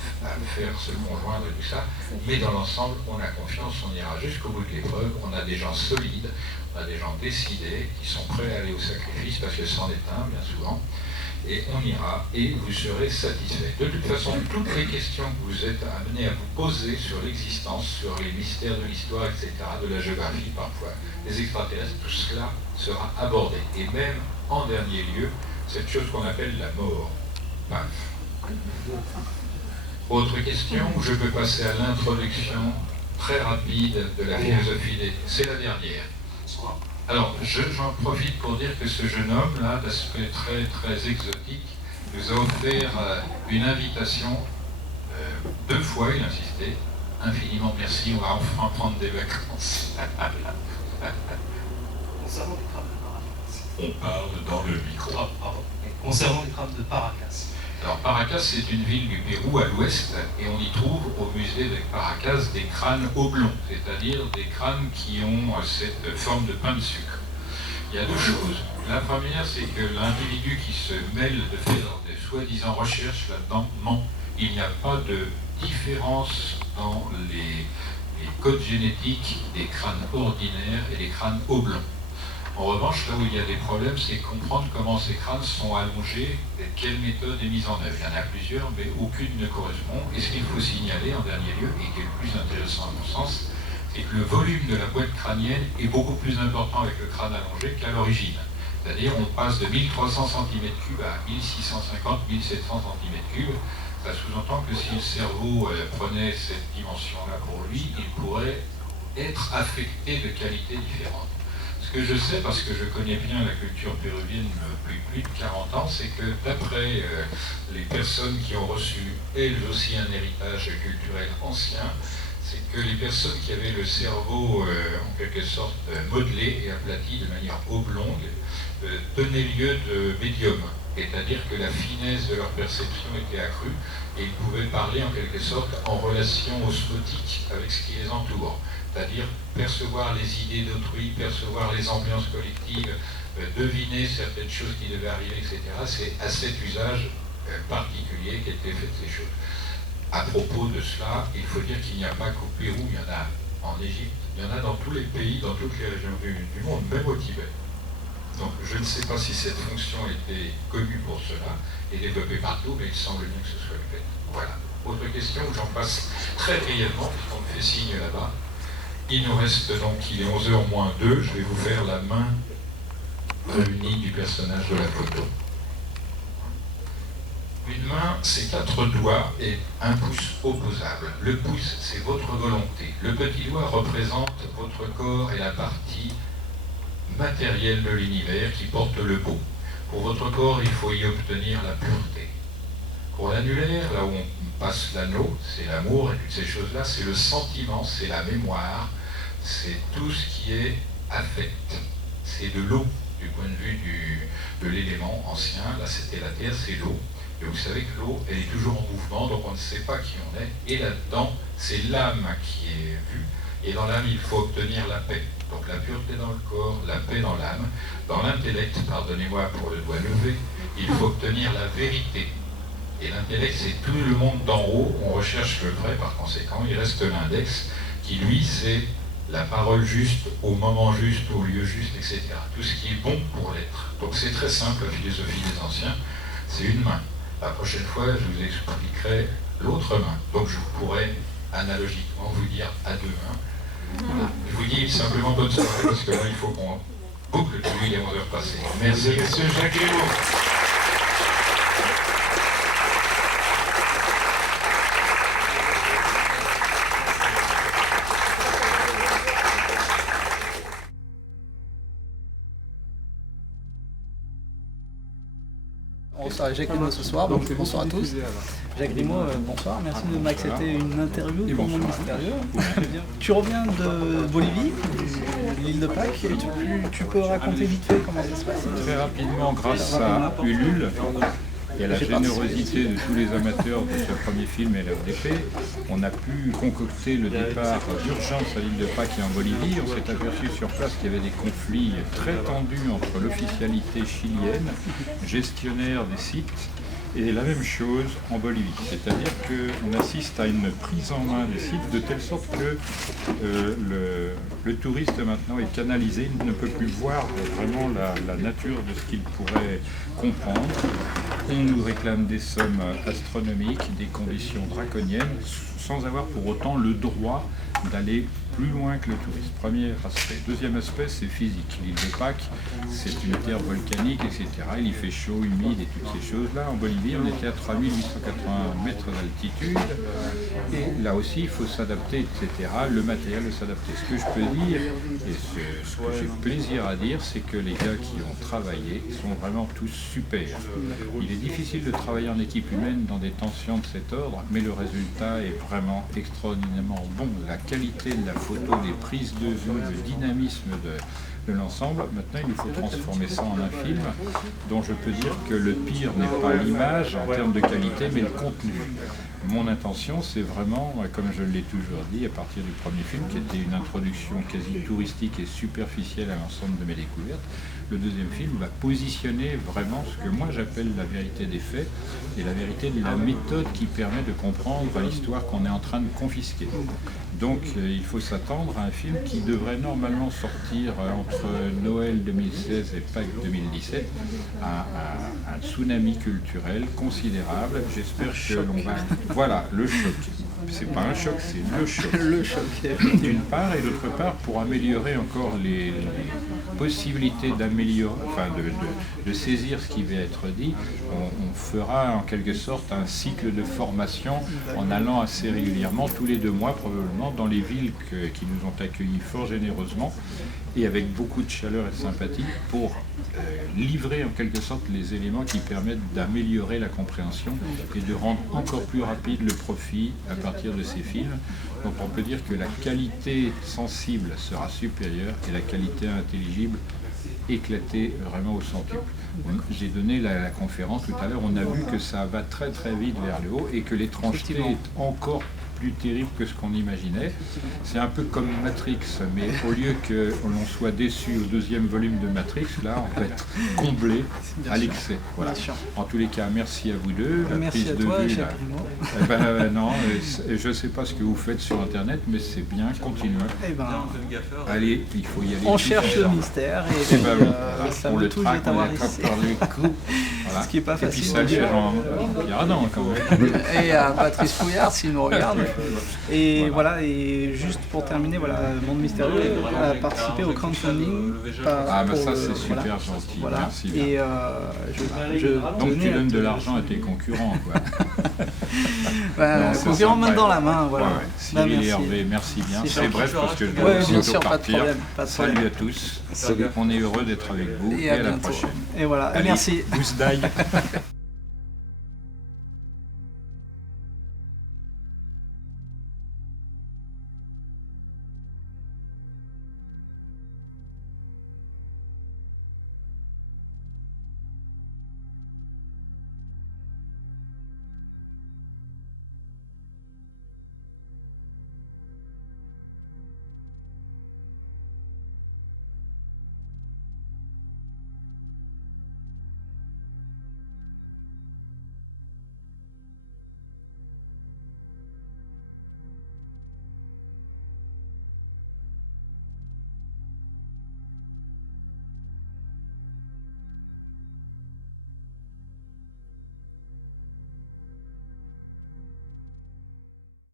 faire se conjoindre et tout ça, mais dans l'ensemble, on a confiance, on ira jusqu'au bout de l'épreuve, on a des gens solides, on a des gens décidés, qui sont prêts à aller au sacrifice, parce que c'en est un, bien souvent, et on ira, et vous serez satisfait. De toute façon, toutes les questions que vous êtes amenés à vous poser sur l'existence, sur les mystères de l'histoire, etc., de la géographie parfois, les extraterrestres, tout cela sera abordé. Et même, en dernier lieu, cette chose qu'on appelle la mort. Paf. Autre question, je peux passer à l'introduction très rapide de la philosophie des... C'est la dernière. Alors, j'en profite pour dire que ce jeune homme-là, d'aspect très très exotique, nous a offert une invitation 2 fois, il insistait. Infiniment merci, on va enfin prendre des vacances. Concernant les crabes de Paracas. On parle dans le micro. Concernant les crabes de Paracas. Alors Paracas, c'est une ville du Pérou à l'ouest, et on y trouve au musée de Paracas des crânes oblongs, c'est-à-dire des crânes qui ont cette forme de pain de sucre. Il y a 2 choses. La première, c'est que l'individu qui se mêle de faire des soi-disant recherches là-dedans ment. Il n'y a pas de différence dans les codes génétiques des crânes ordinaires et des crânes oblongs. En revanche, là où il y a des problèmes, c'est comprendre comment ces crânes sont allongés et quelle méthode est mise en œuvre. Il y en a plusieurs, mais aucune ne correspond. Et ce qu'il faut signaler en dernier lieu, et qui est le plus intéressant à mon sens, c'est que le volume de la boîte crânienne est beaucoup plus important avec le crâne allongé qu'à l'origine. C'est-à-dire on passe de 1300 cm3 à 1650, 1700 cm3. Ça sous-entend que si le cerveau prenait cette dimension-là pour lui, il pourrait être affecté de qualités différentes. Ce que je sais, parce que je connais bien la culture péruvienne depuis plus de 40 ans, c'est que d'après les personnes qui ont reçu, elles aussi, un héritage culturel ancien, c'est que les personnes qui avaient le cerveau en quelque sorte modelé et aplati de manière oblongue tenaient lieu de médium, c'est-à-dire que la finesse de leur perception était accrue et ils pouvaient parler en quelque sorte en relation osmotique avec ce qui les entoure. C'est-à-dire percevoir les idées d'autrui, percevoir les ambiances collectives, deviner certaines choses qui devaient arriver, etc. C'est à cet usage particulier qu'étaient faites ces choses. À propos de cela, il faut dire qu'il n'y a pas qu'au Pérou, il y en a en Égypte, il y en a dans tous les pays, dans toutes les régions du monde, même au Tibet. Donc je ne sais pas si cette fonction était connue pour cela et développée partout, mais il semble bien que ce soit le fait. Voilà. Autre question, j'en passe très brièvement, puisqu'on me fait signe là-bas. Il nous reste donc, il est 11h moins 2, je vais vous faire la main réunie du personnage de la photo. Une main, c'est 4 doigts et un pouce opposable. Le pouce, c'est votre volonté. Le petit doigt représente votre corps et la partie matérielle de l'univers qui porte le beau. Pour votre corps, il faut y obtenir la pureté. Pour l'annulaire, là où on passe l'anneau, c'est l'amour et toutes ces choses-là, c'est le sentiment, c'est la mémoire, c'est tout ce qui est affect. C'est de l'eau, du point de vue de l'élément ancien. Là, c'était la terre, c'est l'eau. Et vous savez que l'eau, elle est toujours en mouvement, donc on ne sait pas qui on est. Et là-dedans, c'est l'âme qui est vue. Et dans l'âme, il faut obtenir la paix. Donc la pureté dans le corps, la paix dans l'âme. Dans l'intellect, pardonnez-moi pour le doigt levé, il faut obtenir la vérité. Et l'intellect, c'est tout le monde d'en haut. On recherche le vrai, par conséquent, il reste l'index, qui lui, c'est la parole juste, au moment juste, au lieu juste, etc. Tout ce qui est bon pour l'être. Donc c'est très simple, la philosophie des anciens, c'est une main. La prochaine fois, je vous expliquerai l'autre main. Donc je pourrais analogiquement vous dire à deux mains. Voilà. Je vous dis simplement bonne soirée parce que là il faut qu'on boucle tout, il est 11h passées. Merci. Monsieur Jacques Grimaud. On reçoit Jacques Grimaud ce soir, donc bonsoir à tous. Jacques Grimaud, bonsoir, merci de m'accepter une interview pour Monde Mystérieux. Tu reviens de Bolivie, l'île de Pâques, et tu peux raconter vite fait comment ça se passe? Très rapidement, grâce à Ulule et à la générosité de tous les amateurs de ce premier film et l'AODP, on a pu concocter le départ d'urgence à l'île de Pâques et en Bolivie. On s'est aperçu sur place qu'il y avait des conflits très tendus entre l'officialité chilienne, gestionnaire des sites, et la même chose en Bolivie. C'est-à-dire qu'on assiste à une prise en main des sites de telle sorte que le touriste maintenant est canalisé, il ne peut plus voir vraiment la nature de ce qu'il pourrait comprendre. On nous réclame des sommes astronomiques, des conditions draconiennes, sans avoir pour autant le droit d'aller plus loin que le tourisme. Premier aspect. Deuxième aspect, c'est physique. L'île de Pâques, c'est une terre volcanique, etc. Il y fait chaud, humide et toutes ces choses-là. En Bolivie, on était à 3880 mètres d'altitude. Et là aussi, il faut s'adapter, etc. Le matériel de s'adapter. Ce que je peux dire, et ce que j'ai plaisir à dire, c'est que les gars qui ont travaillé sont vraiment tous super. Il est difficile de travailler en équipe humaine dans des tensions de cet ordre, mais le résultat est vraiment extraordinairement bon. La qualité de la photo, les prises de vue, le dynamisme de l'ensemble. Maintenant, il nous faut transformer ça en un film dont je peux dire que le pire n'est pas l'image en termes de qualité, mais le contenu. Mon intention, c'est vraiment, comme je l'ai toujours dit, à partir du premier film, qui était une introduction quasi touristique et superficielle à l'ensemble de mes découvertes, le deuxième film va positionner vraiment ce que moi j'appelle la vérité des faits et la vérité de la méthode qui permet de comprendre l'histoire qu'on est en train de confisquer. Donc il faut s'attendre à un film qui devrait normalement sortir entre Noël 2016 et Pâques 2017, un tsunami culturel considérable. J'espère que l'on va... Voilà, le choc. C'est pas un choc, c'est le choc. Le choc. D'une part, et d'autre part, pour améliorer encore les possibilités d'améliorer, enfin de saisir ce qui va être dit, on fera en quelque sorte un cycle de formation en allant assez régulièrement, tous les 2 mois probablement, dans les villes qui nous ont accueillis fort généreusement et avec beaucoup de chaleur et de sympathie pour livrer en quelque sorte les éléments qui permettent d'améliorer la compréhension et de rendre encore plus rapide le profit à partir de ces films. Donc on peut dire que la qualité sensible sera supérieure et la qualité intelligible éclatée vraiment au centuple. J'ai donné la conférence tout à l'heure, on a vu que ça va très très vite vers le haut et que l'étrangeté est encore plus terrible que ce qu'on imaginait. C'est un peu comme Matrix, mais au lieu que l'on soit déçu au deuxième volume de Matrix, là on va être comblé à l'excès. Voilà. En tous les cas, merci à vous deux. La Merci prise à de toi, vue, Jacques là. Grimaud. Non, je ne sais pas ce que vous faites sur Internet, mais c'est bien, continuez. Eh ben, Allez, il faut y aller. on cherche le mystère et Eh puis, ben oui, voilà. ça On me le touche de traque, on t'avoir l'attrape ici. par le cou. Voilà. Ce qui est pas Et puis facile. ça le fait en Pierradant quand même. Et à Patrice Pouillard s'il nous regarde. Et voilà, et juste pour terminer, voilà, Monde Mystérieux a participé au crowdfunding. Ah bah pour ça le- c'est super voilà. gentil, Voilà. merci bien. Et Donc tu tenais à donnes te- de l'argent à tes concurrents, quoi. Bah, Non, c'est concurrent sympa. main dans la main, voilà. Ouais, ouais. Bah, Cyril et merci. Hervé, merci bien. C'est C'est gentil. bref parce que je dois Ouais, aussi bien sûr, pas de partir. problème, pas de Salut problème. à tous. On est heureux d'être avec vous Et et à à la bientôt. prochaine. Et voilà, Allez, merci. Goose die.